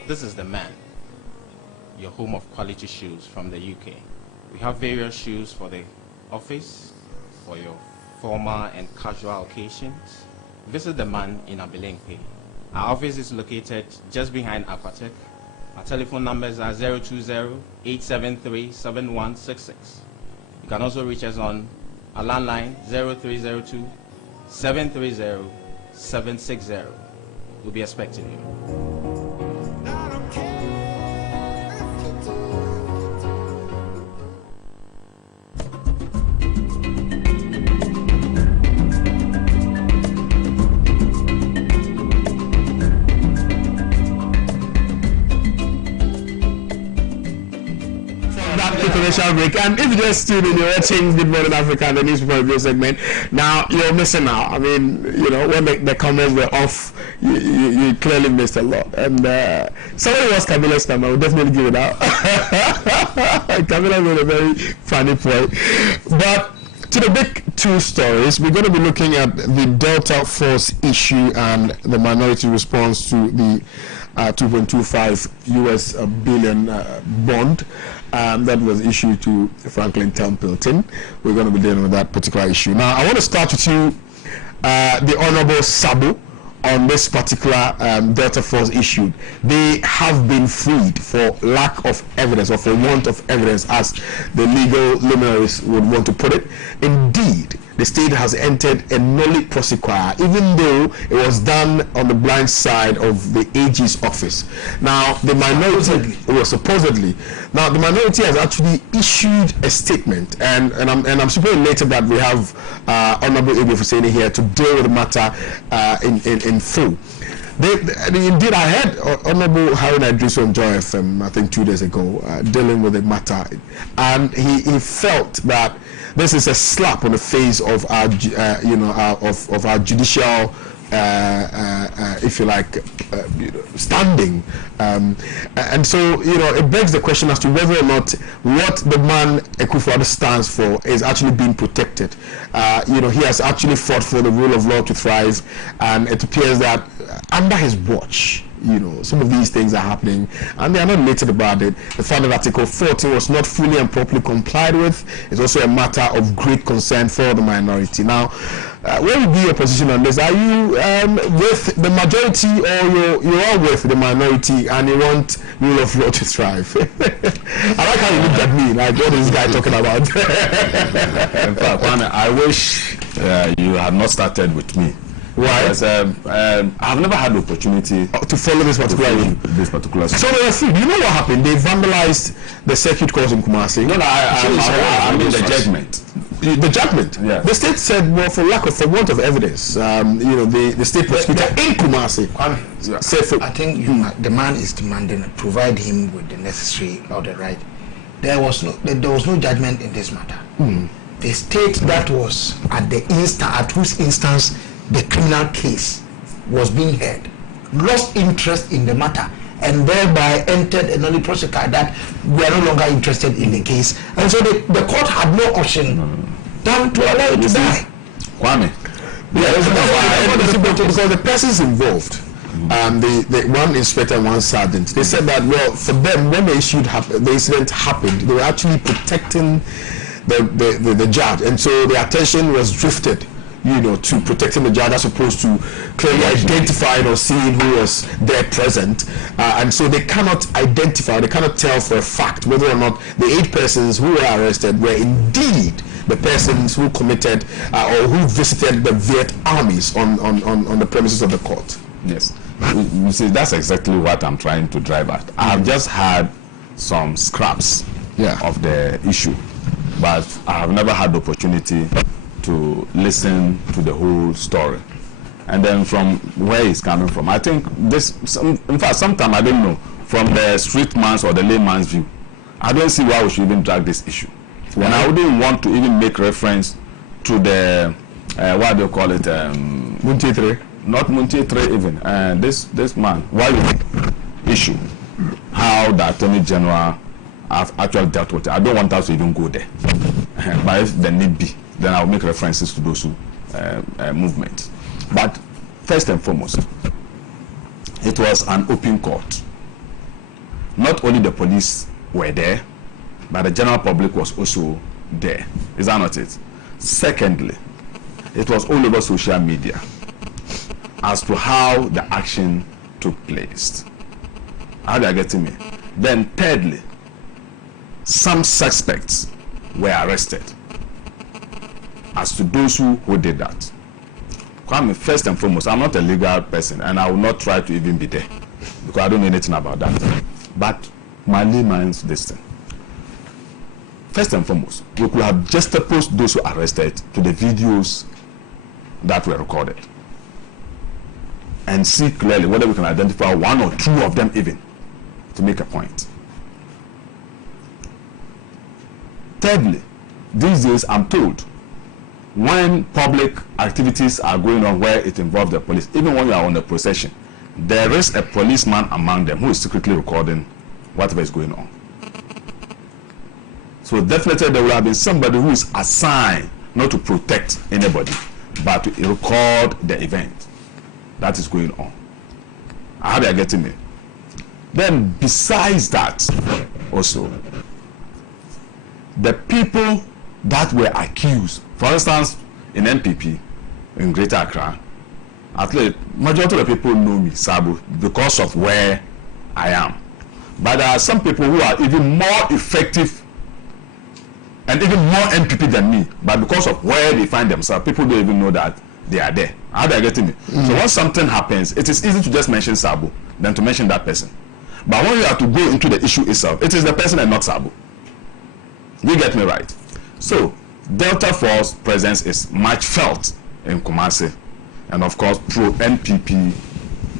This is the man, your home of quality shoes from the UK. We have various shoes for the office, for your formal and casual occasions. Visit the man in Abelenke. Our office is located just behind Aquatech. Our telephone numbers are 020-873-7166. You can also reach us on our landline 0302-730-760. We'll be expecting you. Commercial break, and if you just tuned in, you're watching Good Morning Africa, the newspaper review segment. Now you're missing out. I mean, you know, when the comments were off, you clearly missed a lot. And somebody was Kabila's time. I would definitely give it out. Kabila made a very funny point. But to the big two stories, we're going to be looking at the Delta Force issue and the minority response to the 2.25 US billion bond that was issued to Franklin Templeton. We're going to be dealing with that particular issue. Now, I want to start with you, the Honorable Sabu, on this particular Delta Force issue. They have been freed for lack of evidence, or for want of evidence, as the legal luminaries would want to put it. Indeed, the state has entered a nolle prosequi, even though it was done on the blind side of the AG's office. Now, the minority supposedly. Now, the minority has actually issued a statement, and I'm super elated that we have Honorable Ibu Fuseni here to deal with the matter in full. Indeed, I heard Honorable Harun Idris on Joy FM, I think 2 days ago, dealing with the matter, and he felt that this is a slap on the face of our, of our judicial, if you like, standing, and so it begs the question as to whether or not what the man Akufo-Addo stands for is actually being protected. He has actually fought for the rule of law to thrive, and it appears that under his watch, some of these things are happening, and they are not related about it. The fact that Article 14 was not fully and properly complied with is also a matter of great concern for the minority. Now, what would be your position on this? Are you with the majority, or you're all with the minority and you want rule of law to thrive? I like how you looked at me, like, what is this guy talking about? In fact, I wish you had not started with me. Why? Because I've never had the opportunity to follow this particular issue. So let's see. You know what happened? They vandalized the circuit court in Kumasi. No, I mean the judgment. The judgment. Yeah. The state said, well, for want of evidence, the state prosecutor in Kumasi said, I think the man is demanding, provide him with the necessary or the right. There was no judgment in this matter. The state that was at whose instance the criminal case was being heard lost interest in the matter, and thereby entered a nollie prosequi that we are no longer interested in the case, and so the court had no option than to allow it to die. Kwame, because the persons involved, the one inspector and one sergeant, they said that, well, for them, when the incident happened, they were actually protecting the judge, and so the attention was drifted to protecting the judge as opposed to clearly identifying or seeing who was there present, and so they cannot tell for a fact whether or not the 8 persons who were arrested were indeed the persons who committed or who visited the Viet armies on the premises of the court. Yes, you see, that's exactly what I'm trying to drive at. I've just had some scraps of the issue, but I have never had the opportunity to listen to the whole story, and then from where he's coming from. I think in fact, sometimes I don't know, from the street man's or the layman's view, I don't see why we should even drag this issue. And I wouldn't want to even make reference to the what do you call it? Munchetre. Not Munchetre even. This man, why issue? How the Attorney General have actually dealt with it. I don't want us to even go there. But if there need be, then I'll make references to those movements. But first and foremost, it was an open court. Not only the police were there, but the general public was also there. Is that not it? Secondly, it was all over social media as to how the action took place. How are you getting me? Then thirdly, some suspects were arrested as to those who did that. Kwame, first and foremost, I'm not a legal person and I will not try to even be there because I don't know anything about that. But my layman's this thing. First and foremost, we could have just opposed those who arrested to the videos that were recorded and see clearly whether we can identify 1 or 2 of them even to make a point. Thirdly, these days I'm told when public activities are going on where it involves the police, even when you are on a procession, there is a policeman among them who is secretly recording whatever is going on. So definitely there will have been somebody who is assigned not to protect anybody, but to record the event that is going on. I hope you are getting me. Then besides that, also, the people that were accused, for instance, in NPP, in Greater Accra, at least majority of the people know me, Sabu, because of where I am. But there are some people who are even more effective and even more NPP than me, but because of where they find themselves, people don't even know that they are there. How are you getting me? So when something happens, it is easy to just mention Sabu than to mention that person. But when you have to go into the issue itself, it is the person and not Sabu. You get me right? So Delta Force presence is much felt in Kumasi, and of course pro-NPP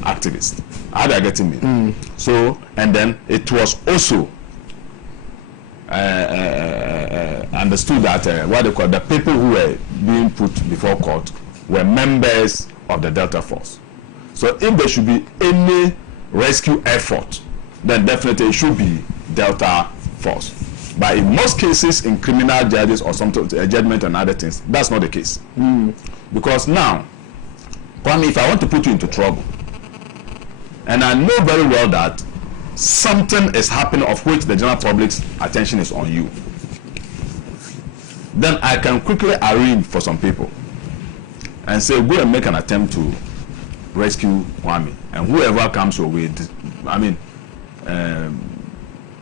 activists. Are they getting me? So, and then it was also understood that what they call the people who were being put before court were members of the Delta Force. So if there should be any rescue effort, then definitely it should be Delta Force. But in most cases, in criminal judges or something, judgment and other things, that's not the case. Because now, Kwame, if I want to put you into trouble, and I know very well that something is happening of which the general public's attention is on you, then I can quickly arrange for some people and say, go and make an attempt to rescue Kwame, and whoever comes your way,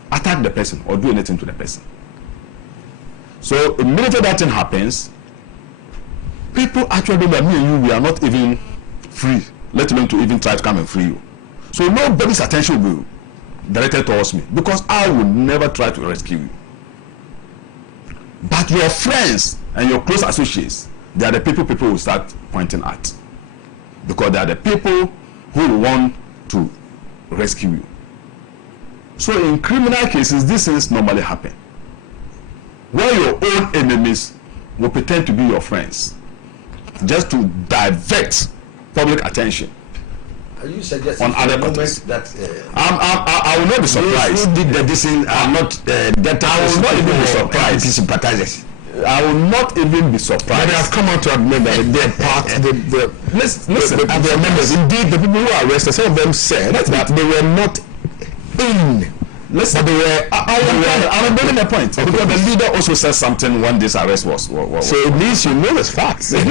attack the person or do anything to the person. So immediately that thing happens, people actually, like me and you, we are not even free, let alone to even try to come and free you. So nobody's attention will be directed towards me, because I would never try to rescue you. But your friends and your close associates, they are the people will start pointing at, because they are the people who want to rescue you. So in criminal cases, these things normally happen, where your own enemies will pretend to be your friends, just to divert public attention. Are you suggesting on other matters that I will not be surprised? Who did the dissing are not that I will not even be surprised. Sympathizers. I will not even be surprised. But they have come out to admit that they're part. Listen, they're members. Indeed, the people who are arrested, some of them said that they were not in. Listen, but they were. I'm making a point, because the leader also said something when this arrest was. So it means you know it's facts. This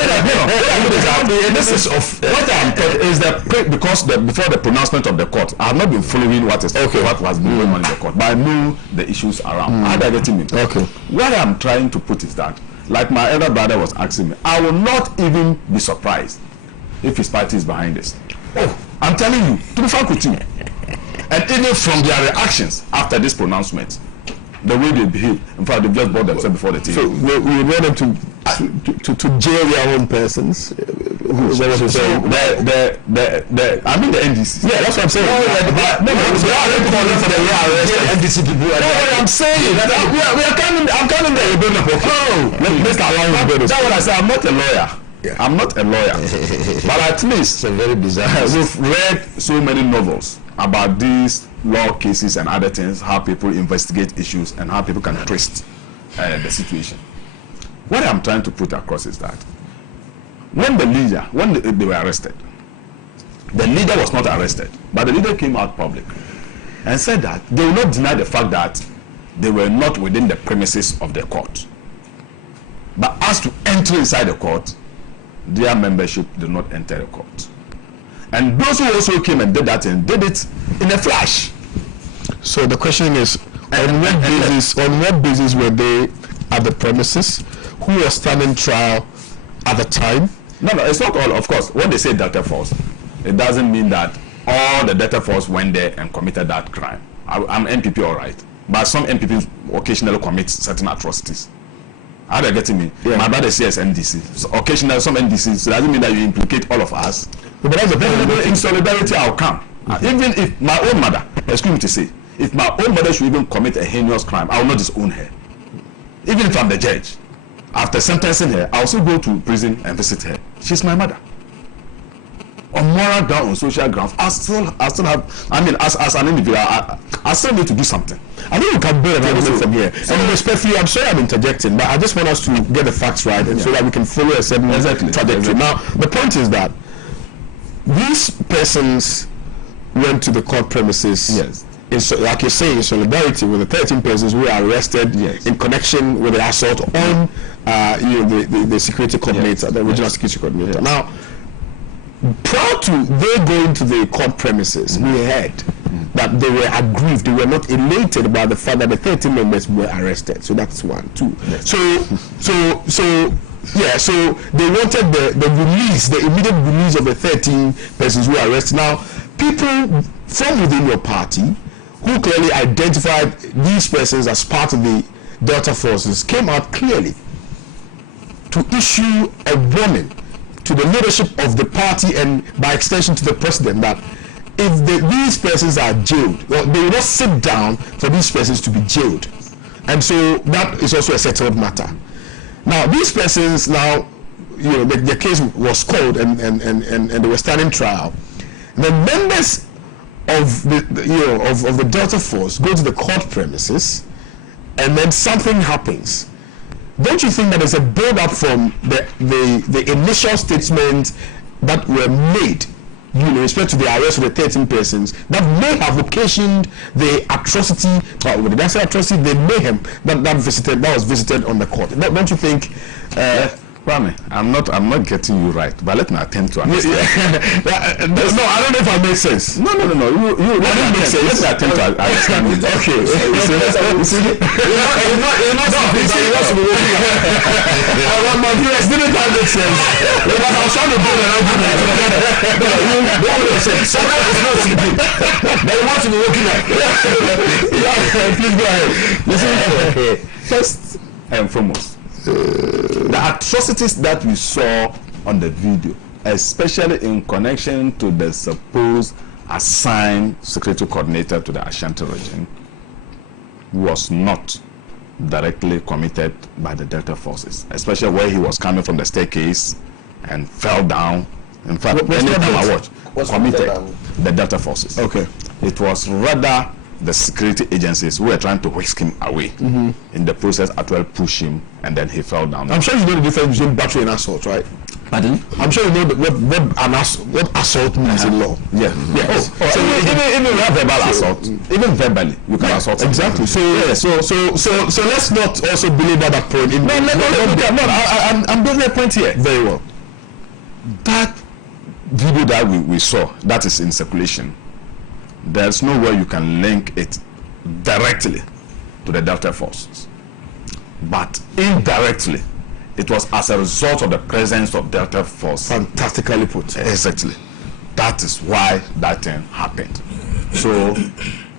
is of what I'm telling is that because before the pronouncement of the court, I have not been following what has been going on in the court, but I know the issues around. How are getting me? Okay. What I'm trying to put is that, like my elder brother was asking me, I will not even be surprised if his party is behind this. Oh, I'm telling you, to be frank with you. And even from their reactions after this pronouncement, the way they behave, in fact, they've just brought themselves before the TV. So we want them to jail their own persons. I mean the NDC. Yeah, that's what I'm saying. NDC people. I'm saying that I'm coming there. That's what I say. I'm not a lawyer. Yeah. I'm not a lawyer, but at least it's very bizarre. We've read so many novels about these law cases and other things, how people investigate issues and how people can twist the situation. What I'm trying to put across is that when they were arrested, the leader was not arrested, but the leader came out public and said that they will not deny the fact that they were not within the premises of the court. But as to enter inside the court, their membership did not enter the court. And those who also came and did that and did it in a flash. So the question is, on what basis were they at the premises? Who was standing trial at the time? No, it's not all. Of course, when they say Delta Force, it doesn't mean that all the Delta Force went there and committed that crime. I'm MPP, all right, but some MPPs occasionally commit certain atrocities. Are they getting me? Yeah. My brother says NDC. So occasionally, some NDC, so doesn't mean that you implicate all of us. But that's the problem. In solidarity, I'll come. Even if my own mother, excuse me to say, if my own mother should even commit a heinous crime, I will not disown her. Even if I'm the judge, after sentencing her, I'll still go to prison and visit her. She's my mother. On moral ground, on social grounds, I still have. I mean, as an individual, I still need to do something. I think we can build an argument from here. And respectfully, I'm sorry I'm interjecting, but I just want us to get the facts right, and so that we can follow a certain trajectory. Now, the point is that these persons went to the court premises. Yes. Like you're saying, in solidarity with the 13 persons who were arrested in connection with the assault on the security coordinator, the regional security coordinator. Now, prior to they going to the court premises, we heard that they were aggrieved, they were not elated by the fact that the 13 members were arrested. So that's 1, 2. Yes. So they wanted the release, the immediate release of the 13 persons who were arrested. Now, people from within your party who clearly identified these persons as part of the Delta Forces came out clearly to issue a warning to the leadership of the party and by extension to the president that if these persons are jailed, well, they will not sit down for these persons to be jailed, and so that is also a settled matter. Now these persons now, the case was called and they were standing trial. The members of the Delta Force go to the court premises, and then something happens. Don't you think that there's a build-up from the initial statement that were made, with respect to the arrest of the 13 persons, that may have occasioned the atrocity, did I say atrocity, the mayhem that was visited on the court? Don't you think? Kwame, I'm not getting you right, but let me attempt to understand. No, I don't know if I make sense. No. You let me attempt to understand it. Okay. Didn't that make sense? I was trying to build an argument. Sometimes it's not sleeping. But you want to be looking at. Please go ahead. First and foremost, the atrocities that we saw on the video, especially in connection to the supposed assigned security coordinator to the Ashanti region, was not directly committed by the Delta forces, especially where he was coming from the staircase and fell down. In fact, anytime I watched, committed the Delta forces. Okay. It was rather the security agencies who were trying to whisk him away. In the process, actually push him, and then he fell down. I'm sure you know the difference between battery and assault, right? Pardon? I'm sure you know what assault means in law. Yeah. Yes. So even verbal assault, even verbally, you can assault. Exactly. So let's not also believe that point. I'm building a point here. Very well. That video that we saw, that is in circulation, there's no way you can link it directly to the Delta forces, but indirectly it was as a result of the presence of Delta force. Fantastically put. Exactly. That is why that thing happened. So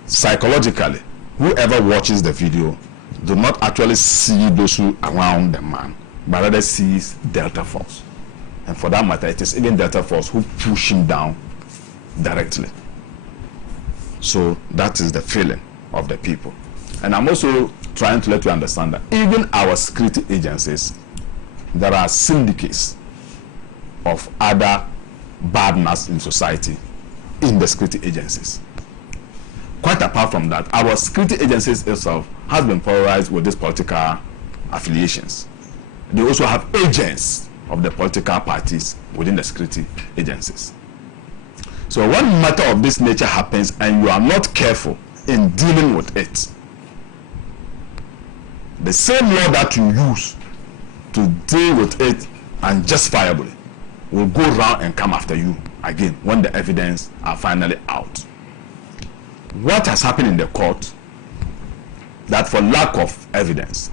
psychologically, whoever watches the video do not actually see those who around the man, but rather sees Delta force, and for that matter it is even Delta force who push him down directly. So that is the feeling of the people. And I'm also trying to let you understand that even our security agencies, there are syndicates of other badness in society in the security agencies. Quite apart from that, our security agencies itself has been polarized with these political affiliations. They also have agents of the political parties within the security agencies. So when a matter of this nature happens and you are not careful in dealing with it, the same law that you use to deal with it unjustifiably will go round and come after you again when the evidence are finally out. What has happened in the court, that for lack of evidence,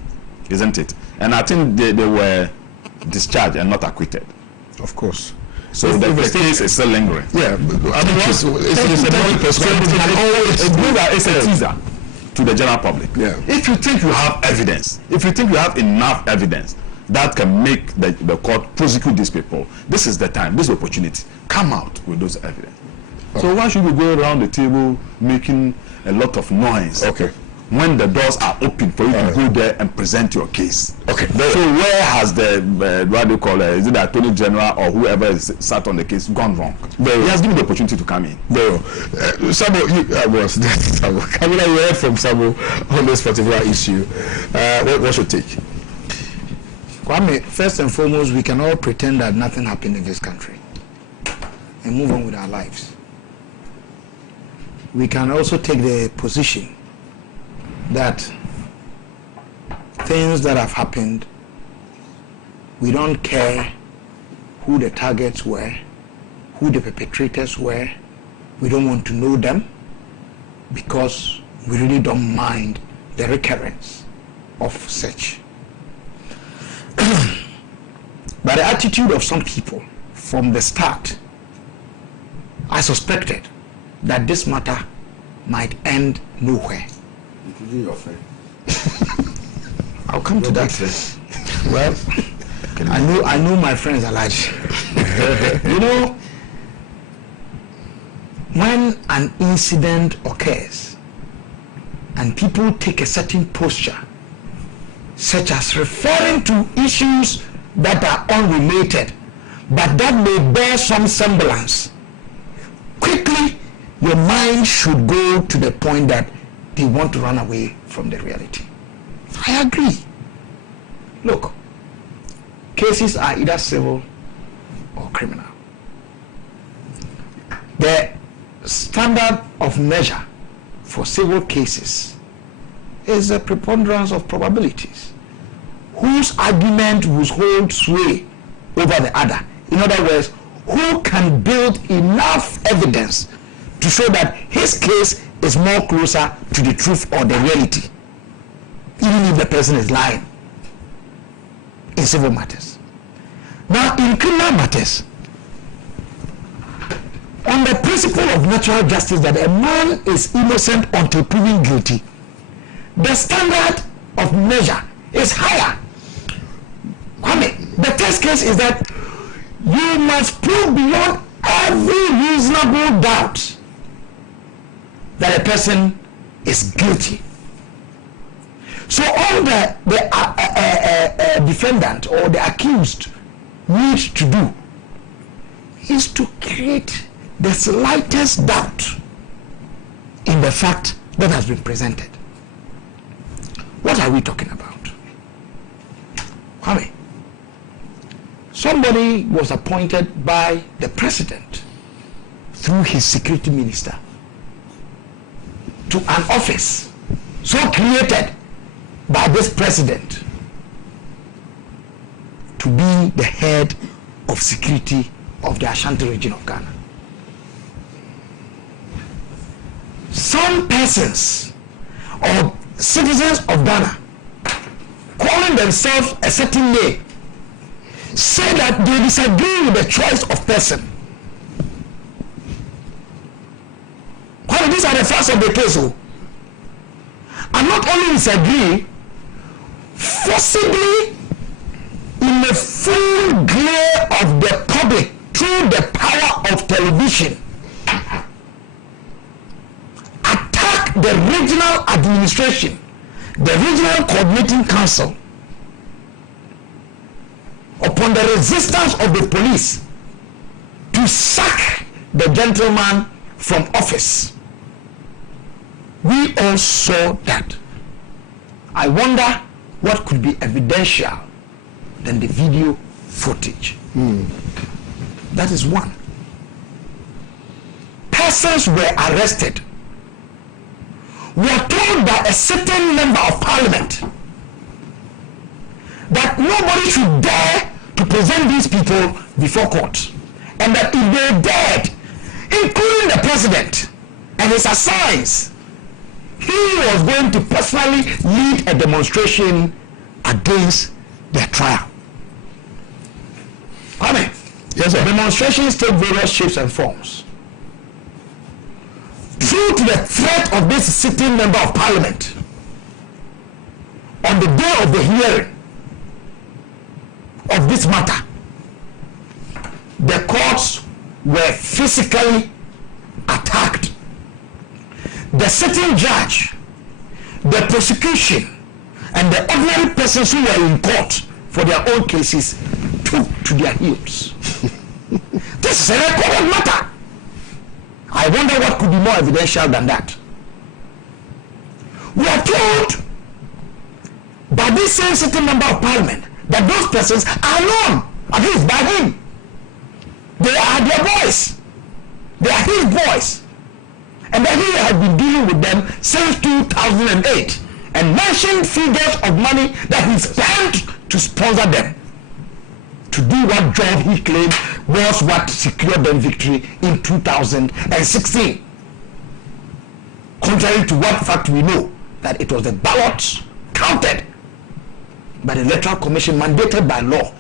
isn't it? And I think they were discharged and not acquitted. Of course. So the case is still lingering. Yeah, I mean, it's a teaser to the general public. Yeah. If you think you have evidence, if you think you have enough evidence that can make the court prosecute these people, this is the time, this opportunity. Come out with those evidence. So why should we go around the table making a lot of noise? Okay. When the doors are open for you to go there and present your case. Okay. So where has the what do you call it? Is it the Attorney General or whoever is sat on the case gone wrong? He has given the opportunity to come in. Samuel, Kamila, you heard from Samuel on this particular issue. What's your take? Kwame, first and foremost, we can all pretend that nothing happened in this country and move on with our lives. We can also take the position that things that have happened, we don't care who the targets were, who the perpetrators were. We don't want to know them because we really don't mind the recurrence of such. But the attitude of some people from the start, I suspected that this matter might end nowhere. Including your friend. I'll come to that. Well, I know my friends are large. You know, when an incident occurs and people take a certain posture, such as referring to issues that are unrelated, but that may bear some semblance, quickly your mind should go to the point that they want to run away from the reality. I agree. Look, cases are either civil or criminal. The standard of measure for civil cases is a preponderance of probabilities. Whose argument will hold sway over the other? In other words, who can build enough evidence to show that his case is more closer to the truth or the reality, even if the person is lying, in civil matters. Now, in criminal matters, on the principle of natural justice that a man is innocent until proven guilty, the standard of measure is higher. I mean, the test case is that you must prove beyond every reasonable doubt that a person is guilty. So all the defendant or the accused needs to do is to create the slightest doubt in the fact that has been presented. What are we talking about? I mean, somebody was appointed by the president through his security minister to an office so created by this president to be the head of security of the Ashanti region of Ghana. Some persons or citizens of Ghana calling themselves a certain name say that they disagree with the choice of person. Well, these are the facts of the case. And not only disagree, forcibly, in the full glare of the public, through the power of television, attack the regional administration, the regional coordinating council, upon the resistance of the police to sack the gentleman from office. We all saw that. I wonder what could be evidential than the video footage. That is one. Persons were arrested. We are told by a certain member of parliament that nobody should dare to present these people before court, and that if they dared, including the president and his assigns, he was going to personally lead a demonstration against their trial. Amen. Yes, sir. Demonstrations take various shapes and forms. Due to the threat of this sitting member of parliament, on the day of the hearing of this matter, the courts were physically attacked. The sitting judge, the prosecution, and the ordinary persons who were in court for their own cases took to their heels. This is a recorded matter. I wonder what could be more evidential than that. We are told by this same sitting member of parliament that those persons are known, at least by him. They are their boys. They are his boys. And that he has been dealing with them since 2008 and mentioned figures of money that he spent to sponsor them, to do what job he claimed was what secured them victory in 2016. Contrary to what fact we know, that it was the ballots counted by the Electoral Commission mandated by law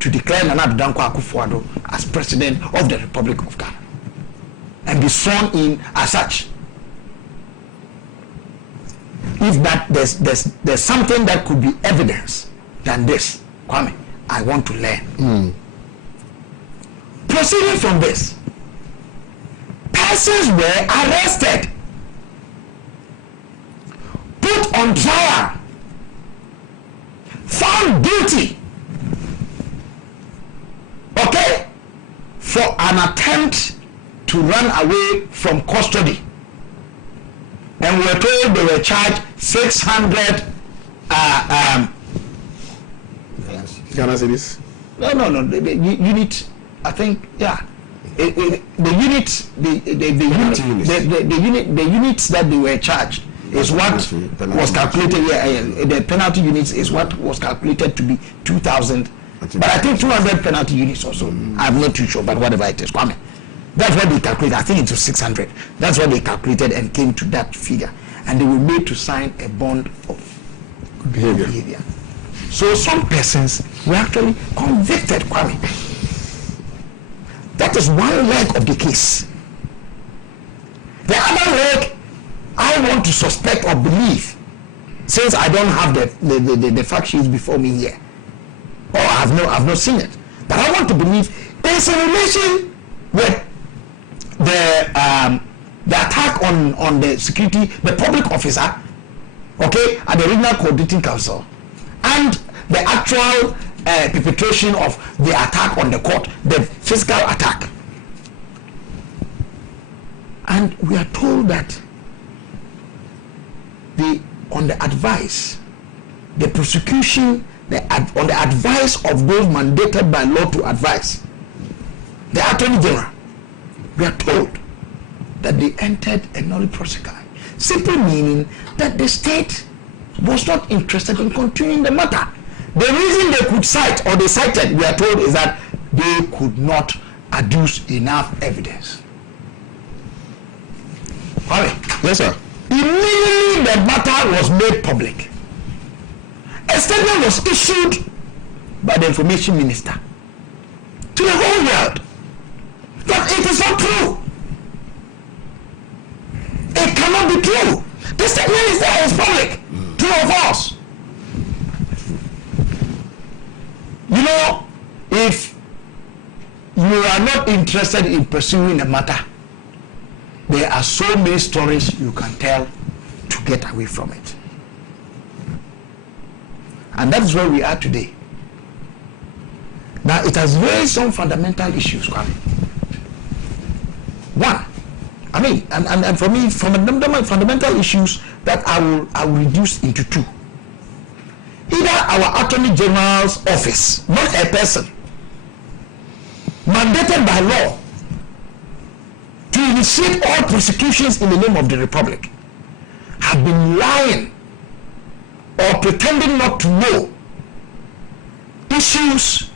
to declare Nana Addo Dankwa Akufo-Addo as president of the Republic of Ghana and be sworn in as such. If that there's something that could be evidence than this, Kwame, I want to learn. Proceeding from this, persons were arrested, put on trial, found guilty, okay, for an attempt to run away from custody. And we were told they were charged 600 Can I say this? No. The unit, I think, yeah. The units that they were charged is what was calculated. The penalty units is what was calculated to be 2,000. But I think 200 penalty units also. I'm not too sure, but whatever it is, Kwame. That's what they calculated. I think it was 600. That's what they calculated and came to that figure. And they were made to sign a bond of behavior. So some persons were actually convicted, Kwame. That is one leg of the case. The other leg, I want to suspect or believe, since I don't have the fact sheets before me here, or I've not seen it, but I want to believe there's a relation with the attack on the security, the public officer, okay, at the Regional Coordinating Council, and the actual perpetration of the attack on the court, the physical attack. And we are told that on the advice, the prosecution, on the advice of those mandated by law to advise, the Attorney General, we are told that they entered a nolle prosequi, simply meaning that the state was not interested in continuing the matter. The reason they could cite, or they cited, we are told, is that they could not adduce enough evidence. Alright. Yes, sir. Immediately the matter was made public. A statement was issued by the information minister to the whole world that it is not true. It cannot be true. The statement is there, it's public. True or false? You know, if you are not interested in pursuing the matter, there are so many stories you can tell to get away from it. And that's where we are today. Now, it has raised some fundamental issues, Kwame. One, I mean, and for me, fundamental issues that I will reduce into two. Either our Attorney General's office, not a person, mandated by law to initiate all prosecutions in the name of the Republic, have been lying or pretending not to know issues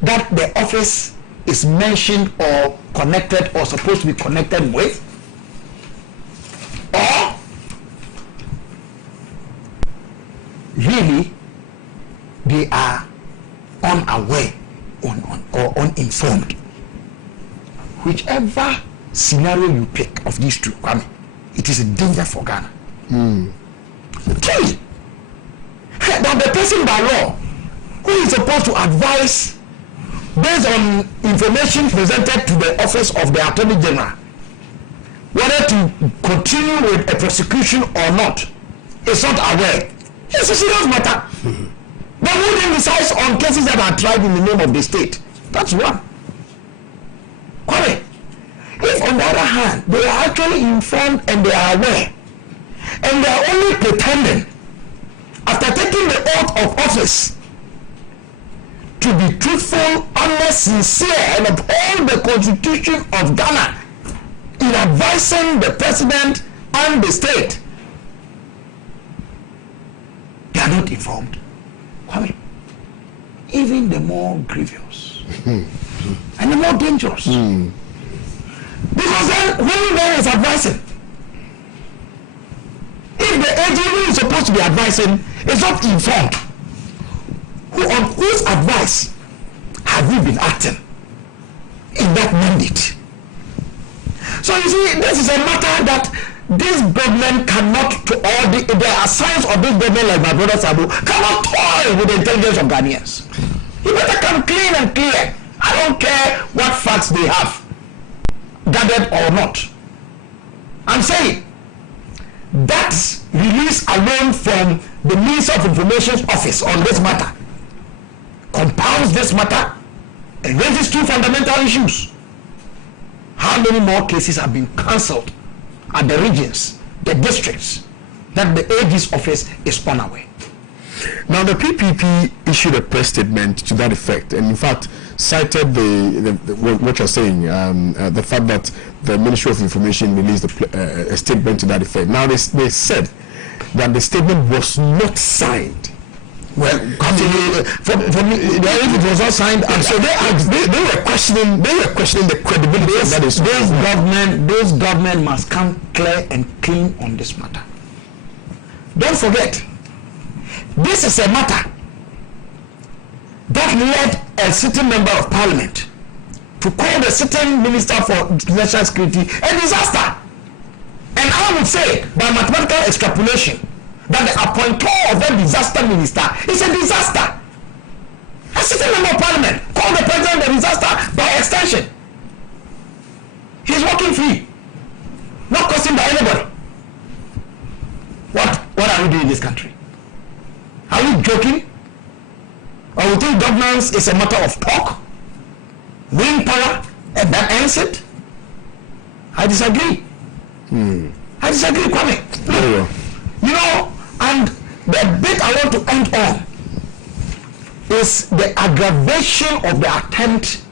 that the office is mentioned or connected or supposed to be connected with, or really they are unaware or uninformed. Whichever scenario you pick of these two, Kwame, it is a danger for Ghana. Truly, that the person by law who is supposed to advise based on information presented to the office of the Attorney General whether to continue with a prosecution or not is not aware. It's a serious matter. But who then decides on cases that are tried in the name of the state? That's one. Kwame, if on the other hand they are actually informed and they are aware, and they are only pretending after taking the oath of office to be truthful, honest, sincere, and uphold the Constitution of Ghana in advising the president and the state, they are not informed. Kwame, even the more grievous and the more dangerous. Because then, who then is advising? If the agent who is supposed to be advising is not informed, on whose advice have we been acting in that mandate? So you see, this is a matter that this government cannot, there are signs of this government, like my brother Sabu, cannot toy with the intelligence of Ghanaians. You better come clean and clear. I don't care what facts they have, gathered or not. I'm saying that release alone from the Minister of Information's office on this matter compounds this matter and raises two fundamental issues. How many more cases have been cancelled at the regions, the districts, that the AG's office is unaware? Now, the PPP issued a press statement to that effect, and in fact cited what you're saying, the fact that the Ministry of Information released a statement to that effect. Now, they said that the statement was not signed. Well, for me, if it was not signed, and so they were questioning the credibility of that. Those government must come clear and clean on this matter. Don't forget, this is a matter that led a sitting member of parliament to call the sitting minister for national security a disaster. And I would say, by mathematical extrapolation, that the appointee of that disaster minister is a disaster. A sitting member of parliament called the president a disaster by extension. He's walking free, not questioned by anybody. What are we doing in this country? Are we joking? Or we think governance is a matter of talk, wind power, and that ends it? I disagree. I disagree, Kwame. You know, and the bit I want to end on is the aggravation of the attempt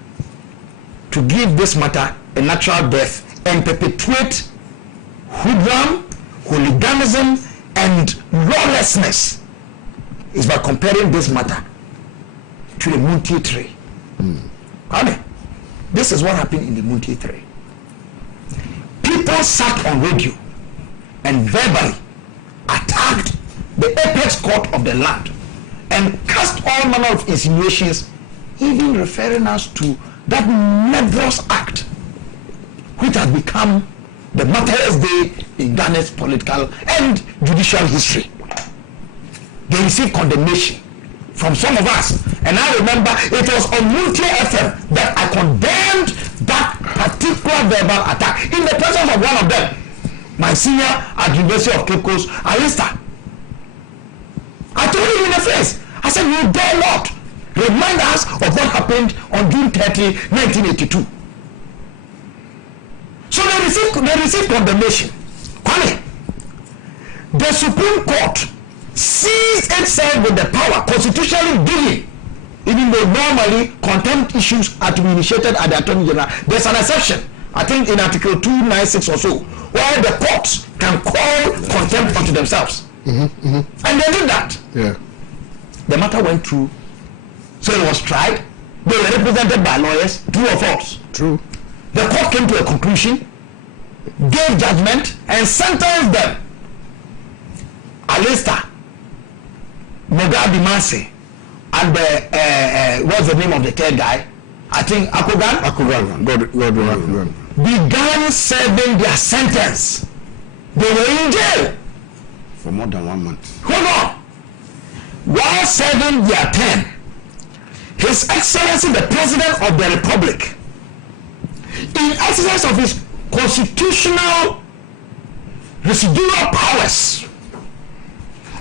to give this matter a natural death and perpetuate hoodlum, hooliganism, and lawlessness is by comparing this matter to the Munti tree. This is what happened in the Munti tree. People sat on radio and verbally attacked the apex court of the land and cast all manner of insinuations, even referring us to that murderous act which has become the martyr's day in Ghana's political and judicial history. They received condemnation from some of us, and I remember it was on Multi FM that I condemned that particular verbal attack in the presence of one of them, my senior at the University of Cape Coast, Alista. I told him in the face, I said, you dare not remind us of what happened on June 30, 1982. So they received condemnation. Kwame, the Supreme Court sees itself with the power constitutionally given, even though normally contempt issues are to be initiated at the Attorney General. There's an exception, I think in Article 296 or so, where the courts can call contempt unto themselves. And they did that. The matter went through, so it was tried. They were represented by lawyers, true or false? True. The court came to a conclusion, gave judgment, and sentenced them. Alista, Mugabe Mase, and what's the name of the third guy? I think Akogan. Akogan. Began serving their sentence. They were in jail for more than 1 month. Hold on. While serving their term, His Excellency the President of the Republic, in exercise of his constitutional residual powers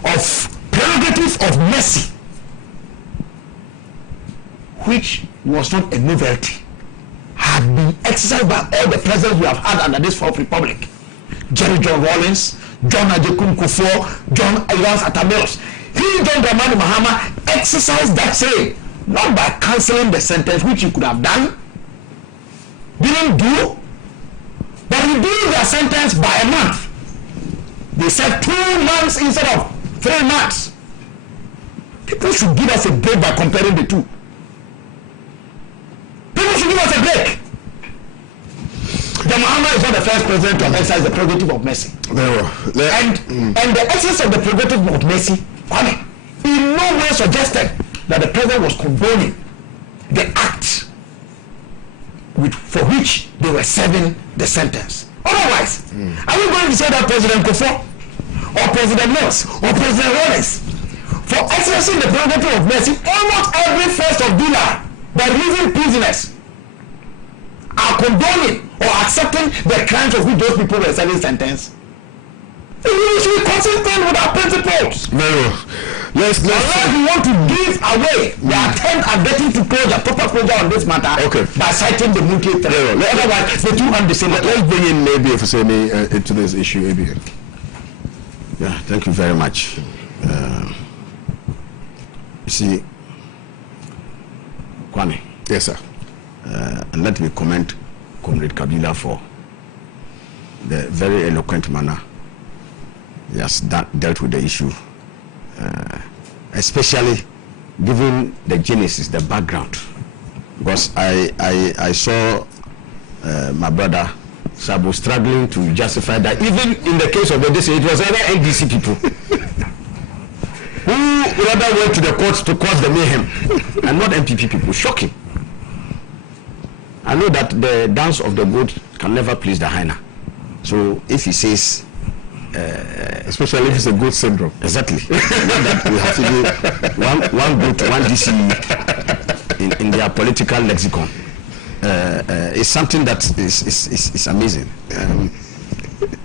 of prerogative of mercy, which was not a novelty, had been exercised by all the presidents we have had under this Fourth Republic. Jerry John Rawlings, John Ajekun Kufuor, John Evans Atamilos. He, John Dramani Mahama, exercised that same, not by cancelling the sentence, which he could have done, didn't do, but reduced their sentence by a month. They said 2 months instead of 3 months. People should give us a break by comparing the two. People should give us a break. The Mahama is not the first president to exercise the prerogative of mercy. And the exercise of the prerogative of mercy, Kwame, in no way suggested that the president was condoning the act for which they were serving the sentence. Otherwise, are you going to say that President Kufuor or President Mills or President Wallace, for exercising the prerogative of mercy almost every 1st of July by releasing prisoners, are condoning or accepting the crimes of which those people were serving sentence. We should be consistent with our principles. Very well. Unless we want to give away the attempt at getting to closure, proper closure on this matter, by citing the Mookie Terror. Otherwise, the two are the same. Let's bring in maybe if say me into this issue, maybe. Yeah, thank you very much. You see, Kwame. Yes, sir. And let me commend Comrade Kabila for the very eloquent manner he has dealt with the issue, especially given the genesis, the background. Because I saw my brother Sabo struggling to justify that even in the case of the DC, it was other NDC people who rather went to the courts to cause the mayhem and not MPP people. Shocking. I know that the dance of the goat can never please the hyena. So if he says, especially if it's a goat syndrome, exactly, that we have to do one goat, one DC in their political lexicon. It's something that is amazing.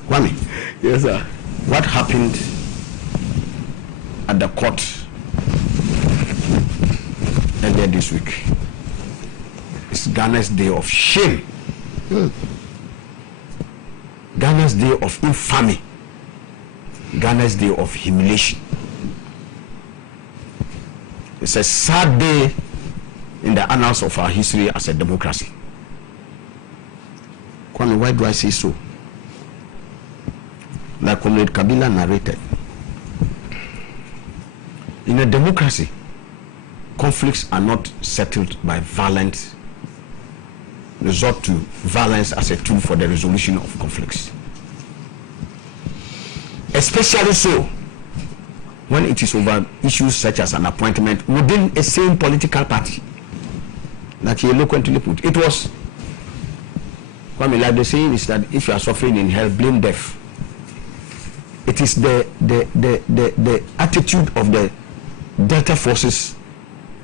Kwame, yes, sir. What happened at the court earlier this week? It's Ghana's day of shame. Ghana's day of infamy. Ghana's day of humiliation. It's a sad day in the annals of our history as a democracy. Kwame, why do I say so? Like Comrade Kabila narrated, in a democracy, conflicts are not settled by violent resort to violence as a tool for the resolution of conflicts. Especially so when it is over issues such as an appointment within a same political party. Like he eloquently put, it was, Kwame, like the saying is that if you are suffering in hell, blame death. It is the attitude of the Delta forces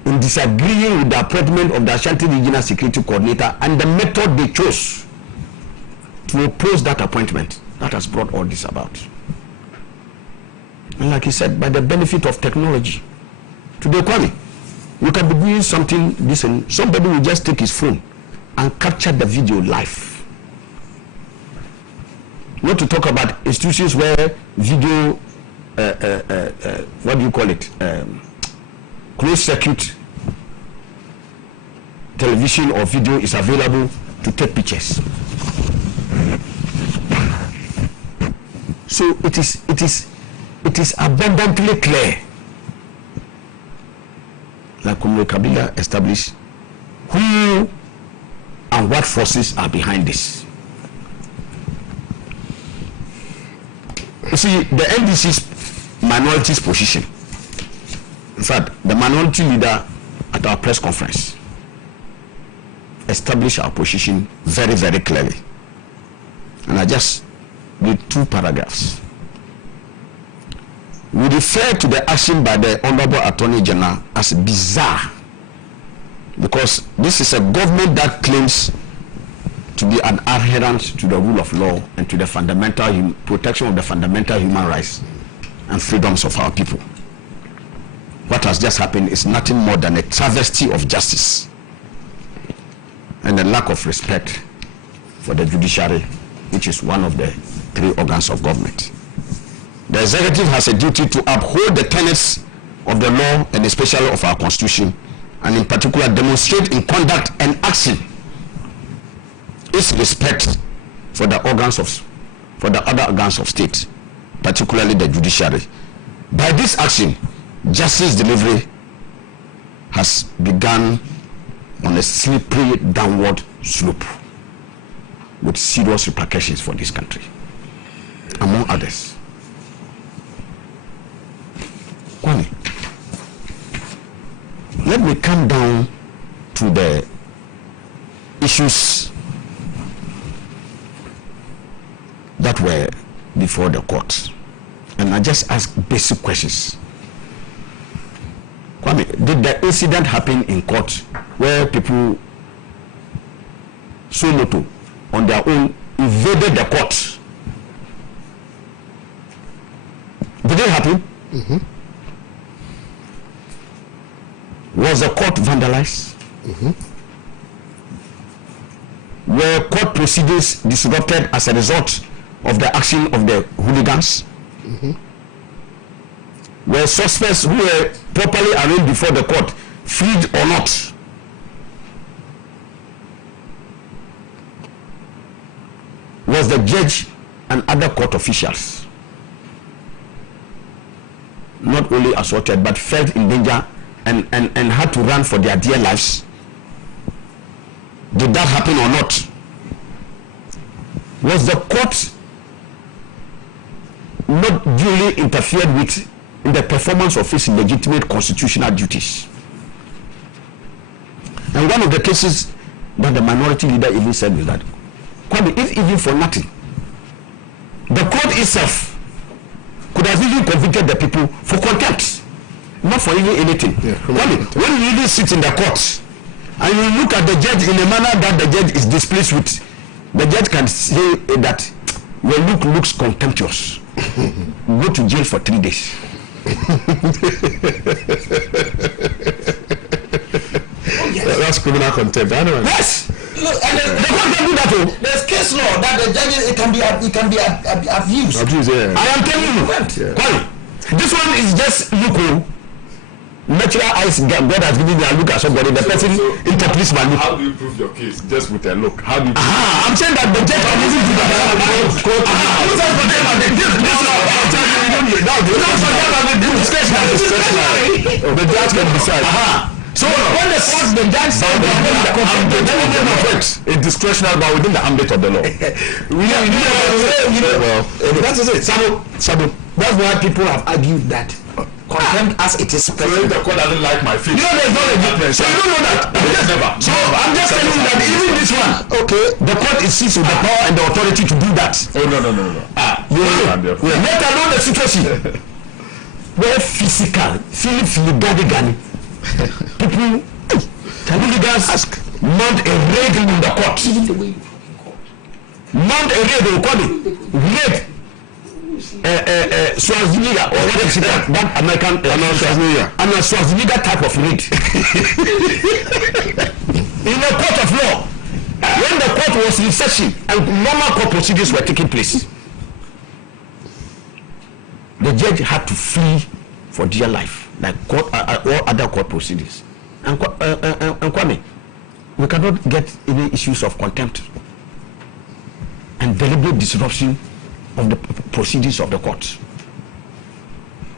in disagreeing with the appointment of the Ashanti Regional Security Coordinator and the method they chose to oppose that appointment that has brought all this about. And like he said, by the benefit of technology, today, Kwame, you can be doing something decent, somebody will just take his phone and capture the video live. Not to talk about institutions where video, what do you call it, closed circuit television or video is available to take pictures. So it is abundantly clear, like Comrade Kabila established, who and what forces are behind this. You see, the NDC's minority's position, in fact, the minority leader at our press conference established our position very, very clearly. And I just read 2 paragraphs. We refer to the action by the Honorable Attorney General as bizarre, because this is a government that claims to be an adherent to the rule of law and to the fundamental protection of the fundamental human rights and freedoms of our people. What has just happened is nothing more than a travesty of justice and a lack of respect for the judiciary, which is one of the 3 organs of government. The executive has a duty to uphold the tenets of the law and especially of our constitution, and in particular demonstrate in conduct and action its respect for the other organs of state, particularly the judiciary. By this action, justice delivery has begun on a slippery downward slope with serious repercussions for this country, among others. Kwame, let me come down to the issues that were before the court, and I just ask basic questions. Kwame, did the incident happen in court where people so moto on their own invaded the court. Did it happen? Mm-hmm. Was the court vandalized? Mm-hmm. Were court proceedings disrupted as a result of the action of the hooligans? Mm-hmm. Were suspects who were properly arraigned before the court freed or not? Was the judge and other court officials not only assaulted but felt in danger and had to run for their dear lives? Did that happen or not? Was the court not duly interfered with in the performance of its legitimate constitutional duties? And one of the cases that the minority leader even said is that, if even for nothing, the court itself could have even convicted the people for contempt, not for even anything. When you really sit in the court and you look at the judge in a manner that the judge is displeased with, the judge can say that your look looks contemptuous. Go to jail for 3 days. That's criminal contempt. I know. Yes. Look, and the court can do that too. There's case law that the judges it can be abused. Abused, yeah. I am telling you. Yeah. This one is just look. Natural eyes God has given you a look at somebody. The person interprets my look. How do you prove your case? Just with a look. How do you? I'm saying that the judge can even do that. The judge can decide. So when the court, the judge said it's discretionary, but within the ambit of the law. That is it. Sabu, that's why people have argued that contempt as it is present. The court doesn't like my face. There's not a difference. So you don't know that. Never. So I'm just telling you that even this one, okay, the court is seized with the power and the authority to do that. Oh no. Let alone the situation where physical, Gani. People, hooligans mount a raid in the court. Even the way mount a raid, they will call it raid. Schwarzenegger or what is that American Schwarzenegger type of raid. In the court of law, when the court was in session and normal court procedures were taking place, the judge had to flee for dear life, like all other court proceedings. And Kwame, we cannot get any issues of contempt and deliberate disruption of the proceedings of the court.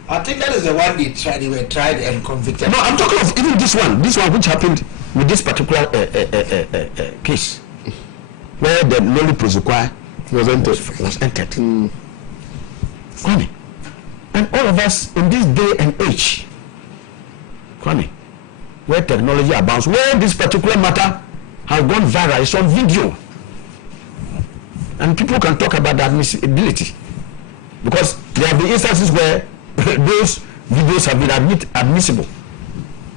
I think that is the one they were tried and convicted. No, I'm talking of even this one which happened with this particular case, where the Loli Prosequa was entered. Kwame, and all of us in this day and age, Kwame, where technology abounds, where this particular matter has gone viral, it's on video. And people can talk about the admissibility, because there have been instances where those videos have been admissible,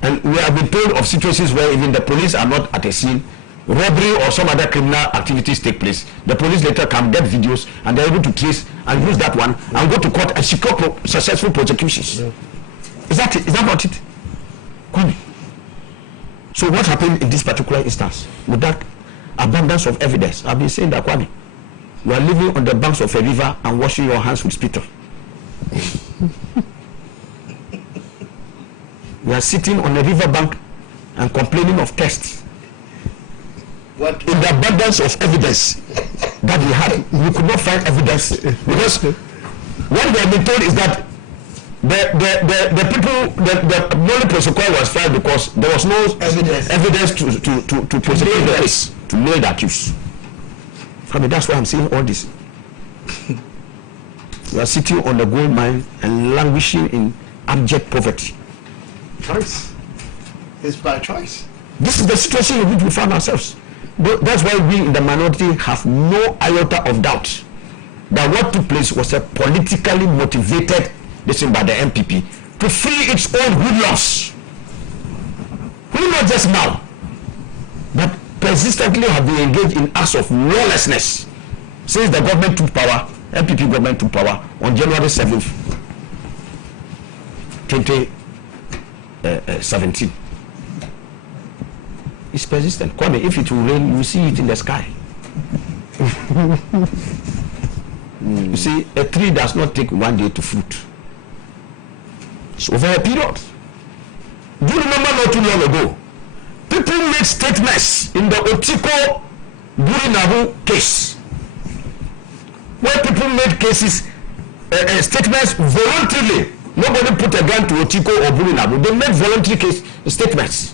and we have been told of situations where even the police are not at a scene, robbery or some other criminal activities take place. The police later can get videos and they're able to trace and use that one and go to court and secure successful prosecutions. Yeah. Is that not it? So what happened in this particular instance with that abundance of evidence? I've been saying that, Kwame, you are living on the banks of a river and washing your hands with spittle. You are sitting on a river bank and complaining of thirst. What? In the abundance of evidence that we had, we could not find evidence, because what we have been told is that the people, the Loli Prosequa was fired because there was no evidence to prosecute the case, to lay the accused. I mean, that's why I'm saying all this. We are sitting on the gold mine and languishing in abject poverty. Choice. It's by choice. This is the situation in which we find ourselves. That's why we in the minority have no iota of doubt that what took place was a politically motivated decision by the MPP to free its own hoodlums. Who not just now, but persistently have been engaged in acts of lawlessness since the government took power, MPP government took power on January 7th, 2017. It's persistent. Kwame, if it will rain, you will see it in the sky. You see, a tree does not take 1 day to fruit. It's over a period. Do you remember not too long ago? People made statements in the Otiko Burinabu case, where people made cases, statements voluntarily. Nobody put a gun to Otiko or Burinabu. They made voluntary statements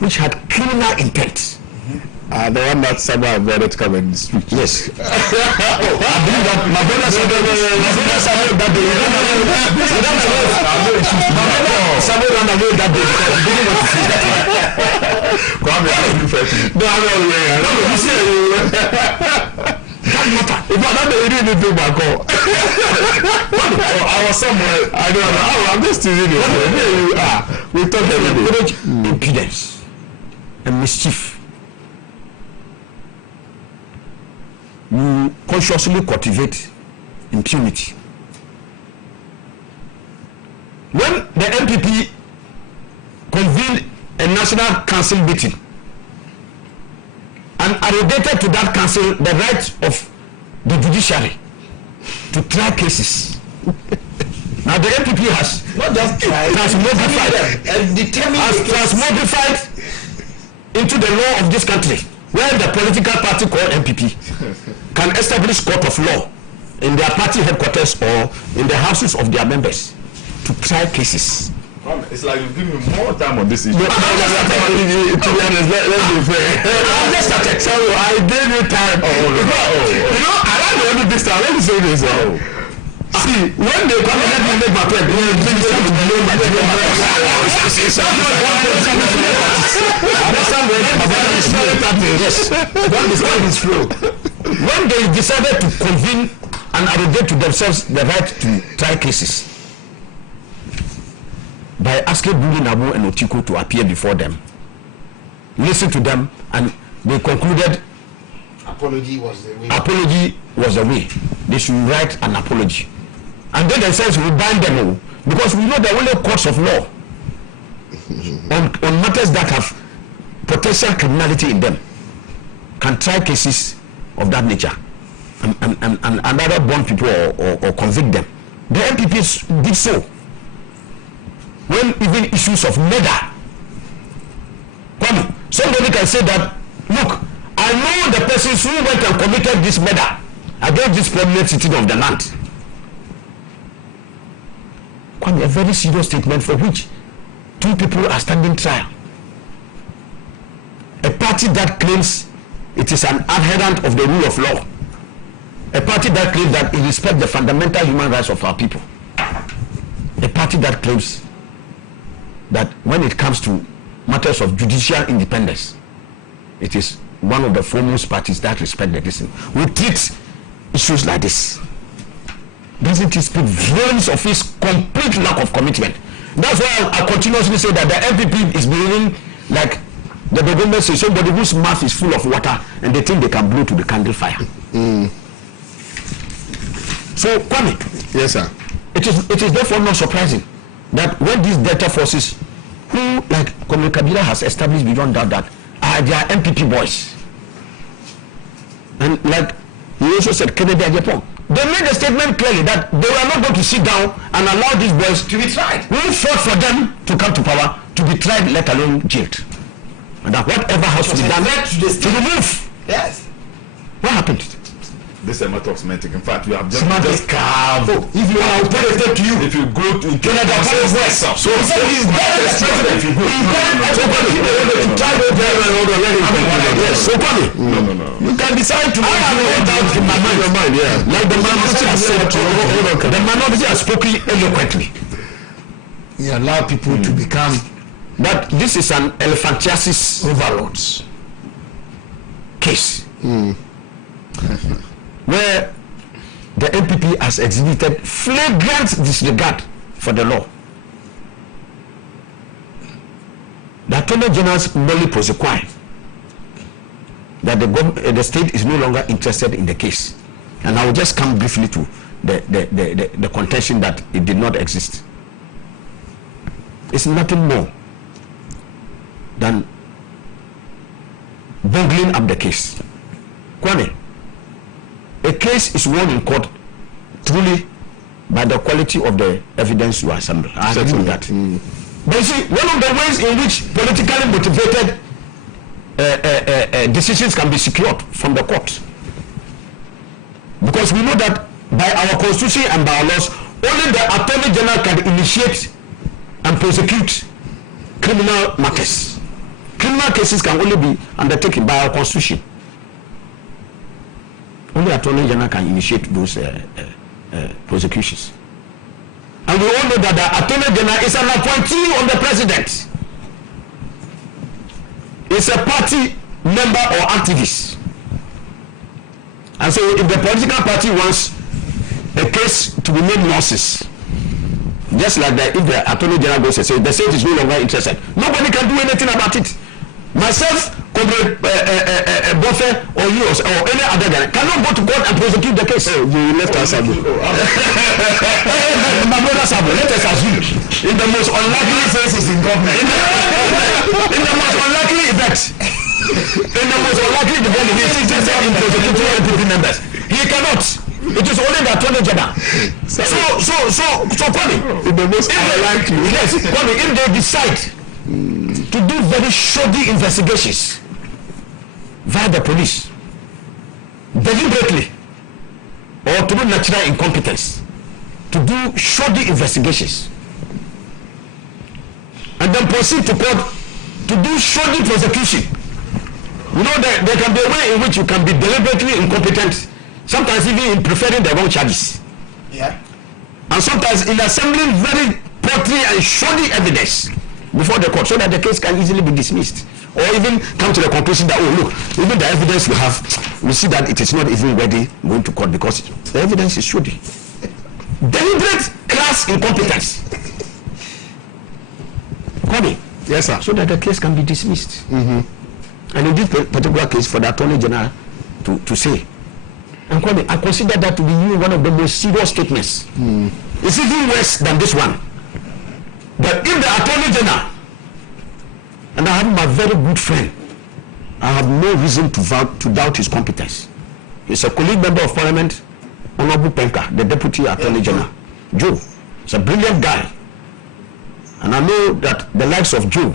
which had criminal intent. The one that someone avoided to come in the street. Yes. I believe that my brother said that day. Someone ran away that day because he didn't want to see that. No, you see, that matter. If I don't know anything back home, I was somewhere. I don't know. I'm just teasing you. We talk every day. Impudence and mischief. You consciously cultivate impunity. When the MPP convened a national council meeting and arrogated to that council the right of the judiciary to try cases. Now the MPP has not just transmogrified and transmogrified into the law of this country, where the political party called MPP can establish court of law in their party headquarters or in the houses of their members to try cases. It's like you give me more time on this issue. To be honest, let's be fair. I just started. So I gave you time. You know, I like to do this time. Let me say this. See, when they come and let me make my point, yes, that is how it's flow. When they decided to convene and arrogate to themselves the right to try cases by asking Burinabu and Otiko to appear before them, listen to them, and they concluded apology was the way. Apology was the way. They should write an apology. And then themselves will bind them all, because we know there are only courts of law on matters that have potential criminality in them can try cases of that nature and either bond people or convict them. The MPPs did so when even issues of murder. Somebody can say that, look, I know the persons who went and committed this murder against this prominent citizen of the land. A very serious statement for which 2 people are standing trial. A party that claims it is an adherent of the rule of law. A party that claims that it respects the fundamental human rights of our people. A party that claims that when it comes to matters of judicial independence, it is one of the foremost parties that respect the decision. We treat issues like this. Doesn't it speak volumes of his complete lack of commitment? That's why I continuously say that the MPP is behaving like the government says somebody whose mouth is full of water and they think they can blow to the candle fire. So, Kwame, yes, sir. It is therefore not surprising that when these Delta forces, who like Kwame Kabila has established beyond doubt that are their MPP boys, and like he also said, Kennedy Ajapong, they made a statement clearly that they were not going to sit down and allow these boys to be tried. We fought for them to come to power, to be tried, let alone jailed. And that whatever has to be done to remove. Yes. What happened? This is a matter of semantic. In fact, we have just carved. If you are operated to you, if you go to Canada, so he's there as president. He's there to try to No. You can decide to. I have no doubt in my mind. Yeah. Like the minority has said, the minority has spoken eloquently. You allow people to become. But this is an elephantiasis overloads case. Where the MPP has exhibited flagrant disregard for the law. The Attorney General's Molly Prosecution that the state is no longer interested in the case. And I will just come briefly to the contention that it did not exist. It's nothing more than bungling up the case. Kwame, a case is won in court truly by the quality of the evidence you assemble. I agree with that. But you see, one of the ways in which politically motivated decisions can be secured from the court, because we know that by our constitution and by our laws, only the Attorney General can initiate and prosecute criminal matters. Criminal cases can only be undertaken by our constitution. Only Attorney General can initiate those prosecutions. And we all know that the Attorney General is an appointee of the President. It's a party member or activist. And so if the political party wants a case to be made nonsense, just like that, if the Attorney General goes and says the state is no longer interested, nobody can do anything about it. Myself, Comrade Buffer, or you or any other guy cannot go to court and prosecute the case. Oh, you left us Sabo. My brother Sabo, let us assume in the most unlikely cases in government, in the most unlikely event, in the most unlikely event, he is interested in prosecuting NPP members. He cannot. It is only the Attorney General. So Kwame, in the most unlikely, yes, Kwame, if they decide to do very shoddy investigations via the police, deliberately, or through natural incompetence, to do shoddy investigations, and then proceed to court to do shoddy prosecution. You know, there can be a way in which you can be deliberately incompetent, sometimes even in preferring the wrong charges. Yeah. And sometimes in assembling very paltry and shoddy evidence before the court, so that the case can easily be dismissed, or even come to the conclusion that, oh look, even the evidence we have, we see that it is not even ready going to court because the evidence is shoddy. Deliberate class incompetence. Kwame, yes sir, so that the case can be dismissed. And in this particular case, for the Attorney General to say, and Kwame, I consider that to be one of the most serious statements. It's even worse than this one. But if the Attorney General, and I have my very good friend, I have no reason to doubt his competence. He's a colleague member of Parliament, Honorable Penka, the Deputy Attorney General. Joe, he's a brilliant guy. And I know that the likes of Joe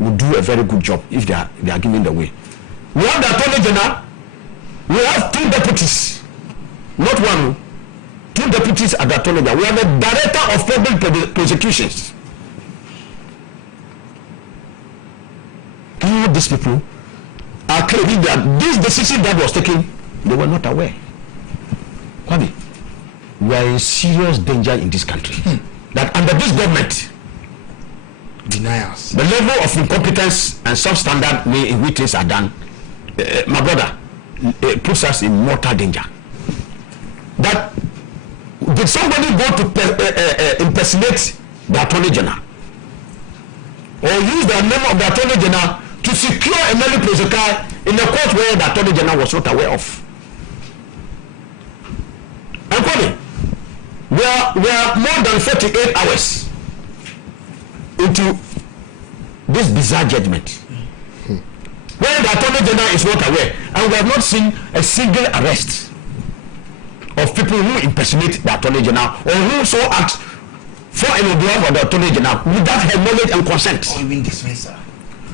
will do a very good job if they are given the way. We have the Attorney General, we have 2 deputies, not one. 2 deputies at the Attorney General. We have a Director of Public Prosecutions. All these people are claiming that this decision that was taken, they were not aware. Kwame, we are in serious danger in this country. That under this government, denials, the level of incompetence and substandard way in which things are done, my brother, it puts us in mortal danger. That did somebody go to impersonate the Attorney General, or use the name of the Attorney General to secure a merely prosecutor in a court where the Attorney General was not aware of? And Kwame, we are more than 48 hours into this bizarre judgment, where the Attorney General is not aware, and we have not seen a single arrest of people who impersonate the Attorney General or who so act for and behalf of the Attorney General without her knowledge and consent. Or even dismissal.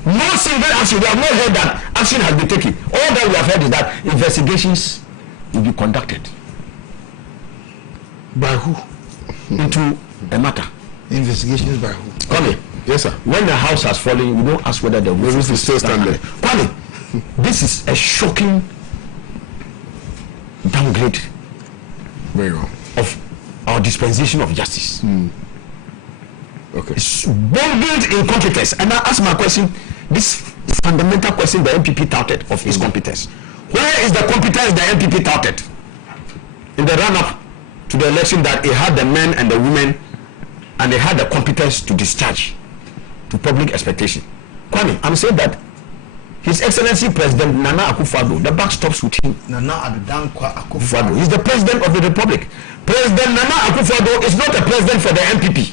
No single action. We have not heard that action has been taken. All that we have heard is that investigations will be conducted. By who? Into a matter. Investigations by who? Kwame. Yes, sir. When the house has fallen, you don't ask whether the roof is still standing. Kwame, this is a shocking downgrade of our dispensation of justice. Okay. It's bungled incompetence. And I ask my question, this fundamental question the MPP touted of his competence. Where is the competence the MPP touted in the run-up to the election, that it had the men and the women and they had the competence to discharge to public expectation? Kwame, I'm saying that His Excellency President Nana Akufo-Addo, the buck stops with him. Nana Akufo-Addo. He's the President of the Republic. President Nana Akufo-Addo is not a president for the MPP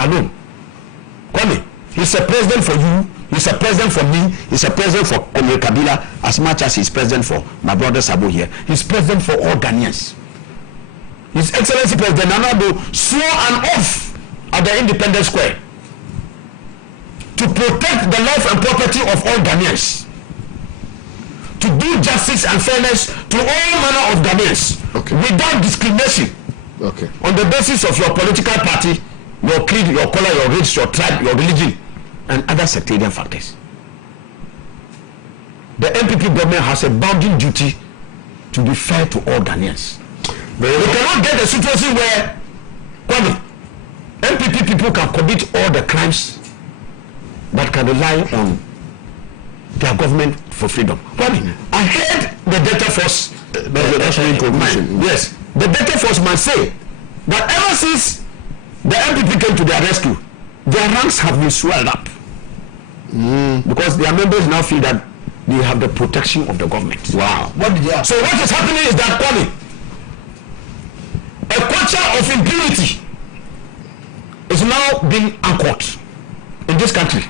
alone. Kwame, he's a president for you, he's a president for me, he's a president for Omri Kabila as much as he's president for my brother Sabo here. He's president for all Ghanaians. His Excellency President Nana Akufo-Addo swore an oath at the Independence Square to protect the life and property of all Ghanaians, to do justice and fairness to all manner of Ghanaians, without discrimination, on the basis of your political party, your creed, your color, your race, your tribe, your religion, and other sectarian factors. The MPP government has a bounden duty to be fair to all Ghanaians. We cannot get a situation where MPP people can commit all the crimes that can rely on their government for freedom. I heard the Delta Force, yes, the Delta Force must say that ever since the MPP came to their rescue, their ranks have been swelled up because their members now feel that they have the protection of the government. Wow. So what is happening is that a culture of impunity is now being anchored in this country,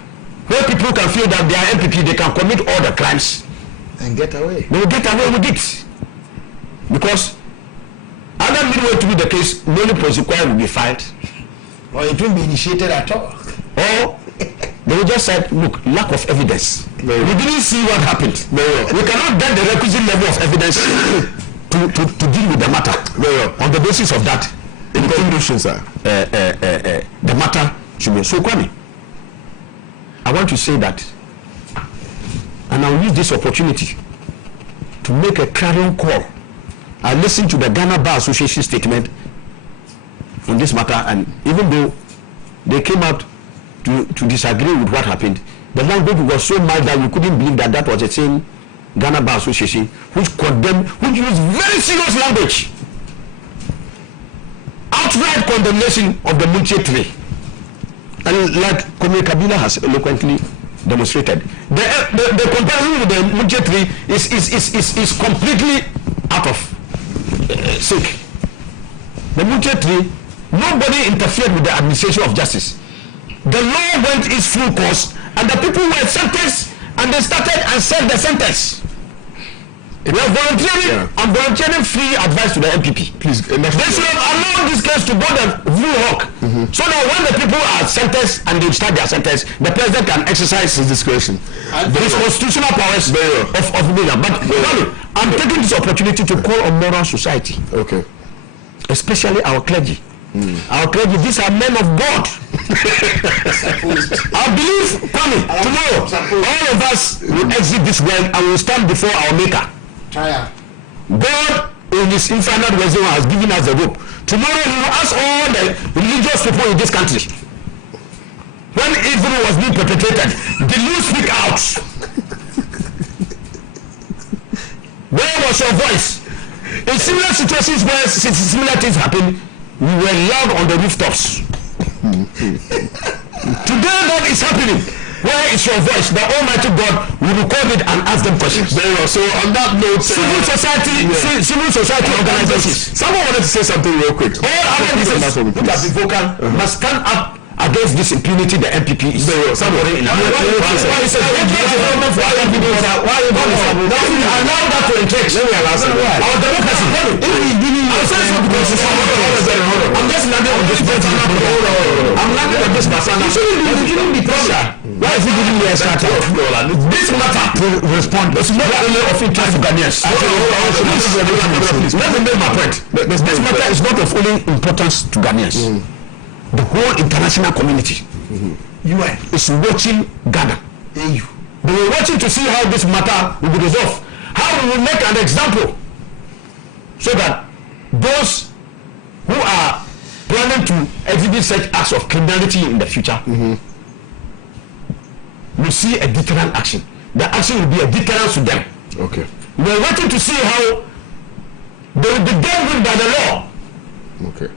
where people can feel that they are MPP, they can commit all the crimes and get away. They will get away with it because other midway to be the case, many prosecutions will be filed, or it won't be initiated at all, or they will just say, look, lack of evidence. We didn't see what happened. We cannot get the requisite level of evidence to deal with the matter. On the basis of that, the matter should be so. Kwame, I want to say that, and I'll use this opportunity to make a clarion call. I listened to the Ghana Bar Association statement on this matter, and even though they came out to disagree with what happened, the language was so mild that you couldn't believe that that was the same Ghana Bar Association which condemned, which used very serious language, outright condemnation of the Munche tree. And like Omri Kabila has eloquently demonstrated, the comparison with the Munche tree is completely out of sync. The Munche tree, nobody interfered with the administration of justice. The law went its full course, and the people were sentenced, and they started and served the sentence. We are volunteering and volunteering free advice to the MPP. Please, they should have allowed this case to go the Blue Hawk, so that when the people are sentenced and they start their sentence, the president can exercise his discretion, his constitutional powers of leader. But I'm taking this opportunity to call on moral society, especially our clergy. Our clergy, these are men of God. I believe, tomorrow, all of us will exit this world and will stand before our Maker. God, in His infinite wisdom, has given us the rope. Tomorrow, He will ask all the religious people in this country, when evil was being perpetrated, did you speak out? Where was your voice? In similar situations where similar things happen, we were loud on the rooftops. Today that is happening. Where is your voice? The Almighty God will record it and ask them questions. Very well. So on that note, civil society organizations. Someone wanted to say something real quick. All other businesses who have been vocal must stand up against this impunity the MPP is somebody in our why is he giving you a shout-out? This matter respond. It's not only of interest to Ghanaians. Let me make my point. This matter is not of only importance to Ghanaians. The whole international community UN is watching Ghana. They were watching to see how this matter will be resolved. How we will make an example so that those who are planning to exhibit such acts of criminality in the future will see a deterrent action. The action will be a deterrent to them. We are waiting to see how they will be dealt with by the law.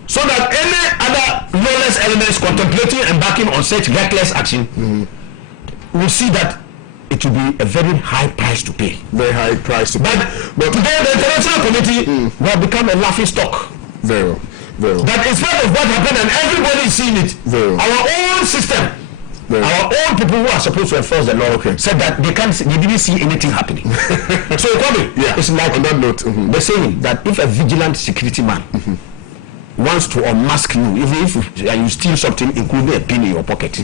So that any other lawless elements contemplating embarking on such reckless action will see that it will be a very high price to pay. Very high price to pay. But today the international community will become a laughing stock. Very well. Very well. That in spite of what happened and everybody is seeing it, our own system, our own people who are supposed to enforce the law said that they didn't see anything happening. So it's like on that note, the saying that if a vigilant security man wants to unmask you, even if you steal something, including a pin in your pocket,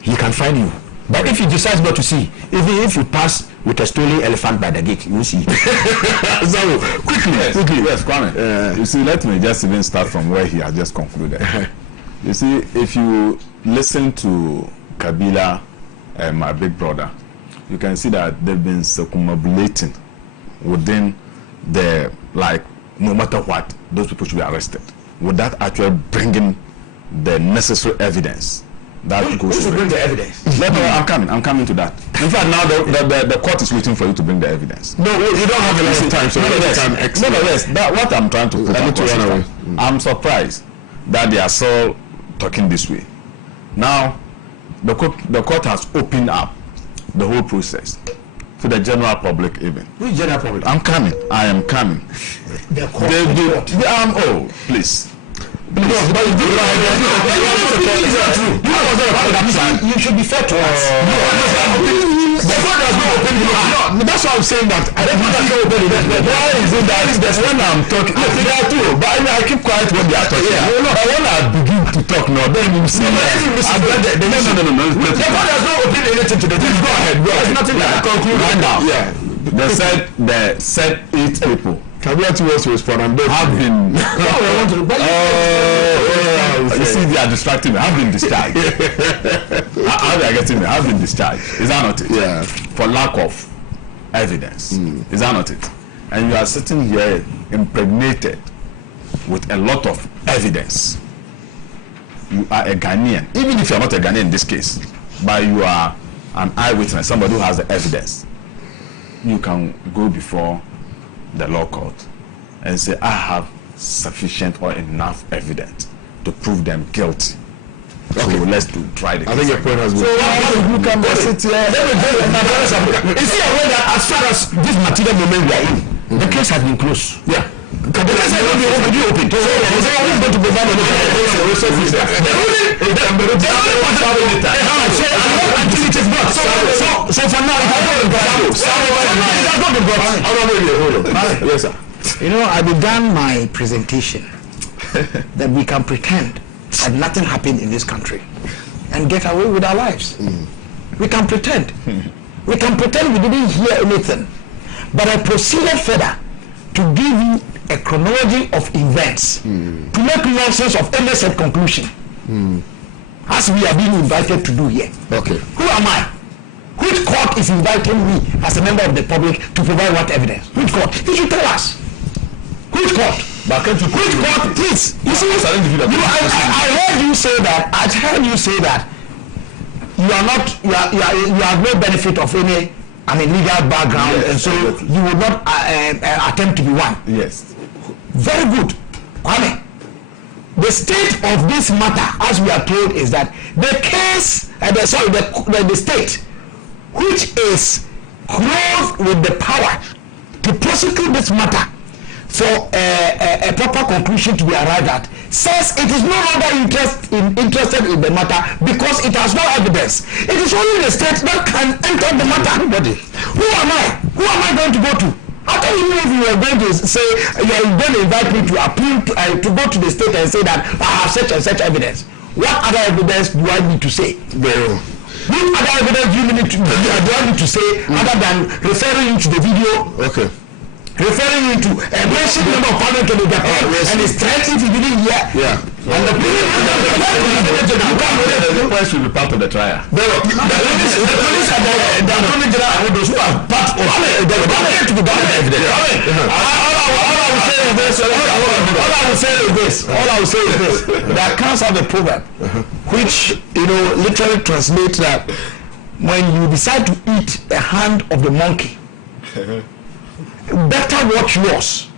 he can find you. But if he decides not to see, even if you pass with a stolen elephant by the gate, you will see. So quickly. Yes, Kwame. You see, let me just even start from where he has just concluded. You see, if you listen to Kabila and my big brother, you can see that they've been circumambulating within the, like, no matter what, those people should be arrested without actually bringing the necessary evidence. That goes to bring the evidence. I'm coming to that. In fact, now the court is waiting for you to bring the evidence. No, you don't have a lot of time, so nevertheless, what I'm trying to put across, I'm surprised that they are so talking this way. Now, the court has opened up the whole process to the general public even. Which general public? I'm coming. I am coming. The court. Oh, please. You should be fair to us. The court has not opened it. No, that's why I'm saying that. I don't think that's open it. Why is it that that's when I'm talking? They are true, but I keep quiet when they are talking. But when I begin to talk now, then you see. No. The court has not opened anything to the judge. Go ahead. There's nothing that I conclude right now. Yeah. They said 8 people. Can we have to respond? And have been. You see, they are distracting me. Have been discharged. How they are getting me? Have been discharged. Is that not it? Yeah. For lack of evidence. Is that not it? And you are sitting here impregnated with a lot of evidence. You are a Ghanaian, even if you are not a Ghanaian in this case, but you are an eyewitness, somebody who has the evidence. You can go before the law court and say, I have sufficient or enough evidence to prove them guilty. So let's try the case. I think your point has been. So you can sit here. You see, that as far as this material moment we are in, the case has been closed. Yeah. The case has been opened. So who's going to provide So for now, yes, sir. You know, I began my presentation that we can pretend that nothing happened in this country and get away with our lives. We can pretend. We can pretend we didn't hear anything. But I proceeded further to give you a chronology of events to make nonsense of any said conclusion. As we are being invited to do here. Okay. Who am I? Which court is inviting me as a member of the public to provide what evidence? Which court? You should tell us. Which court? Which court? Please. You see, I heard you say that. I heard you say that you are not. You have no benefit of any. Legal background, and so you would not attempt to be one. Yes. Very good, Kwame. The state of this matter, as we are told, is that the case, the state, which is clothed with the power to prosecute this matter for a proper conclusion to be arrived at, says it is no longer interested in the matter because it has no evidence. It is only the state that can enter the matter. Everybody. Who am I? Who am I going to go to? I don't even know if you are going to say you are going to invite me to appeal to go to the state and say that I have such and such evidence. What other evidence do I need to say? Well, what other evidence do I need to say other than referring you to the video? Okay. Referring you to a massive number of parliament in Japan and it's threatening if you didn't hear. Yeah. And the police should be part of the trial. The police are the attorney general and those who are part of the to be done evidence. All I will say is this. The accounts have a proverb which literally translates that when you decide to eat the hand of the monkey, better watch yours,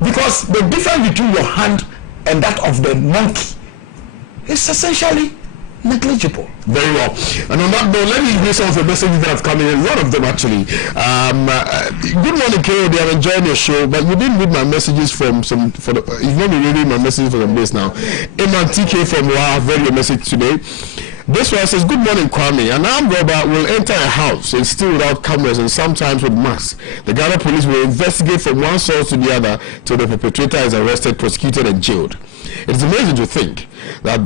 because the difference between your hand and that of the monkey is essentially negligible. Very well. And on that note, let me read some of the messages that have come in. A lot of them actually. Good morning, KOD. I'm enjoying your show, but you didn't read my messages from some. You've not been reading my messages for some days now. Iman TK from Wa, I've read your message today. This one says, good morning, Kwame. An armed robber will enter a house and steal without cameras and sometimes with masks. The Ghana police will investigate from one source to the other till the perpetrator is arrested, prosecuted, and jailed. It's amazing to think that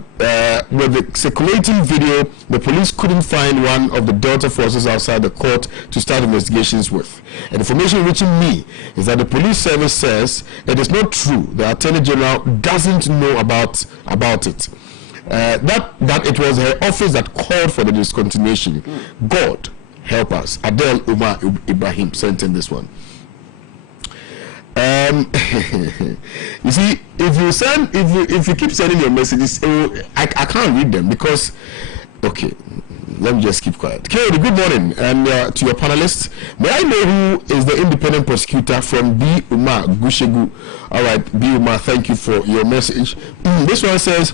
with the circulating video, the police couldn't find one of the Delta forces outside the court to start investigations with. And information reaching me is that the police service says it is not true. The Attorney General doesn't know about it. That it was her office that called for the discontinuation. God help us. Adel Umar Ibrahim sent in this one. You see, if you keep sending your messages, I can't read them because, okay, let me just keep quiet. Kerry, good morning, and to your panelists, may I know who is the independent prosecutor from B. Umar Gushegu? All right, B. Umar, thank you for your message. This one says,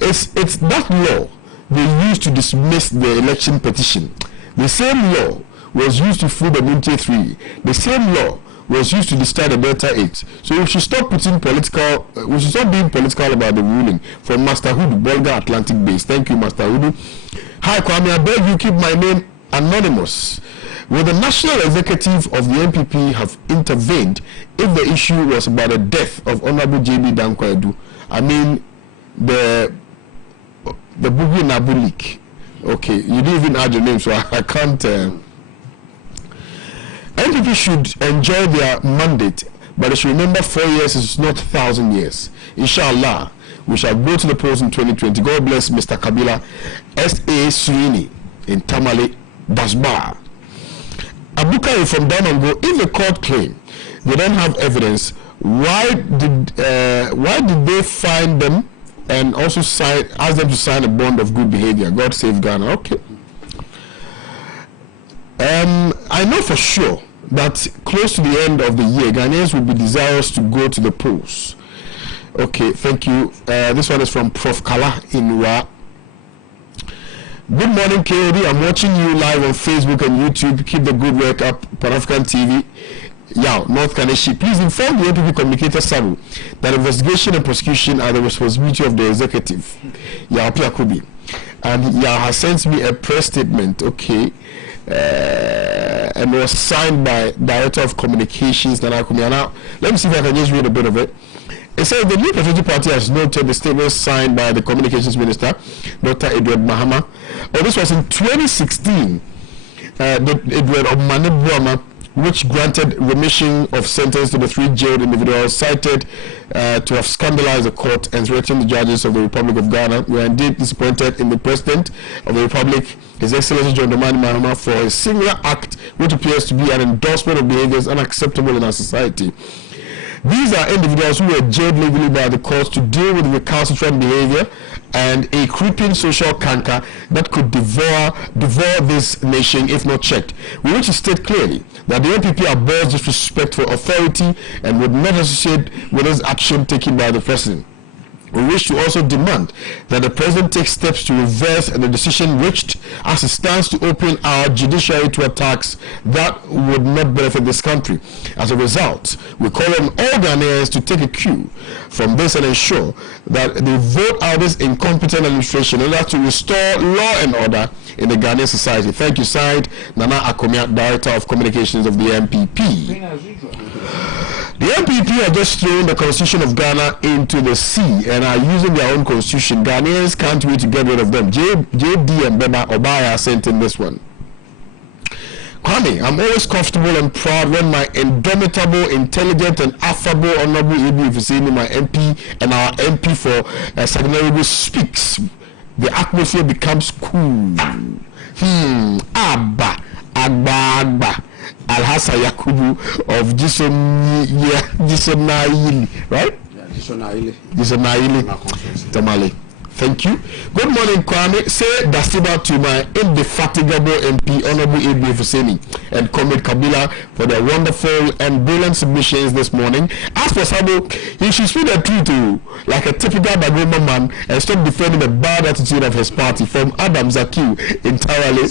it's that law they used to dismiss the election petition. The same law was used to free the Munte 3. The same law was used to destroy the Delta 8. So we should stop being political about the ruling. From Master Hudu, Bolga Atlantic Base. Thank you, Master Hudu. Hi, Kwame, I beg you keep my name anonymous. Will the national executive of the NPP have intervened if the issue was about the death of Honorable J.B. Danko-Edu? I mean, the Bugi Nabu leak. Okay, you didn't even add your name, so I can't... NPP should enjoy their mandate, but they should remember 4 years is not 1,000 years. Inshallah, we shall go to the polls in 2020. God bless Mr. Kabila. S.A. Surini in Tamale, Dasbar. Abuka from Damango, if the court claim they don't have evidence, why did they find them and also ask them to sign a bond of good behavior? God save Ghana. Okay. I know for sure that close to the end of the year, Ghanaians will be desirous to go to the polls. Okay, thank you. This one is from Prof. Kala in Wa. Good morning, KOD. I'm watching you live on Facebook and YouTube. Keep the good work up, Pan-African TV. Yao, North Kaneshi. Please inform the NPP communicator Sabu that investigation and prosecution are the responsibility of the executive. Yao Piakubi. And Yao has sent me a press statement, okay, and was signed by Director of Communications, Nana Kumiana. Let me see if I can just read a bit of it. It says the New Patriotic Party has noted the statement signed by the Communications Minister, Dr. Edward Mahama. Oh, this was in 2016. Edward Omane, which granted remission of sentence to the 3 jailed individuals cited to have scandalized the court and threatened the judges of the Republic of Ghana. We are indeed disappointed in the President of the Republic, His Excellency John Dramani Mahama, for a singular act which appears to be an endorsement of behaviors unacceptable in our society. These are individuals who were jailed legally by the courts to deal with recalcitrant behavior and a creeping social canker that could devour this nation if not checked. We wish to state clearly that the NPP abhors disrespect for authority and would not associate with this action taken by the President. We wish to also demand that the President take steps to reverse the decision reached as it stands to open our judiciary to attacks that would not benefit this country. As a result, we call on all Ghanaians to take a cue from this and ensure that they vote out this incompetent administration in order to restore law and order in the Ghanaian society. Thank you, signed Nana Akomia, Director of Communications of the NPP. The NPP have just thrown the Constitution of Ghana into the sea and are using their own constitution. Ghanaians can't wait to get rid of them. JD and Beba Obaya sent in this one. Kwame, I'm always comfortable and proud when my indomitable, intelligent, and affable Honorable Ibi Ifuseni, my MP, and our MP for Sagnaribu speaks. The atmosphere becomes cool. Agba. Alhassa Yakubu of Jisonaili, right? Yeah, Jisonaili. Tamale. Thank you. Good morning, Kwame. Say Dasiba to my indefatigable MP, Honorable Ibi Fuseni, and Comrade Kabila for their wonderful and brilliant submissions this morning. As for Sabo, he should speak the truth too, like a typical Bagoma man, and stop defending the bad attitude of his party. From Adam Zakiu entirely.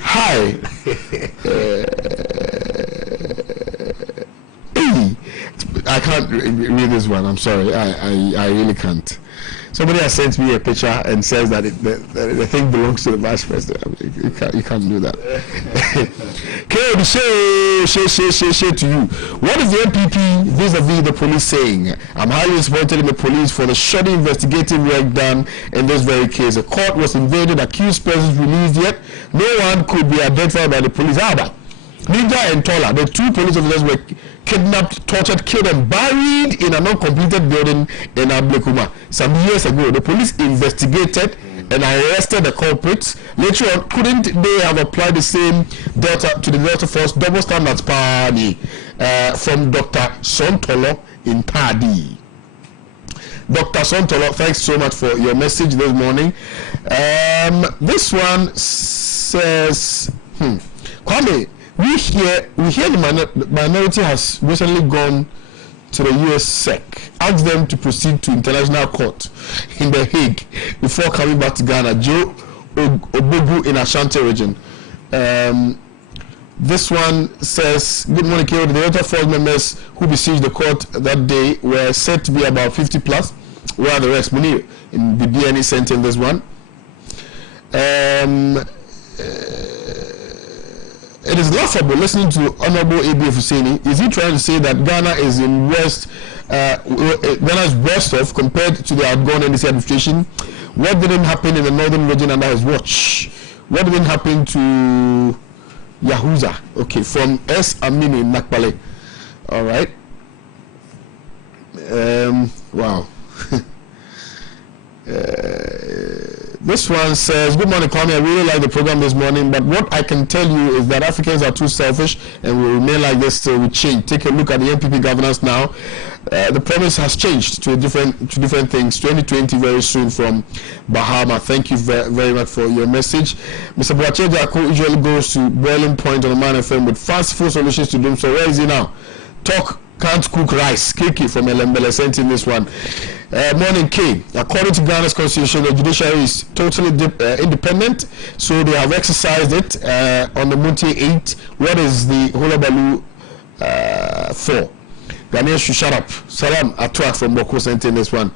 Hi. I can't read this one. I'm sorry. I really can't. Somebody has sent me a picture and says that the thing belongs to the vice president. I mean, you can't do that. Okay, say to you. What is the MPP vis-a-vis the police saying? I'm highly disappointed in the police for the shoddy investigative work done in this very case. A court was invaded, accused persons released, yet no one could be identified by the police. However, Ninja and Tola, the two police officers, were kidnapped, tortured, killed, and buried in an uncompleted building in Ablekuma some years ago. The police investigated and arrested the culprits. Later on, couldn't they have applied the same Delta to the Delta Force double standards party from Dr. Sontolo in Tadi? Dr. Sontolo, thanks so much for your message this morning. This one says, Kwame, we hear the minority has recently gone to the US SEC, asked them to proceed to international court in The Hague before coming back to Ghana. Joe Obogu in Ashanti region. This one says, good morning, Kyo. The Delta Force members who besieged the court that day were said to be about 50 plus. Where are the rest? Munir in the BNE sent in this one. It is laughable listening to Honorable A.B. Fuseni. Is he trying to say that Ghana is in Ghana is worst off compared to the outgone NDC administration? What didn't happen in the northern region under his watch? What didn't happen to Yahuza? Okay, from S. Amini in Nakpale. All right. Wow. This one says, good morning, Kwame. I really like the program this morning, but what I can tell you is that Africans are too selfish and will remain like this till we change. Take a look at the NPP governance now. The promise has changed to different things. 2020 very soon from Bahama. Thank you very much for your message. Mr. Boache usually goes to boiling point on the Man FM with fast food solutions to doom. So where is he now? Talk. Can't cook rice. Kiki from Elembele sent in this one. Morning K. According to Ghana's constitution, the judiciary is totally independent, so they have exercised it on the Munti 8. What is the Hulabalu for? Ghanaians should shut up. Salam Atwak from Boko sent in this one.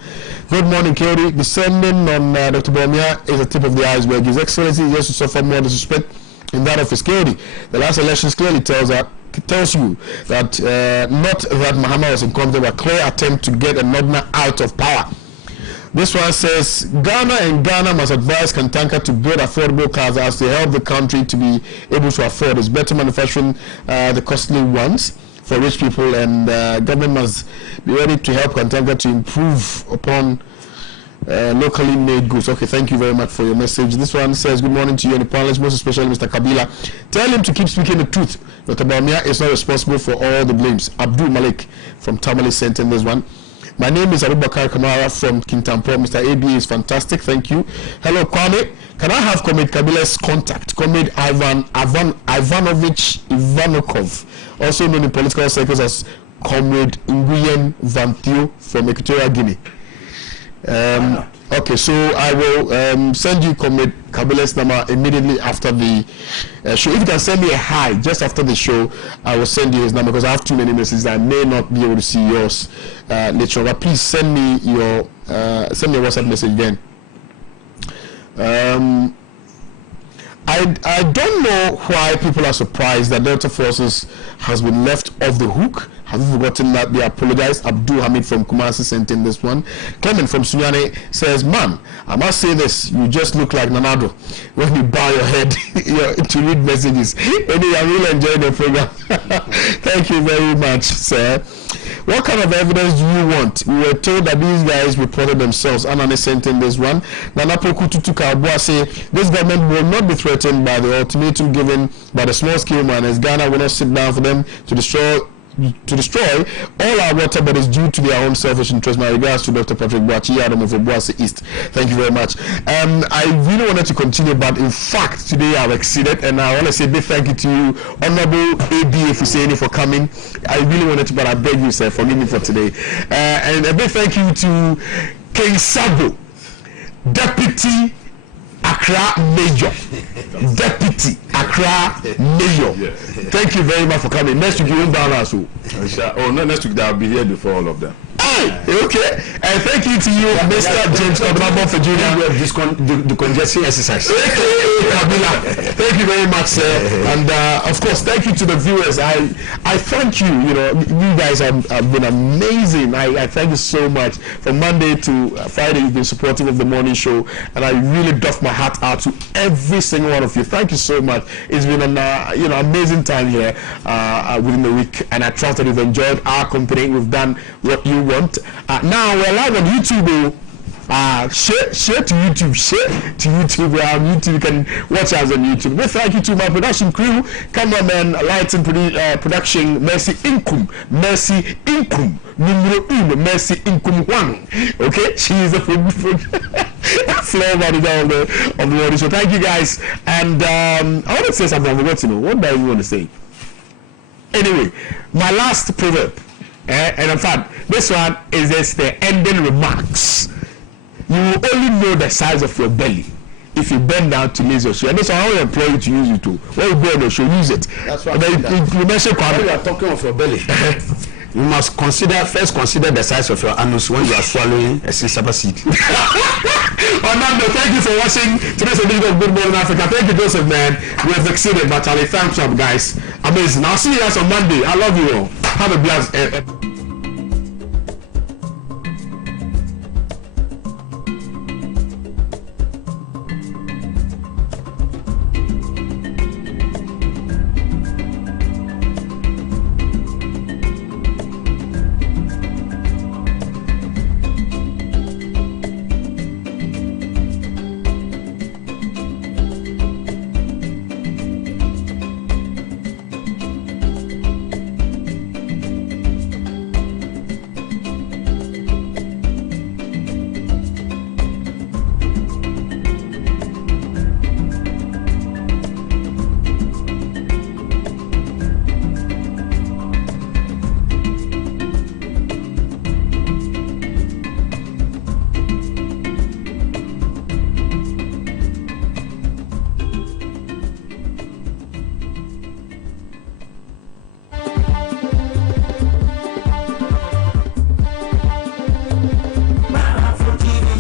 Good morning, Keri. Descending on Dr. Bamia is the tip of the iceberg. His Excellency is to suffer more disrespect in that of his Keri. The last elections clearly tells you that not that Mahama was incompetent, but a clear attempt to get a Nodna out of power. This one says, Ghana must advise Kantanka to build affordable cars as they help the country to be able to afford. It's better manufacturing the costly ones for rich people, and government must be ready to help Kantanka to improve upon locally made goods. Okay, thank you very much for your message. This one says, good morning to you and the panelists, most especially Mr. Kabila. Tell him to keep speaking the truth. Dr. Bamia is not responsible for all the blames. Abdul Malik from Tamale sent in this one. My name is Abubakar Kamara from Kintampo. Mr. AB is fantastic. Thank you. Hello, Kwame. Can I have Comrade Kabila's contact? Comrade Ivanovich Ivanokov, also known in political circles as Comrade Nguyen Vanthio from Equatorial Guinea. Okay, so I will send you Comrade Kabila's number immediately after the show. If you can send me a hi just after the show, I will send you his number because I have too many messages. I may not be able to see yours later on. But please send me your WhatsApp message then. I don't know why people are surprised that Delta Forces has been left off the hook. Have you forgotten that they apologized? Abdul Hamid from Kumasi sent in this one. Clement from Sunyane says, man, I must say this, you just look like Nanado when you bow your head to read messages. Anyway, I really enjoyed the program. Thank you very much, sir. What kind of evidence do you want? We were told that these guys reported themselves. Anani sent in this one. Nanapoku Tutuka Abua say, this government will not be threatened by the ultimatum given by the small-scale miners. Ghana will not sit down for them to destroy destroy all our water, but it's due to their own selfish interest. My regards to Dr. Patrick Boachi Adam of Obuasi East. Thank you very much. I really wanted to continue, but in fact, today I've exceeded, and I want to say a big thank you to you, Honorable A.B. Efuseni, for coming. I really wanted to, but I beg you, sir, forgive me for today. And a big thank you to King Sabo, Deputy Accra Major. Deputy Accra Mayor. Yes. Thank you very much for coming. Next week you will down us. Oh, no, next week I'll be here before all of them. Hey, okay. And thank you to you, Mr. James Obama for Junior. The congestion exercise. Kabila. Thank you very much, sir. And of course, thank you to the viewers. I thank you. You know, you guys have been amazing. I thank you so much. From Monday to Friday, you've been supportive of the morning show, and I really doff my hat out to every single one of you. Thank you so much. It's been an amazing time here within the week, and I trust that you've enjoyed our company. We've done what you want. Now we're live on YouTube. Share to YouTube. Share to YouTube. We're on YouTube. You can watch us on YouTube. Well, thank you to my production crew, cameraman, lighting, production, Mercy Inkum, numero uno, Mercy Inkum Juan. Okay, she is the floor manager of the morning show. Thank you guys. And I want to say something. I forgot to know. What do you want to say? Anyway, my last proverb. And in fact, this one is just the ending remarks. You will only know the size of your belly if you bend down to laser show. And this one, I will employ you to use it too. When you go on the show, use it. That's what you mentioned. When you are talking of your belly, you must first consider the size of your anus when you are swallowing a sesame seed. Orlando, thank you for watching today's edition of Good Morning Africa. Thank you, Joseph, man. We have exceeded, but Charlie, thanks up, guys. Amazing. I'll see you guys on Monday. I love you all. Have a blessed.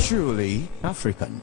Truly African.